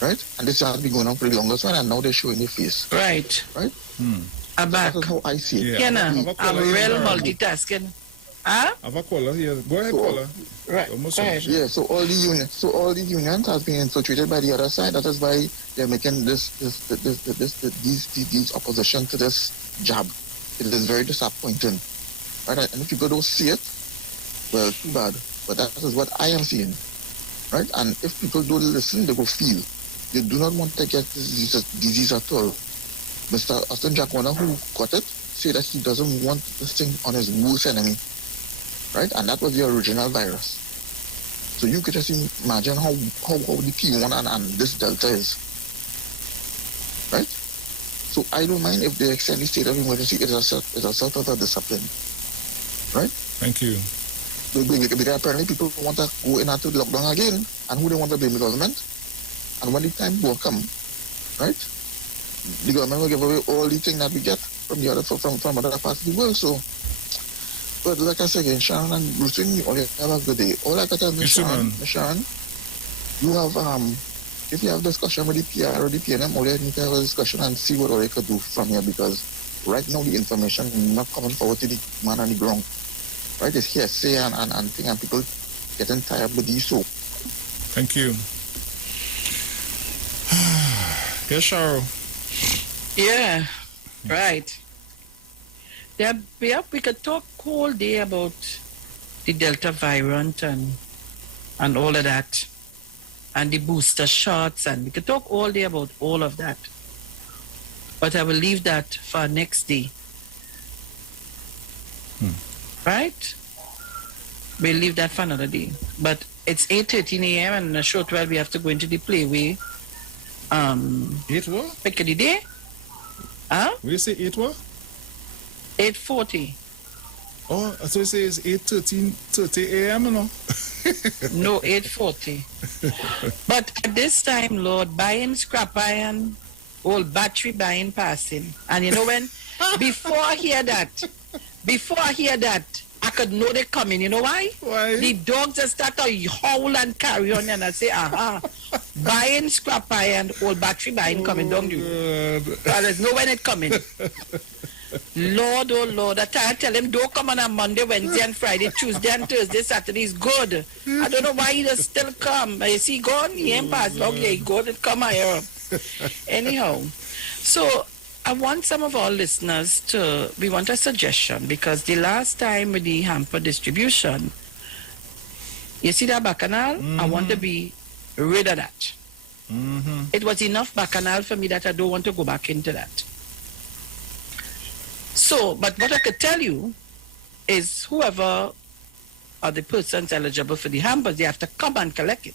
Right? And this has been going on for the longest one, and now they're showing their face. Right. Right? I'm back. That's how I see it. I'm real multitasking. Huh? I have a caller here. Go ahead, caller. Right. Almost Go ahead. finished. Yeah, so all the unions has been infiltrated by the other side. That is why they're making these opposition to this job. It is very disappointing. Right? And if people don't see it, well, too bad. But that is what I am seeing. Right? And if people don't listen, they will feel. They do not want to get this disease at all. Mr. Austin Jacona, who got it, said that he doesn't want this thing on his worst enemy. Right? And that was the original virus. So you could just imagine how the P1 and this Delta is. Right? So I don't mind if they extend the state of emergency. It's a sort of a discipline. Right? Thank you. Because apparently people want to go into lockdown again, and who they want to blame the government. And when the time will come, right, the government will give away all the things that we get from the other from other parts of the world. So, but like I said again, Sharon and Bruce, you all have a good day. All I got to tell Sharon, you have if you have discussion with the PR or the PNM, all you need to have a discussion and see what all they could do from here, because right now the information is not coming forward to the man on the ground. Right, it's hearsay and people getting tired with these. So, thank you. Yes, Cheryl. Yeah, right. Yeah, we could talk all day about the Delta variant and all of that, and the booster shots, and we could talk all day about all of that. But I will leave that for next day. Right? We'll leave that for another day. But it's 8:13 a.m. and in a short while we have to go into the playway. 8 what? Pick of the day. Huh? Will you say 8 what? 8:40. Oh, so you say it's 8:30 a.m. no? No, 8:40. But at this time, Lord, buying scrap iron, old battery buying passing. And you know when, before I hear that, I could know they coming. You know why? Why? The dogs just start to howl and carry on, and I say, buying scrap iron, old battery buying coming, don't you? There's no when it coming. Lord, oh Lord, I tell him don't come on a Monday, Wednesday and Friday, Tuesday and Thursday, Saturday is good. I don't know why he does still come. Is he gone? He ain't passed long. Yeah, he go and come here. Anyhow, so I want some of our listeners we want a suggestion, because the last time with the hamper distribution, you see that bacchanal? I want to be rid of that. It was enough bacchanal for me that I don't want to go back into that. So, but what I could tell you is whoever are the persons eligible for the hampers, they have to come and collect it.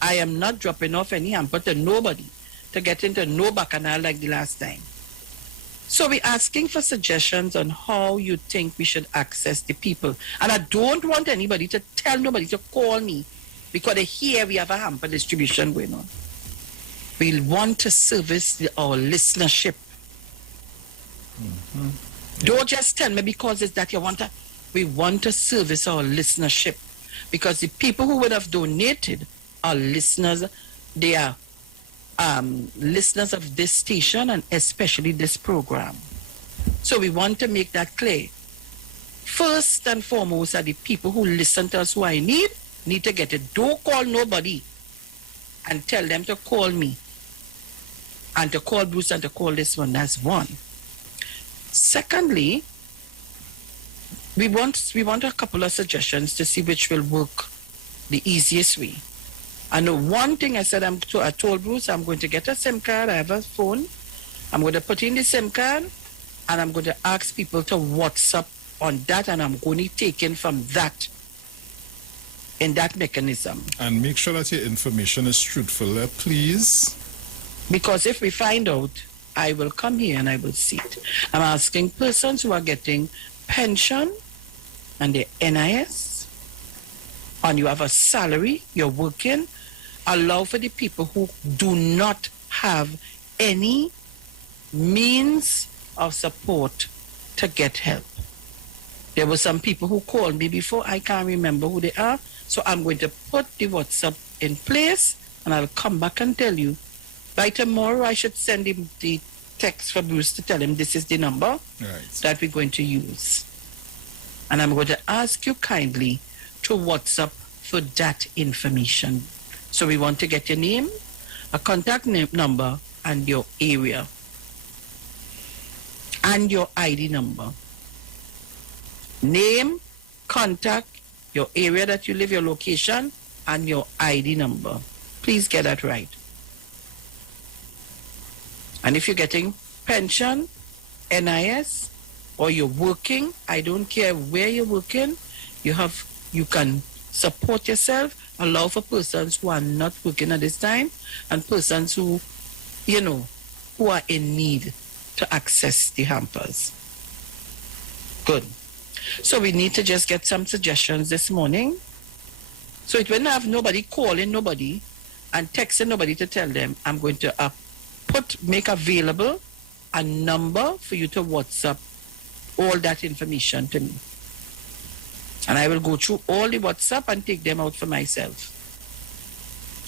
I am not dropping off any hamper to nobody to get into no bacchanal like the last time. So we're asking for suggestions on how you think we should access the people. And I don't want anybody to tell nobody to call me, because here we have a hamper distribution going on. We want to service our listenership. Don't just tell me because it's that you want to. We want to service our listenership, because the people who would have donated are listeners. They are listeners of this station and especially this program. So we want to make that clear. First and foremost are the people who listen to us, who I need to get it. Don't call nobody and tell them to call me and to call Bruce and to call this one. That's one. Secondly, we want a couple of suggestions to see which will work the easiest way. And the one thing I said, I told Bruce, I'm going to get a SIM card. I have a phone. I'm going to put in the SIM card, and I'm going to ask people to WhatsApp on that, and I'm going to take in from that, in that mechanism. And make sure that your information is truthful, please. Because if we find out, I will come here and I will see it. I'm asking persons who are getting pension and the NIS, and you have a salary, you're working, allow for the people who do not have any means of support to get help. There were some people who called me before. I can't remember who they are. So I'm going to put the WhatsApp in place, and I'll come back and tell you. By tomorrow, I should send him the text for Bruce to tell him this is the number that we're going to use. And I'm going to ask you kindly to WhatsApp for that information. So we want to get your name, a contact number, and your area. And your ID number. Name, contact, your area that you live, your location, and your ID number. Please get that right. And if you're getting pension, NIS, or you're working, I don't care where you're working, you can support yourself, allow for persons who are not working at this time, and persons who, who are in need to access the hampers. Good. So we need to just get some suggestions this morning. So it will not have nobody calling nobody and texting nobody to tell them. I'm going to make available a number for you to WhatsApp all that information to me. And I will go through all the WhatsApp and take them out for myself.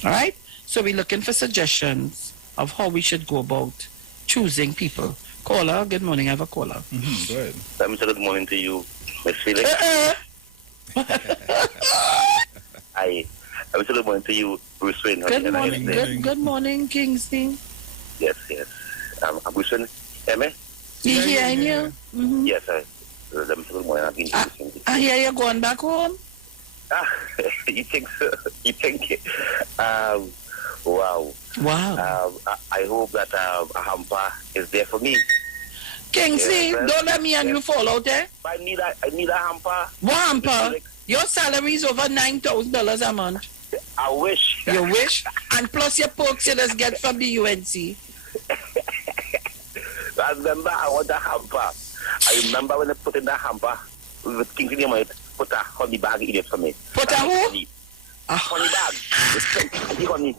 All right? So we're looking for suggestions of how we should go about choosing people. Caller, good morning. I have a caller. Go ahead. Good morning to you, Miss Felix. I wish good morning to you, Bruce Wayne. Good morning. Good morning, Kingsley. Yes. I'm Bruce Wayne. Hear me? You hearing you? Mm-hmm. Yes, good morning. I hear you going back home. You think so? You think? Wow. I hope that a hamper is there for me. Kingsley, don't let me and you fall out there. I need a hamper. What hamper? Your salary is over $9,000 a month. I wish. You wish? And plus your perks you just get from the UNC. I remember I want a hamper. I remember when I put in the hamper with Kingsley on it, put a honey bag in it for me. Put a who? A honey bag. The honey.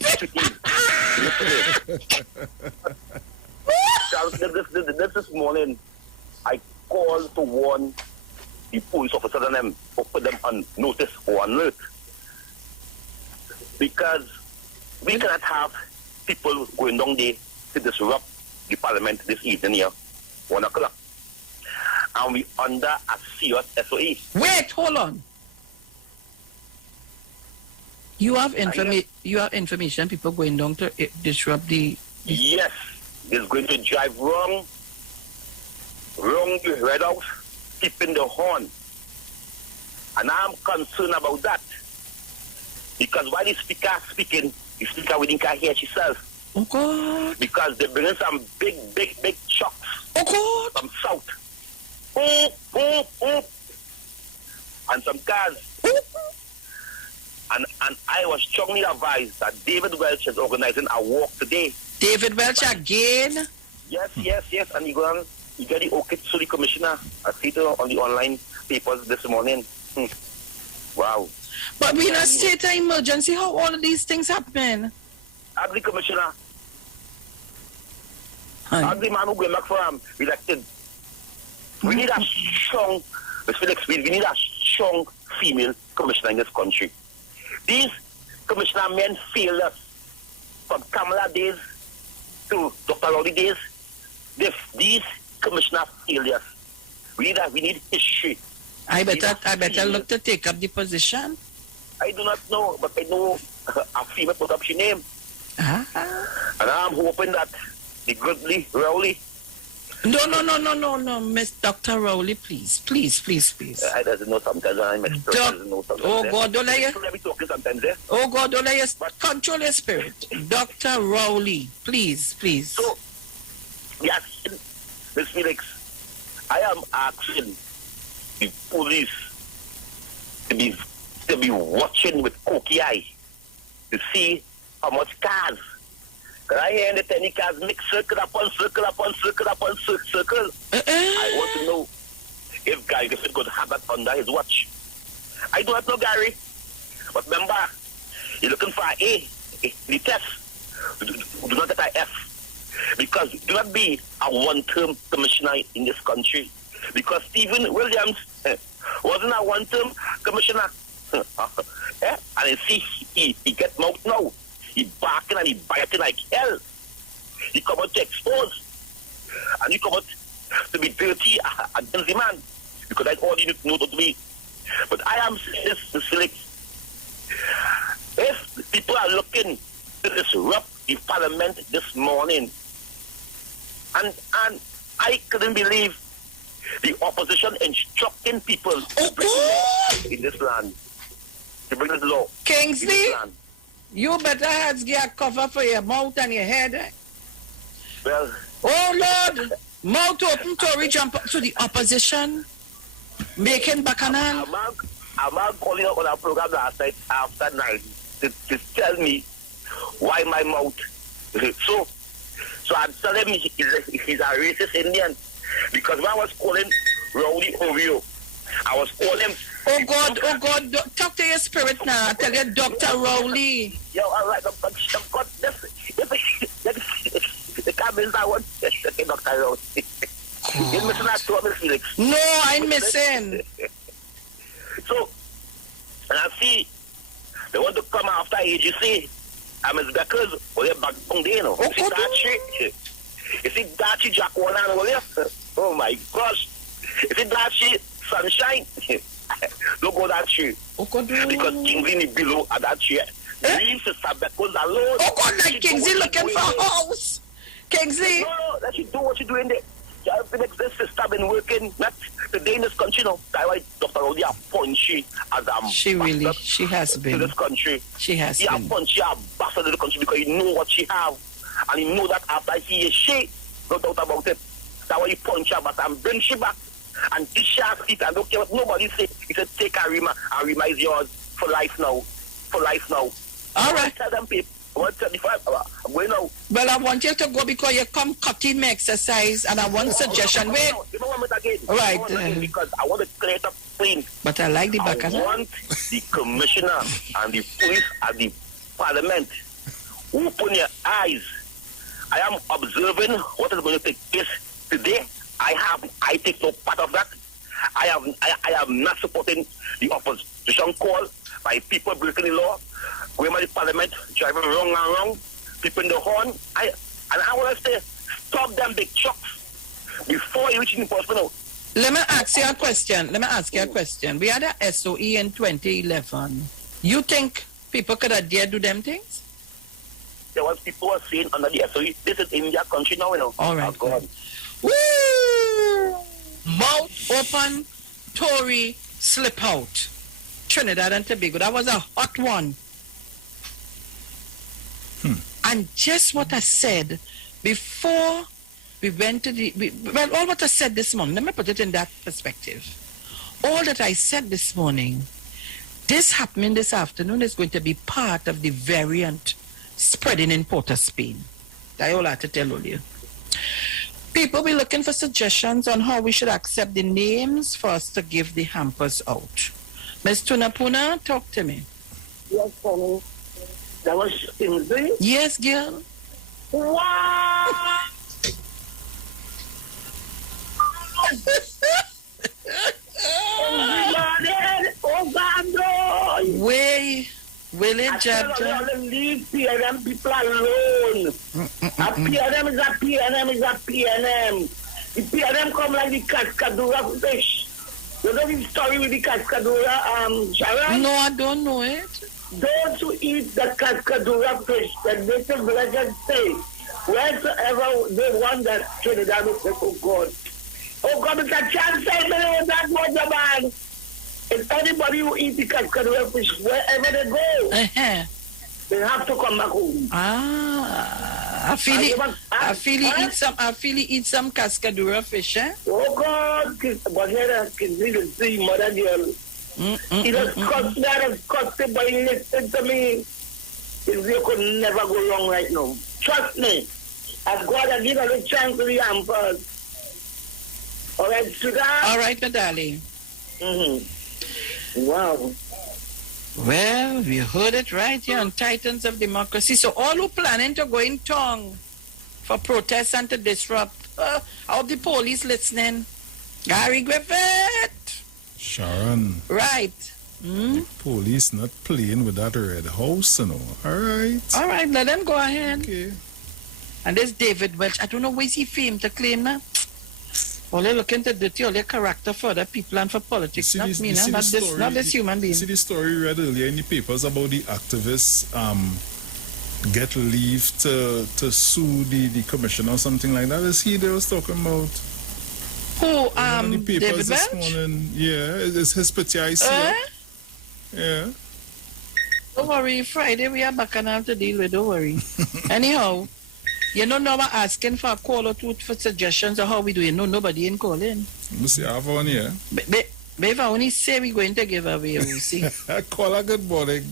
This morning, I called to warn the police officers and them to put them on notice or alert. Because we cannot have people going down there to disrupt the parliament this evening here, 1 o'clock. And we under a serious SOE. Wait, hold on. You have information people going down to disrupt the... Yes. It's going to drive wrong the red house, tipping the horn. And I'm concerned about that. Because while the speaker speaking, the speaker within can hear herself. Oh God. Because they bring in some big trucks. Oh God. From south. And some cars. And I was strongly advised that David Welch is organizing a walk today. David Welch again? Yes. And you get the okay to the commissioner. I see it on the online papers this morning. Wow. But we're in a state of emergency. How all of these things happen? I'm the commissioner. I'm the man who going back from elected. We need a strong, we need a strong female commissioner in this country. These commissioner men failed us from Kamala days to Dr. Rowley days. These commissioner failed us. We need history. I better look to take up the position. I do not know, but I know a female put up her name. And I'm hoping that the goodly Rowley. No, Miss Dr. Rowley, please. I doesn't know sometimes. I'm doesn't know sometimes. Oh God, don't let you. Let me talking sometimes there. Oh God, don't let you control your spirit. Dr. Rowley, please. So, yes, Miss Felix, I am asking the police to be watching with cocky eye to see how much cars. Because I hear that any cars make circle upon circle. I want to know if Gary Griffin could have that under his watch. I do not know Gary. But remember, you're looking for an A. The test. Do not get an F. Because do not be a one-term commissioner in this country. Because Stephen Williams wasn't a one-term commissioner. And you see, he gets mouth now. He barking and he biting like hell. He come out to expose. And he come out to be dirty against the man. because that's all you need to know to me. But I am saying this, Mr. Felix. If people are looking to disrupt the parliament this morning, and I couldn't believe the opposition instructing people to bring law in this land, to bring this law. Kingsley, you better have get cover for your mouth and your head. Well, oh Lord, mouth open to jump up to the opposition, making bacchanal. A man calling up on our program last night after 9 to tell me why my mouth. So I'm telling him he's a racist Indian. Because when I was calling Rowdy Ovio, I was calling him. Oh God, talk to your spirit now. Tell your Dr. Rowley. Yo, all right, but God, the cabins I want Dr. Rowley. You're missing that too, Miss Felix. No, I'm missing. So, and I see they want to come after AGC. I'm Miss Beckers, or they're back on there, you know. You see that shit? You see that shit, Jack Warner over there? Oh my gosh. You see that shit, Sunshine? Don't go that shit. Because Kingsley is below at that shit. Leave Sister Beckers alone. Oh God, like Kingsley looking for a house. Kingsley. No, let you do what you're doing there. This sister been working not today in this country, no. That's why Dr. Rowdy appoints she as she has been to this country. She has been. He appoints she ambassador to the country because he know what she have, and he know that after he is she, no doubt about it. That's why he punch her back and bring she back and teach her seat. I don't care what nobody say. He said take Arima. Arima is yours for life now. For life now. All right. Tell them people. 135. I'm going now. Well, I want you to go because you come cutting my exercise, and I want suggestion. Wait. You don't want me again. Right. Because I want to clear it up clean. But I like the back. I want the commissioner and the police and the parliament. Open your eyes. I am observing what is going to take place today. I take no part of that. I am not supporting the opposition call by people breaking the law, going by the parliament, driving wrong and wrong, people in the horn. I want to say, stop them big trucks before you reach the enforcement. Let me ask you a question. We had a SOE in 2011. You think people could have dared do them things? There was people were saying under the SOE, this is India country now, you know. All right. Oh, God. Woo! Mouth open, Tory slip out. Trinidad and Tobago. That was a hot one. And just what I said before we went to all what I said this morning, let me put it in that perspective. All that I said this morning, this happening this afternoon is going to be part of the variant spreading in Port of Spain. I all have to tell all you. People be looking for suggestions on how we should accept the names for us to give the hampers out. Ms. Tunapuna, talk to me. Yes, honey. That was Kingsley? Yes, girl. What? Oh, God, no. Will it, Judge? Leave PNM people alone. A PNM is a PNM is a PNM. The PNM come like the cascadura fish. You know the story with the cascadura, Sharon? No, I don't know it. Those who eat the cascadura fish, the native villagers say, wheresoever they want that Trinidad will say, oh God. Oh God, it's a chance say me that was the man. If anybody who eat the cascadura fish, wherever they go, they have to come back home. I feel he eat some cascadura fish, eh? Oh God, but here can see mother girl. He just cost it, but he listened to me. You could never go wrong right now. Trust me. As God has given us a chance to the hampers. All right, sugar? All right, my darling. Wow. Well, we heard it right here on Titans of Democracy. So all who planning to go in tongue for protests and to disrupt, are the police listening? Gary Griffith. Sharon. Right. The police not playing with that red house, you know. All right, let them go ahead. Okay. And there's David Welch. I don't know where's he famed to claim now. Only looking to dirty all your character for other people and for politics. Not me, not this human being. See the story we read earlier in the papers about the activists get leave to sue the commissioner or something like that. Is he they was talking about? Who? The papers David this Welch? morning. Yeah, it's his PTIC. Yeah. Don't worry, Friday we are back and have to deal with, don't worry. Anyhow, you know, now we're asking for a call or two for suggestions of how we do it. No, nobody ain't calling. You see, I have one here. But if I only say we're going to give away, you see. Call a good morning.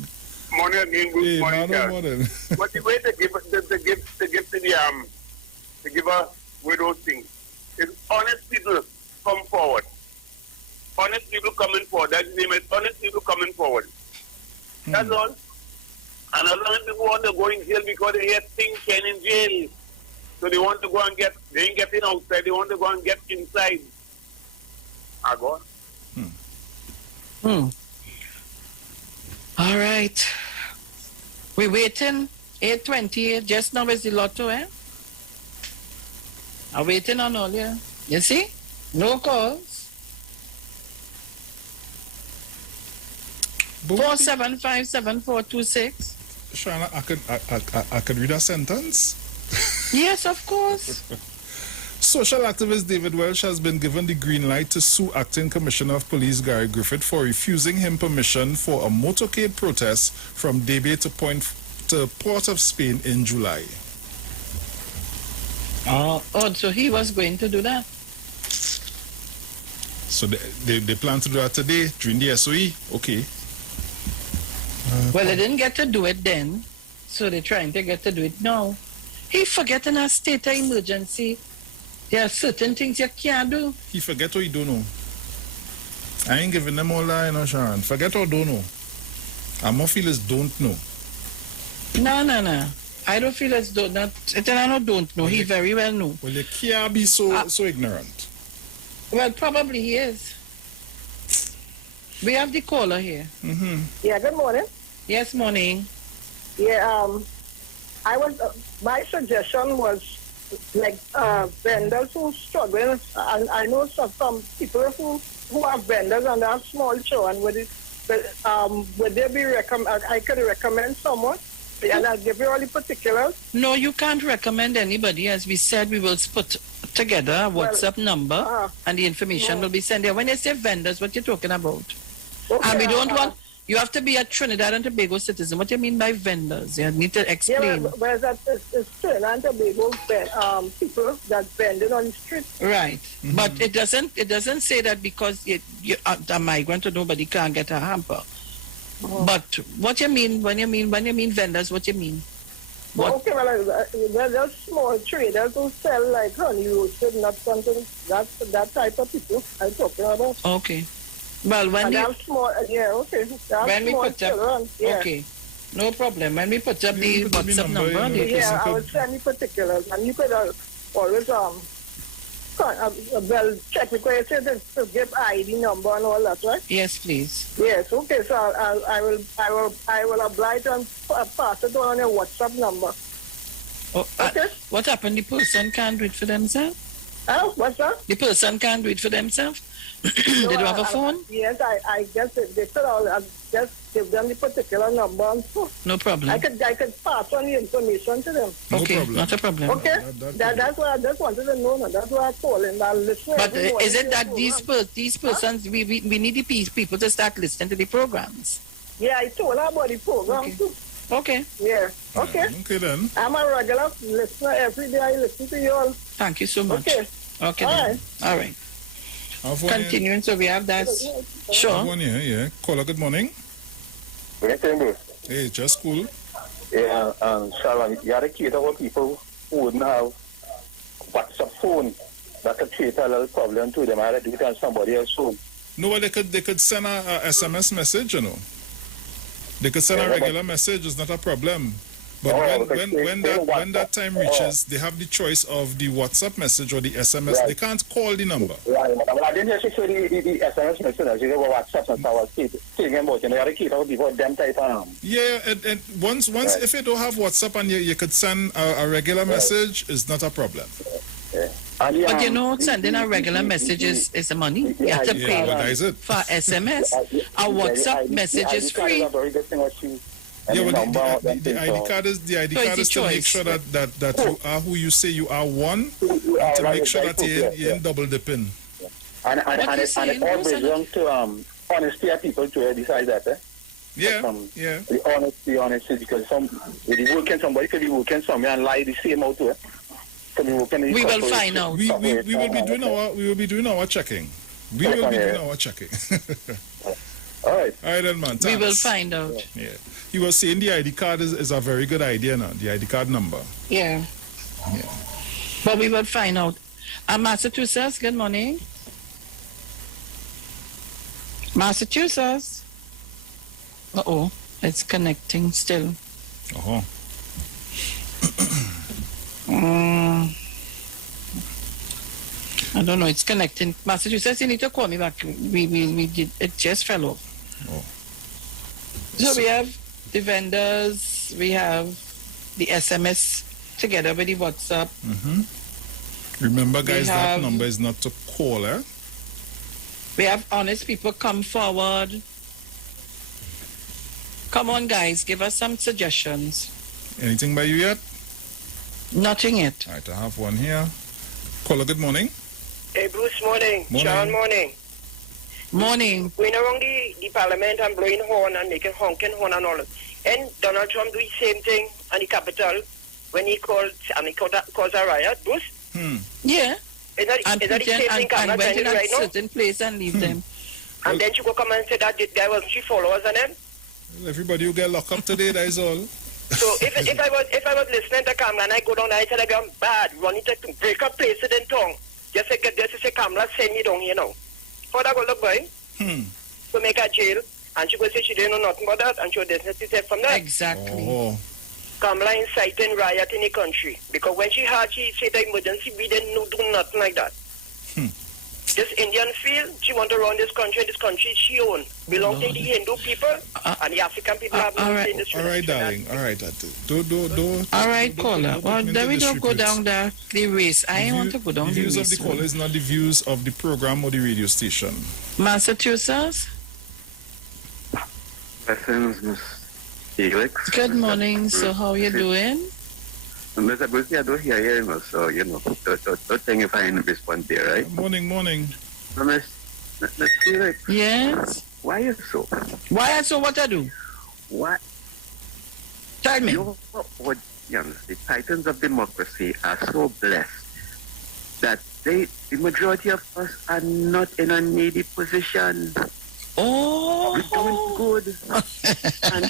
Morning again, good morning, sir. Morning. But the way to give her with those things is honest people come forward. Honest people coming forward. That's the name is honest people coming forward. That's all. And a lot of people want to go in jail because they hear things in jail. So they want to go and they ain't getting outside, they want to go and get inside. I go on. All right. We're waiting. 8:28. Just now is the lotto, eh? I'm waiting on all, yeah. You see? No calls. 4757426. Shana, I could read a sentence. Yes, of course. Social activist David Welch has been given the green light to sue Acting Commissioner of Police Gary Griffith for refusing him permission for a motorcade protest from Debe to Port of Spain in July. Oh, so he was going to do that? So they plan to do that today during the SOE? Okay. Well, they didn't get to do it then, so they're trying to get to do it now. He forgetting a state of emergency. There are certain things you can't do. He forget what he don't know. I ain't giving them all that, you know, Sharon. Forget or don't know. I more feel as don't know. No. I don't feel as don't know. I don't know. He very well know. Well, you can't be so ignorant. Well, probably he is. We have the caller here. Mm-hmm. Yeah, good morning. Yes, morning. Yeah, my suggestion was like vendors who struggle, and I know some people who have vendors and they have small children. Would there be I could recommend someone? And I'll give you all the particulars. No, you can't recommend anybody. As we said, we will put together a WhatsApp number and the information will be sent there. When you say vendors, what you're talking about? Okay, and we don't want, you have to be a Trinidad and Tobago citizen. What do you mean by vendors? You need to explain. Yeah, well it's Trinidad and Tobago people that vending on the street. Right. Mm-hmm. But it doesn't say that because you're a migrant or nobody can't get a hamper. Oh. But what you mean when you mean vendors? What you mean? What? Okay, well, there's small traders who sell like honey roasted nuts and that type of people I'm talking about. Okay. Well, when small, yeah, okay. When we put up, yeah. Okay, no problem. When we put up the WhatsApp number, I will send you particulars, and you could always check because you said to give ID number and all that, right? Yes, please. Yes, okay. So I will oblige and pass it on your WhatsApp number. Oh, okay. What happened? The person can't do it for themselves. What's that? The person can't do it for themselves. They don't have a phone? Yes, I guess they could all just give them the particular number and so. No problem. I could pass on the information to them. Okay, not a problem. Okay, that's what I just wanted to know. That's why I call and I'll listen. But is it that these persons, we need the people to start listening to the programs? Yeah, I told her about the program too. Okay. Yeah. Okay. Okay then. I'm a regular listener. Every day I listen to you all. Thank you so much. Okay. Okay. All then. All right. Continuing, so we have that. Sure. One here, yeah. Caller, good morning. Hey, just cool. Yeah, Sharon, you had to cater for people who wouldn't have WhatsApp phone. That could create a little problem to them. I had to do it on somebody else's phone. No, but they could send a SMS message, you know. They could send a regular message, it's not a problem. But when that time reaches, they have the choice of the WhatsApp message or the SMS. Right. They can't call the number. Right. Well, I didn't just say the SMS message. I said WhatsApp and so I was saying about you know, you keep out before them type of Yeah, and once right. If you don't have WhatsApp and you could send a regular message, it's not a problem. Yeah. But you know, sending a regular message is the money. You have to pay for SMS. A WhatsApp message is free. Yeah, well, the ID card is to make sure that you are who you say you are, one, and to make sure that you ain't double dipping. And it all brings down to honesty of people to decide that. Yeah. The honesty, because if you working somebody could be working somewhere and lie the same out to it. We will find out. We will be doing our checking. We will be doing our checking. All right then, man. Thanks. We will find out. Yeah. He was saying the ID card is a very good idea now. The ID card number. Yeah. But we will find out. Massachusetts, good morning. Massachusetts. It's connecting still. I don't know. It's connecting. Massachusetts, you need to call me back. We did. It just fell off. So we have the vendors. We have the SMS together with the WhatsApp. Remember, guys, that number is not to call, eh? We have honest people come forward. Come on, guys. Give us some suggestions. Anything by you yet? Nothing yet. All right, I have one here. Caller, good morning. Hey, Bruce, morning. John, morning. Morning. Going around the parliament and blowing horn and making honking horn and all. And Donald Trump do the same thing on the Capitol when he called and he caused a riot, Bruce? Yeah. Is that the same thing and went in a right now? certain place and leave them. And then she go come and say that there wasn't she followers and them? Everybody will get locked up today, that is all. So if I was listening to Kamala and I go down there, I said I'm bad, running to break up places in town. Just to say Kamala send me down here now. How that go look, boy? So make her jail, and she go say she didn't know nothing about that, and she will definitely take from that. Exactly. Kamala inciting riot in the country, because when she said the emergency, we didn't do nothing like that. This Indian field, she want to run this country she own. Belong to the Hindu people, and the African people have no say in this. All right, darling. All right. All right, caller. Well, then we don't go down the race. I want to go down the race. The views of the caller is not the views of the program or the radio station. Massachusetts? Blessings, Miss Felix. Good morning. So how you doing? Mr. Bruce, I don't hear you, so, don't think if I respond there, right? Morning. Miss Felix. Yes? Why you so? Why so what I do? What? Tell me. The titans of democracy are so blessed that the majority of us are not in a needy position. We're doing good. And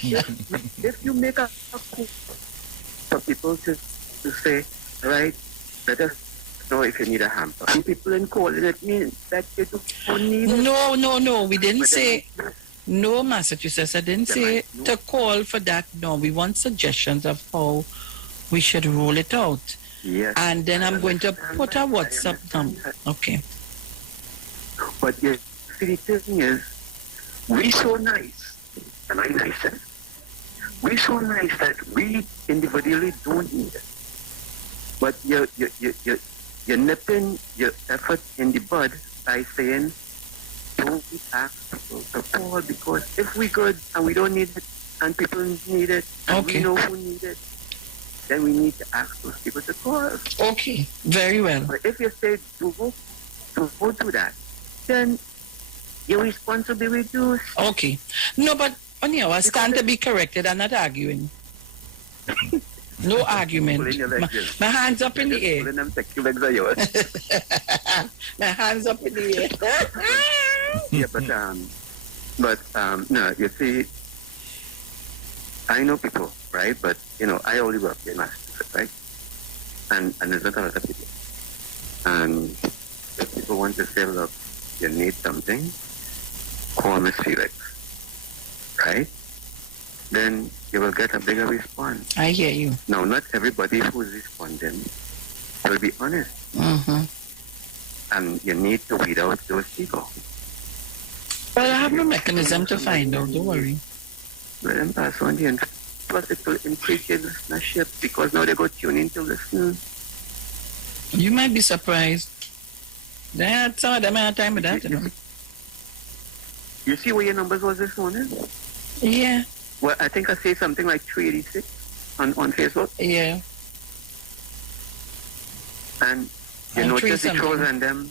if you make a coup for people to say, right, let us know if you need a hamper. And people in calling it means that you don't need it. No. We didn't say... No, Massachusetts, I didn't say to call for that. No, we want suggestions of how we should roll it out. Yes. And then I'm going to put a WhatsApp number. Okay. But see, the thing is, we so nice. Am I nice, eh? We so nice that we individually don't need it. But you're nipping your effort in the bud by saying, don't ask people to call, because if we good and we don't need it and people need it and we know who need it, then we need to ask those people to call. Okay, very well. But if you say to go do that, then your responsibility reduced. Okay. No, but anyhow, I stand to be corrected. I'm not arguing. No argument. My hands up in the air. My hands up in the air. Yeah, but no, you see, I know people, right? But I only work in Massachusetts, right? And there's not a lot of people. And if people want to say, look, you need something, call Miss Felix, right? Then you will get a bigger response. I hear you. Now, not everybody who's responding will be honest. Mm-hmm. And you need to weed out those people. Well, I have no mechanism to find out, don't worry. Let them pass on the info. Plus, it will increase your listenership because now they go tune in to listen. You might be surprised. That's some of them had time with that, you know. You see where your numbers was this morning? Yeah. Well, I think I say something like 386 on Facebook. Yeah. And you And notice the 3 trolls something. and them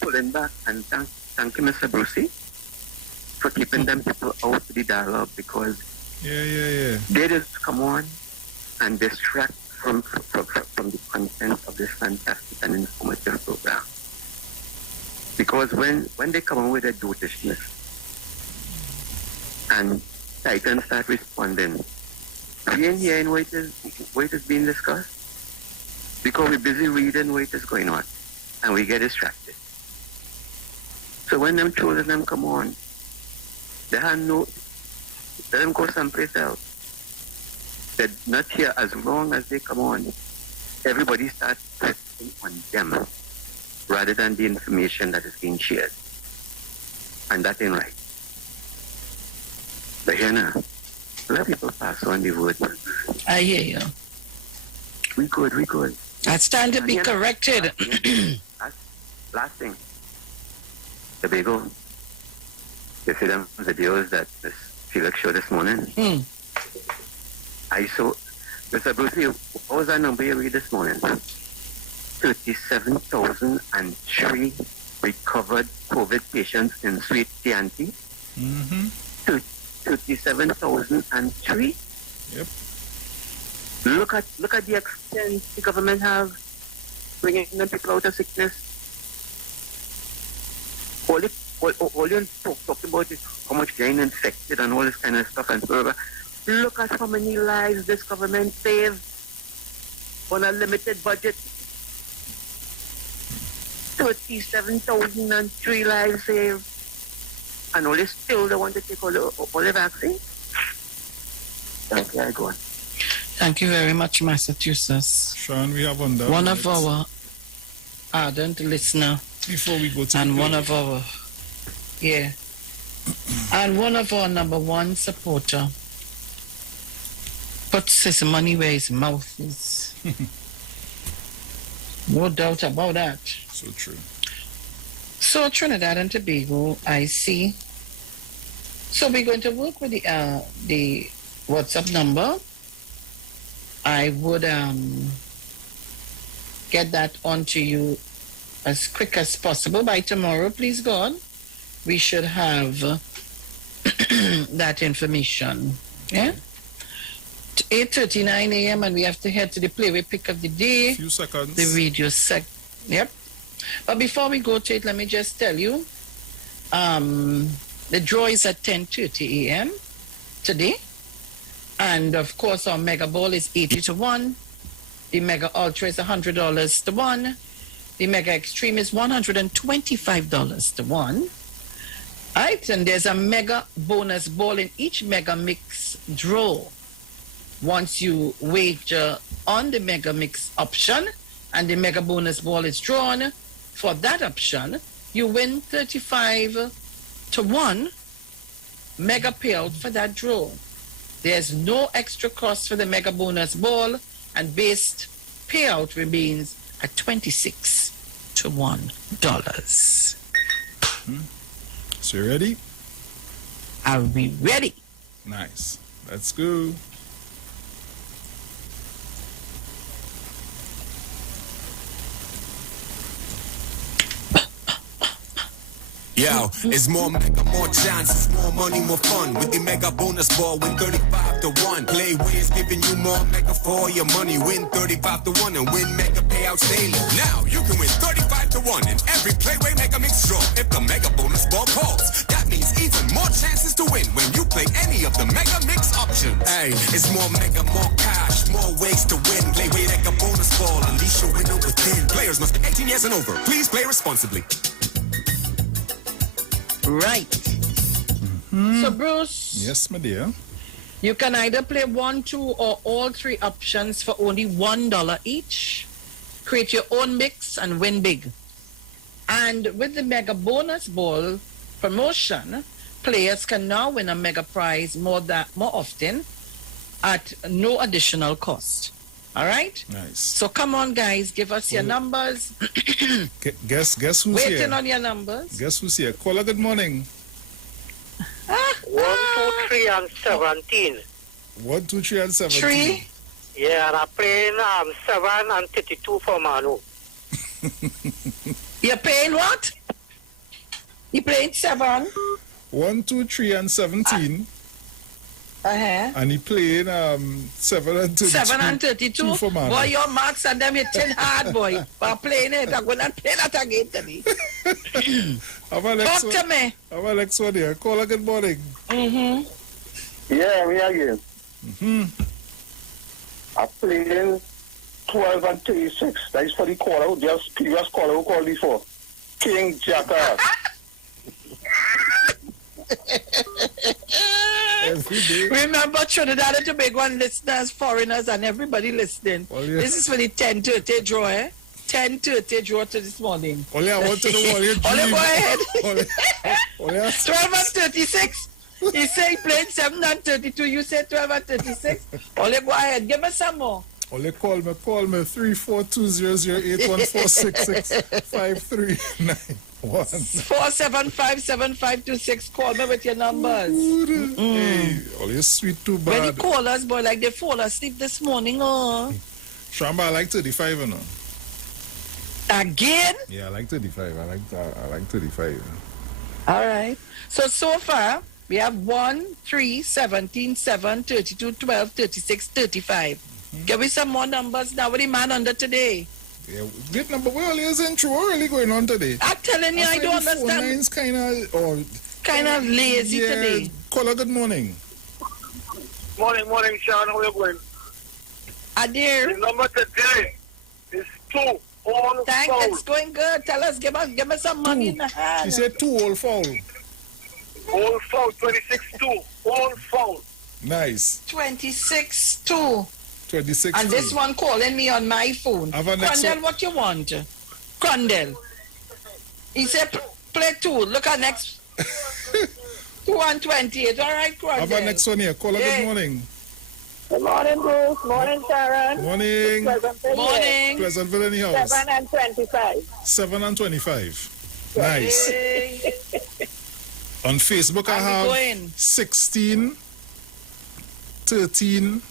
pulling back. And thank you, Mr. Brucey, for keeping them people out of the dialogue, because they just come on and distract from the content of this fantastic and informative program. Because when they come on with their dotishness and Titans start responding, we ain't hearing what is being discussed, because we're busy reading what is going on and we get distracted. So when them children them come on, they have no, let them go someplace else. They're not here as long as they come on. Everybody starts pressing on them rather than the information that is being shared. And that ain't right. But here now, let people pass on the word. I hear you. We good. That's time to be corrected. Last thing. The bagel. You see them videos that this Felix showed this morning? I saw, Mr. Brucey, what was that number you read this morning? 37,003 recovered COVID patients in Sweet Chianti. 37,003. Yep. Look at the extent the government have bringing them people out of sickness. All you talk about is how much getting infected and all this kind of stuff and so. Look at how many lives this government saved on a limited budget. 37,003 lives saved. And all they still don't want to take all the vaccine. Thank you, I go on. Thank you very much, Massachusetts. Sean, we have one of our ardent listener. Before we go to and one of our and one of our number one supporter puts his money where his mouth is. No doubt about that. So true. So Trinidad and Tobago, I see. So we're going to work with the WhatsApp number. I would get that onto you as quick as possible by tomorrow, please God. We should have that information. Yeah? 8:39 a.m. and we have to head to the play pick of the day. Few seconds. The radio Yep. But before we go to it, let me just tell you, the draw is at 10:30 a.m. today. And of course, our Mega Ball is 80-1. The Mega Ultra is $100 to 1. The Mega Extreme is $125 to 1. Right, and there's a Mega Bonus Ball in each Mega Mix draw. Once you wager on the Mega Mix option and the Mega Bonus Ball is drawn, for that option, you win 35-1 Mega payout for that draw. There's no extra cost for the Mega Bonus Ball, and base payout remains at $26-1. So you ready? Are we ready? Nice. Let's go. Yo, it's more mega, more chances, more money, more fun. With the Mega Bonus Ball, win 35-1. Play wins, giving you more Mega for your money. Win 35-1 and win Mega payouts daily. Now you can win 35-1 in every Playway Mega Mix draw if the Mega Bonus Ball calls. That means even more chances to win when you play any of the Mega Mix options. Hey, it's more Mega, more cash, more ways to win. Playway Mega Bonus Ball, unleash your winner within. Players must be 18 years and over. Please play responsibly. Right. So, Bruce. Yes, my dear. You can either play 1, 2, or all 3 options for only $1 each. Create your own mix and win big. And with the Mega Bonus Ball promotion, players can now win a mega prize more often at no additional cost. All right? Nice. So come on, guys. Give us your numbers. Guess who's Waiting here? on your numbers. Guess who's here? Caller, good morning. 1, 2, 3, and 17. 1, 2, 3, and 17. 3? Yeah, and I'm playing 7 and 32 for Manu. You're playing what? You playing 7? 1, 2, 3, and 17. And he played 7 and 32. 7 and 32? For Manu. Boy, your marks and them hitting hard, boy. But playing it, I'm going to play that again today. Talk to me. Have a next one here. Caller, good morning. Yeah, me again. I'm playing 12 and 36. That is for the caller, just previous caller who called before. King Jackass. Remember Trinidad and Tobago and listeners, foreigners, and everybody listening. This is for the 10:30 draw, eh? 10:30 draw to this morning. Only I want to know what you Only go ahead. 12 and 36. He said he played 7 and 32. You said 12 and 36. Only go ahead. Give us some more. Only call me 3420081466539. 4757526. Call me with your numbers. Hey, all you sweet too bad. When you call us, boy, like they fall asleep this morning, oh. Shamba, I like 35, you know. Again? Yeah, I like 35. I like 35. All right. So far, we have 1, 3, 17, 7, 32, 12, 36, 35. Give me some more numbers now. What the man under today? Yeah, good number. Well, isn't true. What really going on today? I'm telling you, I don't understand. It's kind of lazy today. Caller, good morning. Morning, Sean. How are you going? Adair. The number today is 2 all Thanks, foul. it's going good. Tell us, give me some money in the hand. He said 2 all foul. All foul, 26-2. All foul. Nice. 26-2. 26. And this one calling me on my phone. Crondell, what you want? Crondell. He said, play 2. Look at next. 2 and 28. All right, Crondell. Have a next one here. Caller, good morning. Good morning, Bruce. Morning, Sharon. Morning. Morning. Pleasantville in the house. 7 and 25. 7 and 25. Nice. On Facebook, I have 16, 13,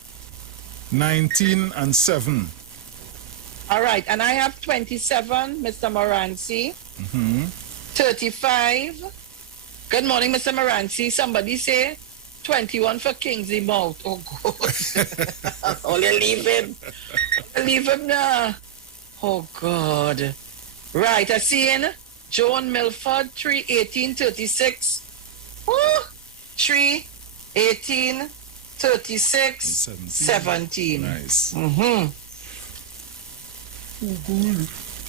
19, and 7. All right, and I have 27, Mr. Moranci. 35. Good morning, Mr. Moranci. Somebody say 21 for Kingsley Mouth. Oh, God. Only leave him. Leave him now. Oh, God. Right, I see in Joan Milford, 3, 18, 36. Woo! 3, 18, 36, 17. Nice.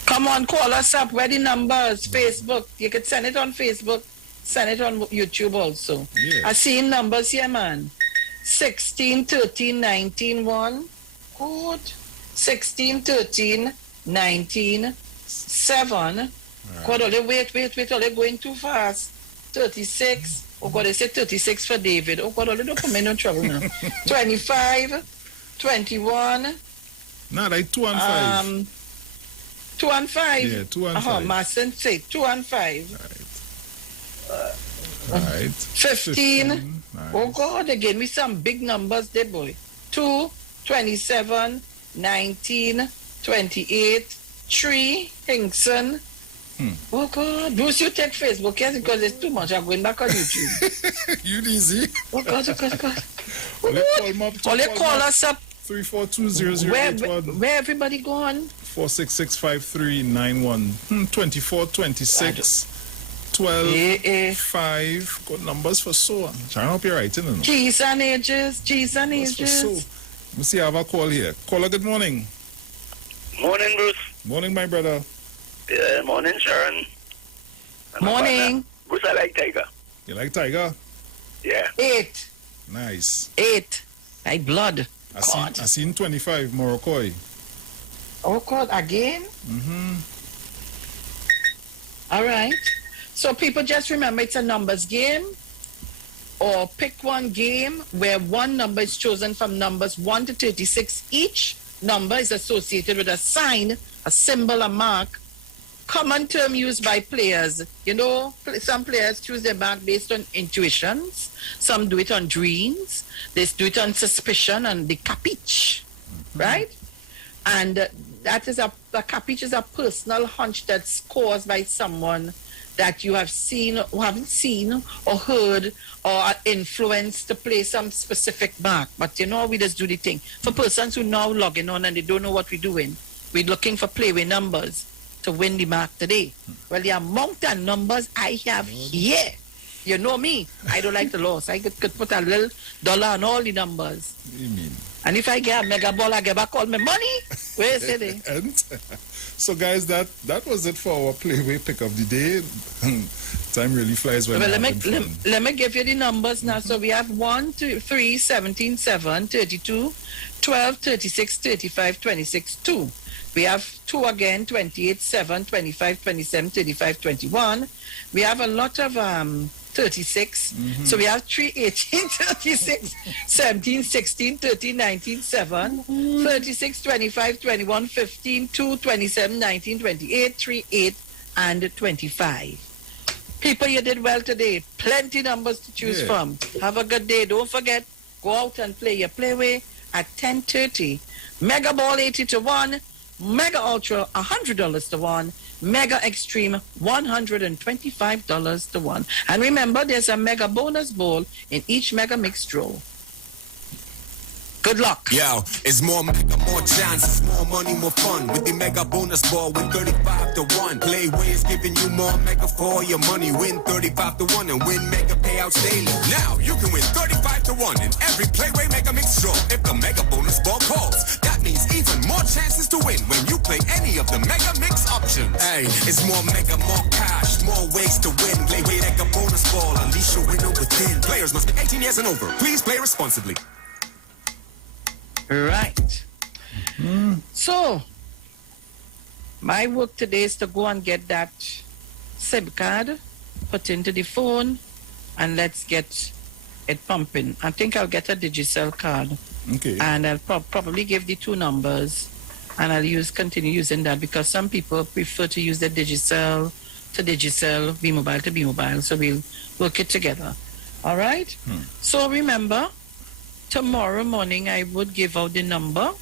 Come on, call us up. Where the numbers? Facebook. You could send it on Facebook. Send it on YouTube also. Yeah. I see numbers here, man. 16, 13, 19, 1. Good. 16, 13, 19, 7. Right. God, only wait. Only going too fast. 36. Oh, God, they said 36 for David. Oh, God, only don't put me in no trouble now. 25, 21. No, like 2 and 5. 2 and 5? Yeah, 2 and 5. Mustn't say 2 and 5. Right. 15. Nice. Oh, God, they gave me some big numbers there, boy. 2, 27, 19, 28, 3, Hinkson. Oh, God. Bruce, you take Facebook, yes, because it's too much. I'm going back on YouTube. You easy. Oh, God. Only call us up. 3420081. Where everybody gone? 4665391. 24, 26, 12, 5. Good numbers for so on. I hope you're right, isn't it? G's and ages. Let me see, I have a call here. Caller, good morning. Morning, Bruce. Morning, my brother. Yeah, morning, Sharon. Morning. Bruce, I like Tiger. You like Tiger? Yeah. 8. Nice. 8. Like blood. I seen 25, Morocco. Oh, God, again? All right. So people just remember it's a numbers game, or pick one game where one number is chosen from numbers 1 to 36 each, number is associated with a sign, a symbol, a mark. Common term used by players. You know, some players choose their mark based on intuitions. Some do it on dreams. They do it on suspicion and the capiche, right? And that is a capiche is a personal hunch that's caused by someone that you have seen or haven't seen or heard or are influenced to play some specific mark. But you know, we just do the thing. For persons who now logging on and they don't know what we're doing, we're looking for playway numbers to win the mark today. Well, the amount of numbers I have here, you know me, I don't like the loss. I could put a little dollar on all the numbers. What do you mean? And if I get a mega ball, I get back all my money. Where is it? And so, guys, that was it for our playway pick of the day. Time really flies when let me give you the numbers now. So we have 1, 2, 3, 17, 7, 32, 12, 36, 35, 26, 2. We have 2 again, 28, 7, 25, 27, 35, 21. We have a lot of 36. So we have 3, 18, 36, 17, 16, 13, 19, 7, 36, 25, 21, 15, 2, 27, 19, 28, 3, 8, and 25. People, you did well today. Plenty numbers to choose from. Have a good day. Don't forget, go out and play your playway at 10:30. Mega Ball 80 to 1. Mega Ultra $100 to 1. Mega Extreme $125 to 1. And remember, there's a mega bonus ball in each mega mix draw. Good luck. Yo, it's more mega, more chances, more money, more fun. With the mega bonus ball, win 35 to 1. Playways giving you more mega for your money. Win 35 to 1 and win mega payouts daily. Now you can win 35 to 1 in every Playway mega mix draw. If the mega bonus ball calls, that means even more chances to win when you play any of the mega mix options. Hey, it's more mega, more cash, more ways to win. Playway mega bonus ball, unleash your winner within. Players must be 18 years and over. Please play responsibly. Right. So, my work today is to go and get that SIM card, put into the phone, and let's get it pumping. I think I'll get a Digicel card. Okay. And I'll probably give the 2 numbers, and I'll continue using that because some people prefer to use the Digicel to Digicel, B-Mobile to B-Mobile, so we'll work it together. All right? So remember, tomorrow morning, I would give out the number.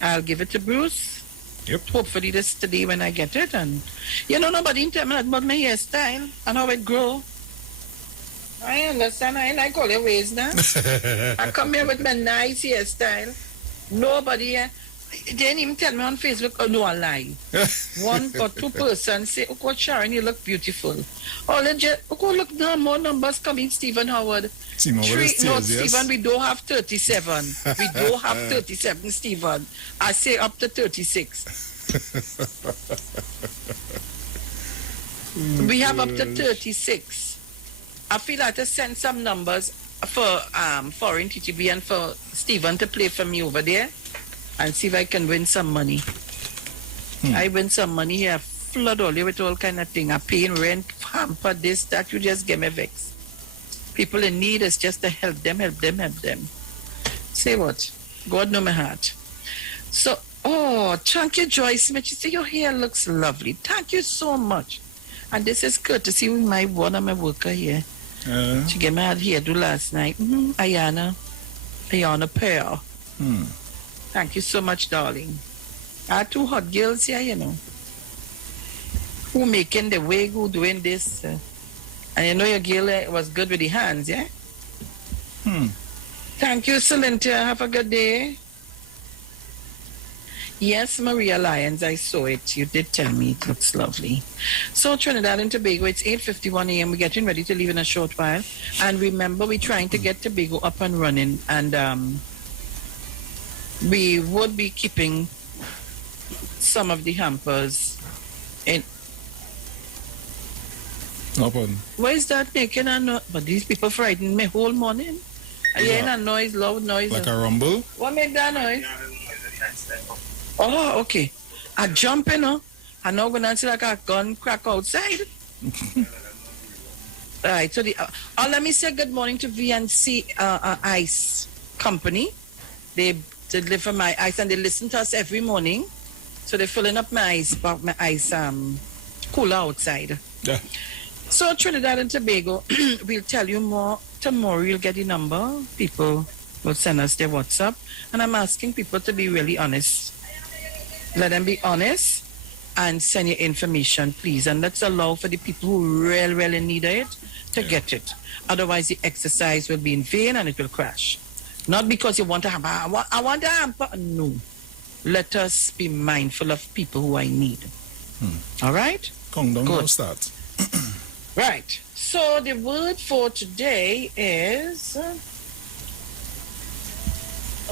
I'll give it to Bruce. Yep. Hopefully this today when I get it. And, you know, nobody tell me about my hairstyle and how it grow. I understand. I like all your ways now. I come here with my nice hairstyle. Nobody, they didn't even tell me on Facebook. Oh, no, I lie. 1 or 2 persons say, oh, God, Sharon, you look beautiful. Oh, look, no more numbers coming, Stephen Howard. Stephen, we don't have 37. We don't have 37, Stephen. I say up to 36. We have up to 36. I feel like to send some numbers for foreign TTB and for Stephen to play for me over there and see if I can win some money. I win some money here, flood all you with all kind of thing. I paying rent, hamper, this, that. You just get me vexed. People in need is just to help them. Say what? God know my heart. So, thank you, Joyce Smith. You see, your hair looks lovely. Thank you so much. And this is courtesy with one of my worker here. She gave me her hair do last night. Ayana Pearl. Thank you so much, darling. I have 2 hot girls here, you know. Who making the wig, who doing this. And you know your girl was good with the hands, yeah? Thank you, Celintia. Have a good day. Yes, Maria Lyons, I saw it. You did tell me it looks lovely. So Trinidad and Tobago, it's 8:51 a.m. We're getting ready to leave in a short while. And remember, we're trying to get Tobago up and running. And we would be keeping some of the hampers in. No problem. Why is that making a noise? But these people frightened me whole morning. I hearing a noise, loud noise. Like a rumble? What make that noise? Oh, okay. I jump in, I'm not going to see like a gun crack outside. All right, so let me say good morning to VNC Ice Company. They to deliver my ice, and they listen to us every morning. So they're filling up my ice cooler outside. Yeah. So Trinidad and Tobago, we'll tell you more tomorrow. You'll get the number. People will send us their WhatsApp. And I'm asking people to be really honest. Let them be honest and send your information, please. And let's allow for the people who really need it to get it. Otherwise, the exercise will be in vain and it will crash. Not because you want to have, I want to hamper. No. Let us be mindful of people who I need. All right? Come down, now start. Right. So the word for today is,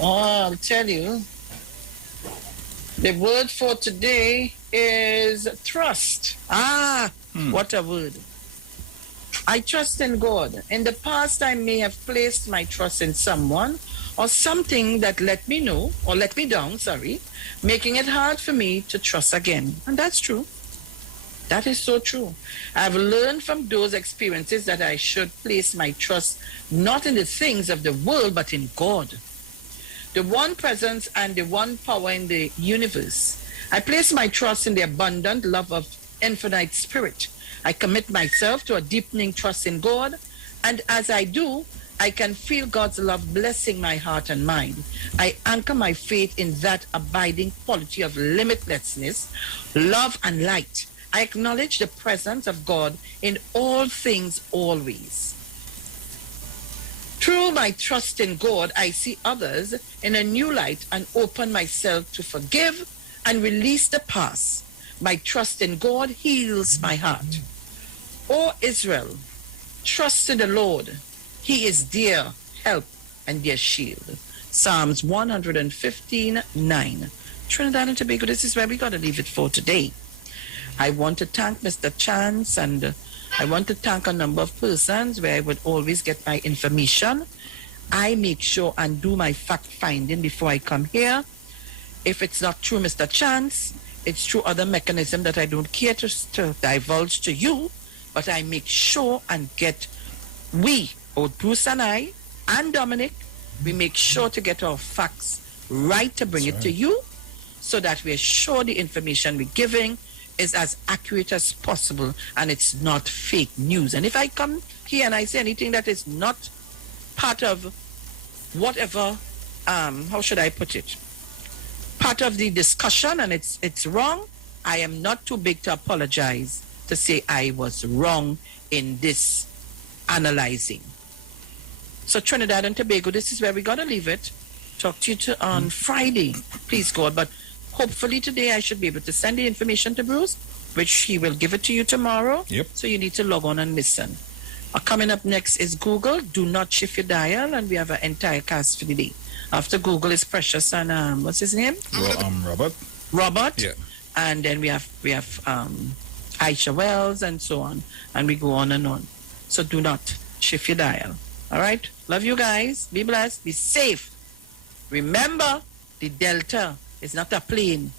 I'll tell you. The word for today is trust. What a word. I trust in God. In the past, I may have placed my trust in someone or something that let me know, or let me down, making it hard for me to trust again. And that's true. That is so true. I've learned from those experiences that I should place my trust not in the things of the world, but in God, the one presence and the one power in the universe. I place my trust in the abundant love of infinite spirit. I commit myself to a deepening trust in God, and as I do, I can feel God's love blessing my heart and mind. I anchor my faith in that abiding quality of limitlessness, love, and light. I acknowledge the presence of God in all things always. Through my trust in God, I see others in a new light and open myself to forgive and release the past. My trust in God heals my heart. O Israel, trust in the Lord. He is their help and their shield. Psalms 115:9. Trinidad and Tobago, this is where we got to leave it for today. I want to thank Mr. Chance, and I want to thank a number of persons where I would always get my information. I make sure and do my fact finding before I come here. If it's not true, Mr. Chance, it's through other mechanism that I don't care to divulge to you, but I make sure and get, both Bruce and I, and Dominic, we make sure to get our facts right to bring it to you, so that we're sure the information we're giving is as accurate as possible and it's not fake news. And if I come here and I say anything that is not part of whatever, how should I put it, part of the discussion, and it's wrong, I am not too big to apologize to say I was wrong in this analyzing. So Trinidad and Tobago, this is where we got to leave it. Talk to you on Friday, please God. But hopefully today I should be able to send the information to Bruce, which he will give it to you tomorrow. Yep. So you need to log on and listen. Coming up next is Google. Do not shift your dial, and we have an entire cast for the day. After Google is Precious and what's his name? Robert. Robert. Yeah. And then we have Aisha Wells and so on, and we go on and on. So do not shift your dial. All right. Love you guys. Be blessed. Be safe. Remember, the Delta is not a plane.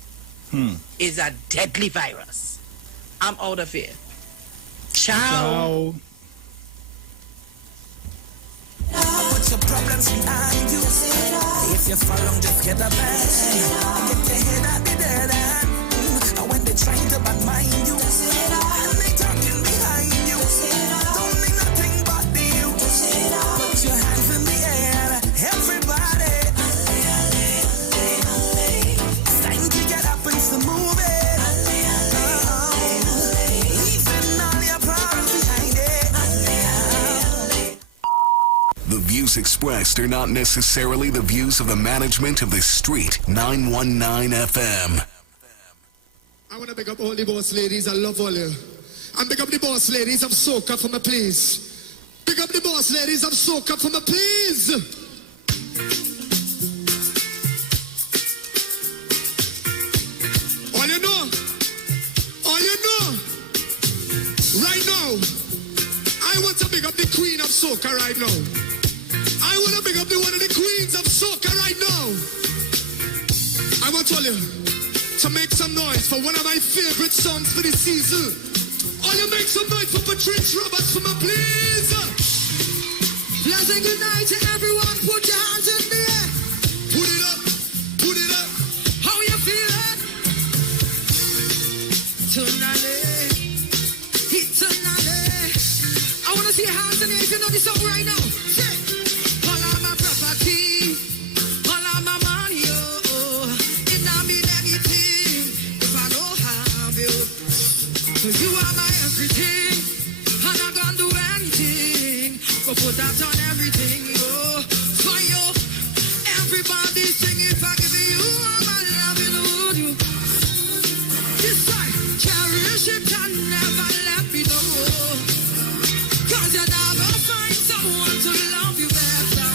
It's a deadly virus. I'm out of here. Ciao. Put your problems behind you. If you fall long, just get up and get your head out the dirt. And when they try to undermine you, and they talking behind you, don't mean nothing but the you. Put your hands in the air, everybody. It's time to get up and to move it. Leaving all your problems behind it. The views expressed are not necessarily the views of the management of the Street 919 FM. I want to pick up all the boss ladies. I love all you. And pick up the boss ladies of Soca for me, please. Pick up the boss ladies of Soca for me, please. All you know, right now, I want to pick up the queen of Soca right now. I want to pick up one of the queens of Soca right now. I want to tell you to make some noise for one of my favorite songs for the season. All you make some noise for Patrice Roberts for me, please. Pleasant good night to everyone. Put your hands in the air. Put it up. eternally. I want to see your hands in the air if you know this song right now. Say, all of my property, all of my money, it not mean anything if I don't have you. 'Cause you are my everything, and I'm gonna do anything. Go put that on everything, for you. Everybody sing if I give you all my love, you know you. This time, cherish it and never let me go. 'Cause you never find someone to love you better.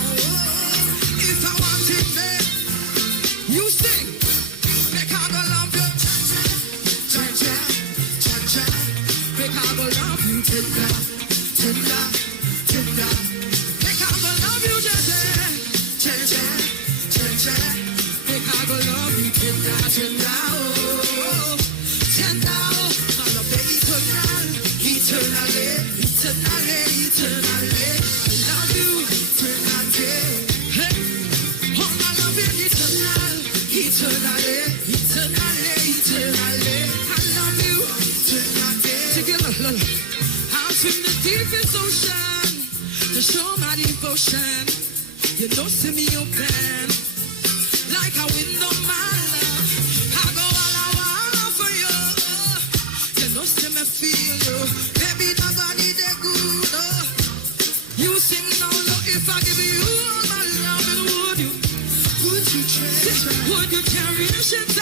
If I want it, babe, you sing. Make I go love you. Cha-cha, cha-cha. Make I go love you tender, tender, tender. Make I go love you, cha-cha, cha-cha, cha-cha. Make I go love you tender, tender, oh, tender, oh. I love the eternal, eternally, eternally, eternally. I love you eternally. Hey, oh, I love you eternal, eternally, eternally, eternally. I love you eternally. Together, I'll swim the deepest ocean to show my devotion. You don't see me open like a window, my love. I go all I want for you. You don't see me feel you. Baby, nobody that good. You sing now, look, if I give you all my love, and would you cherish it?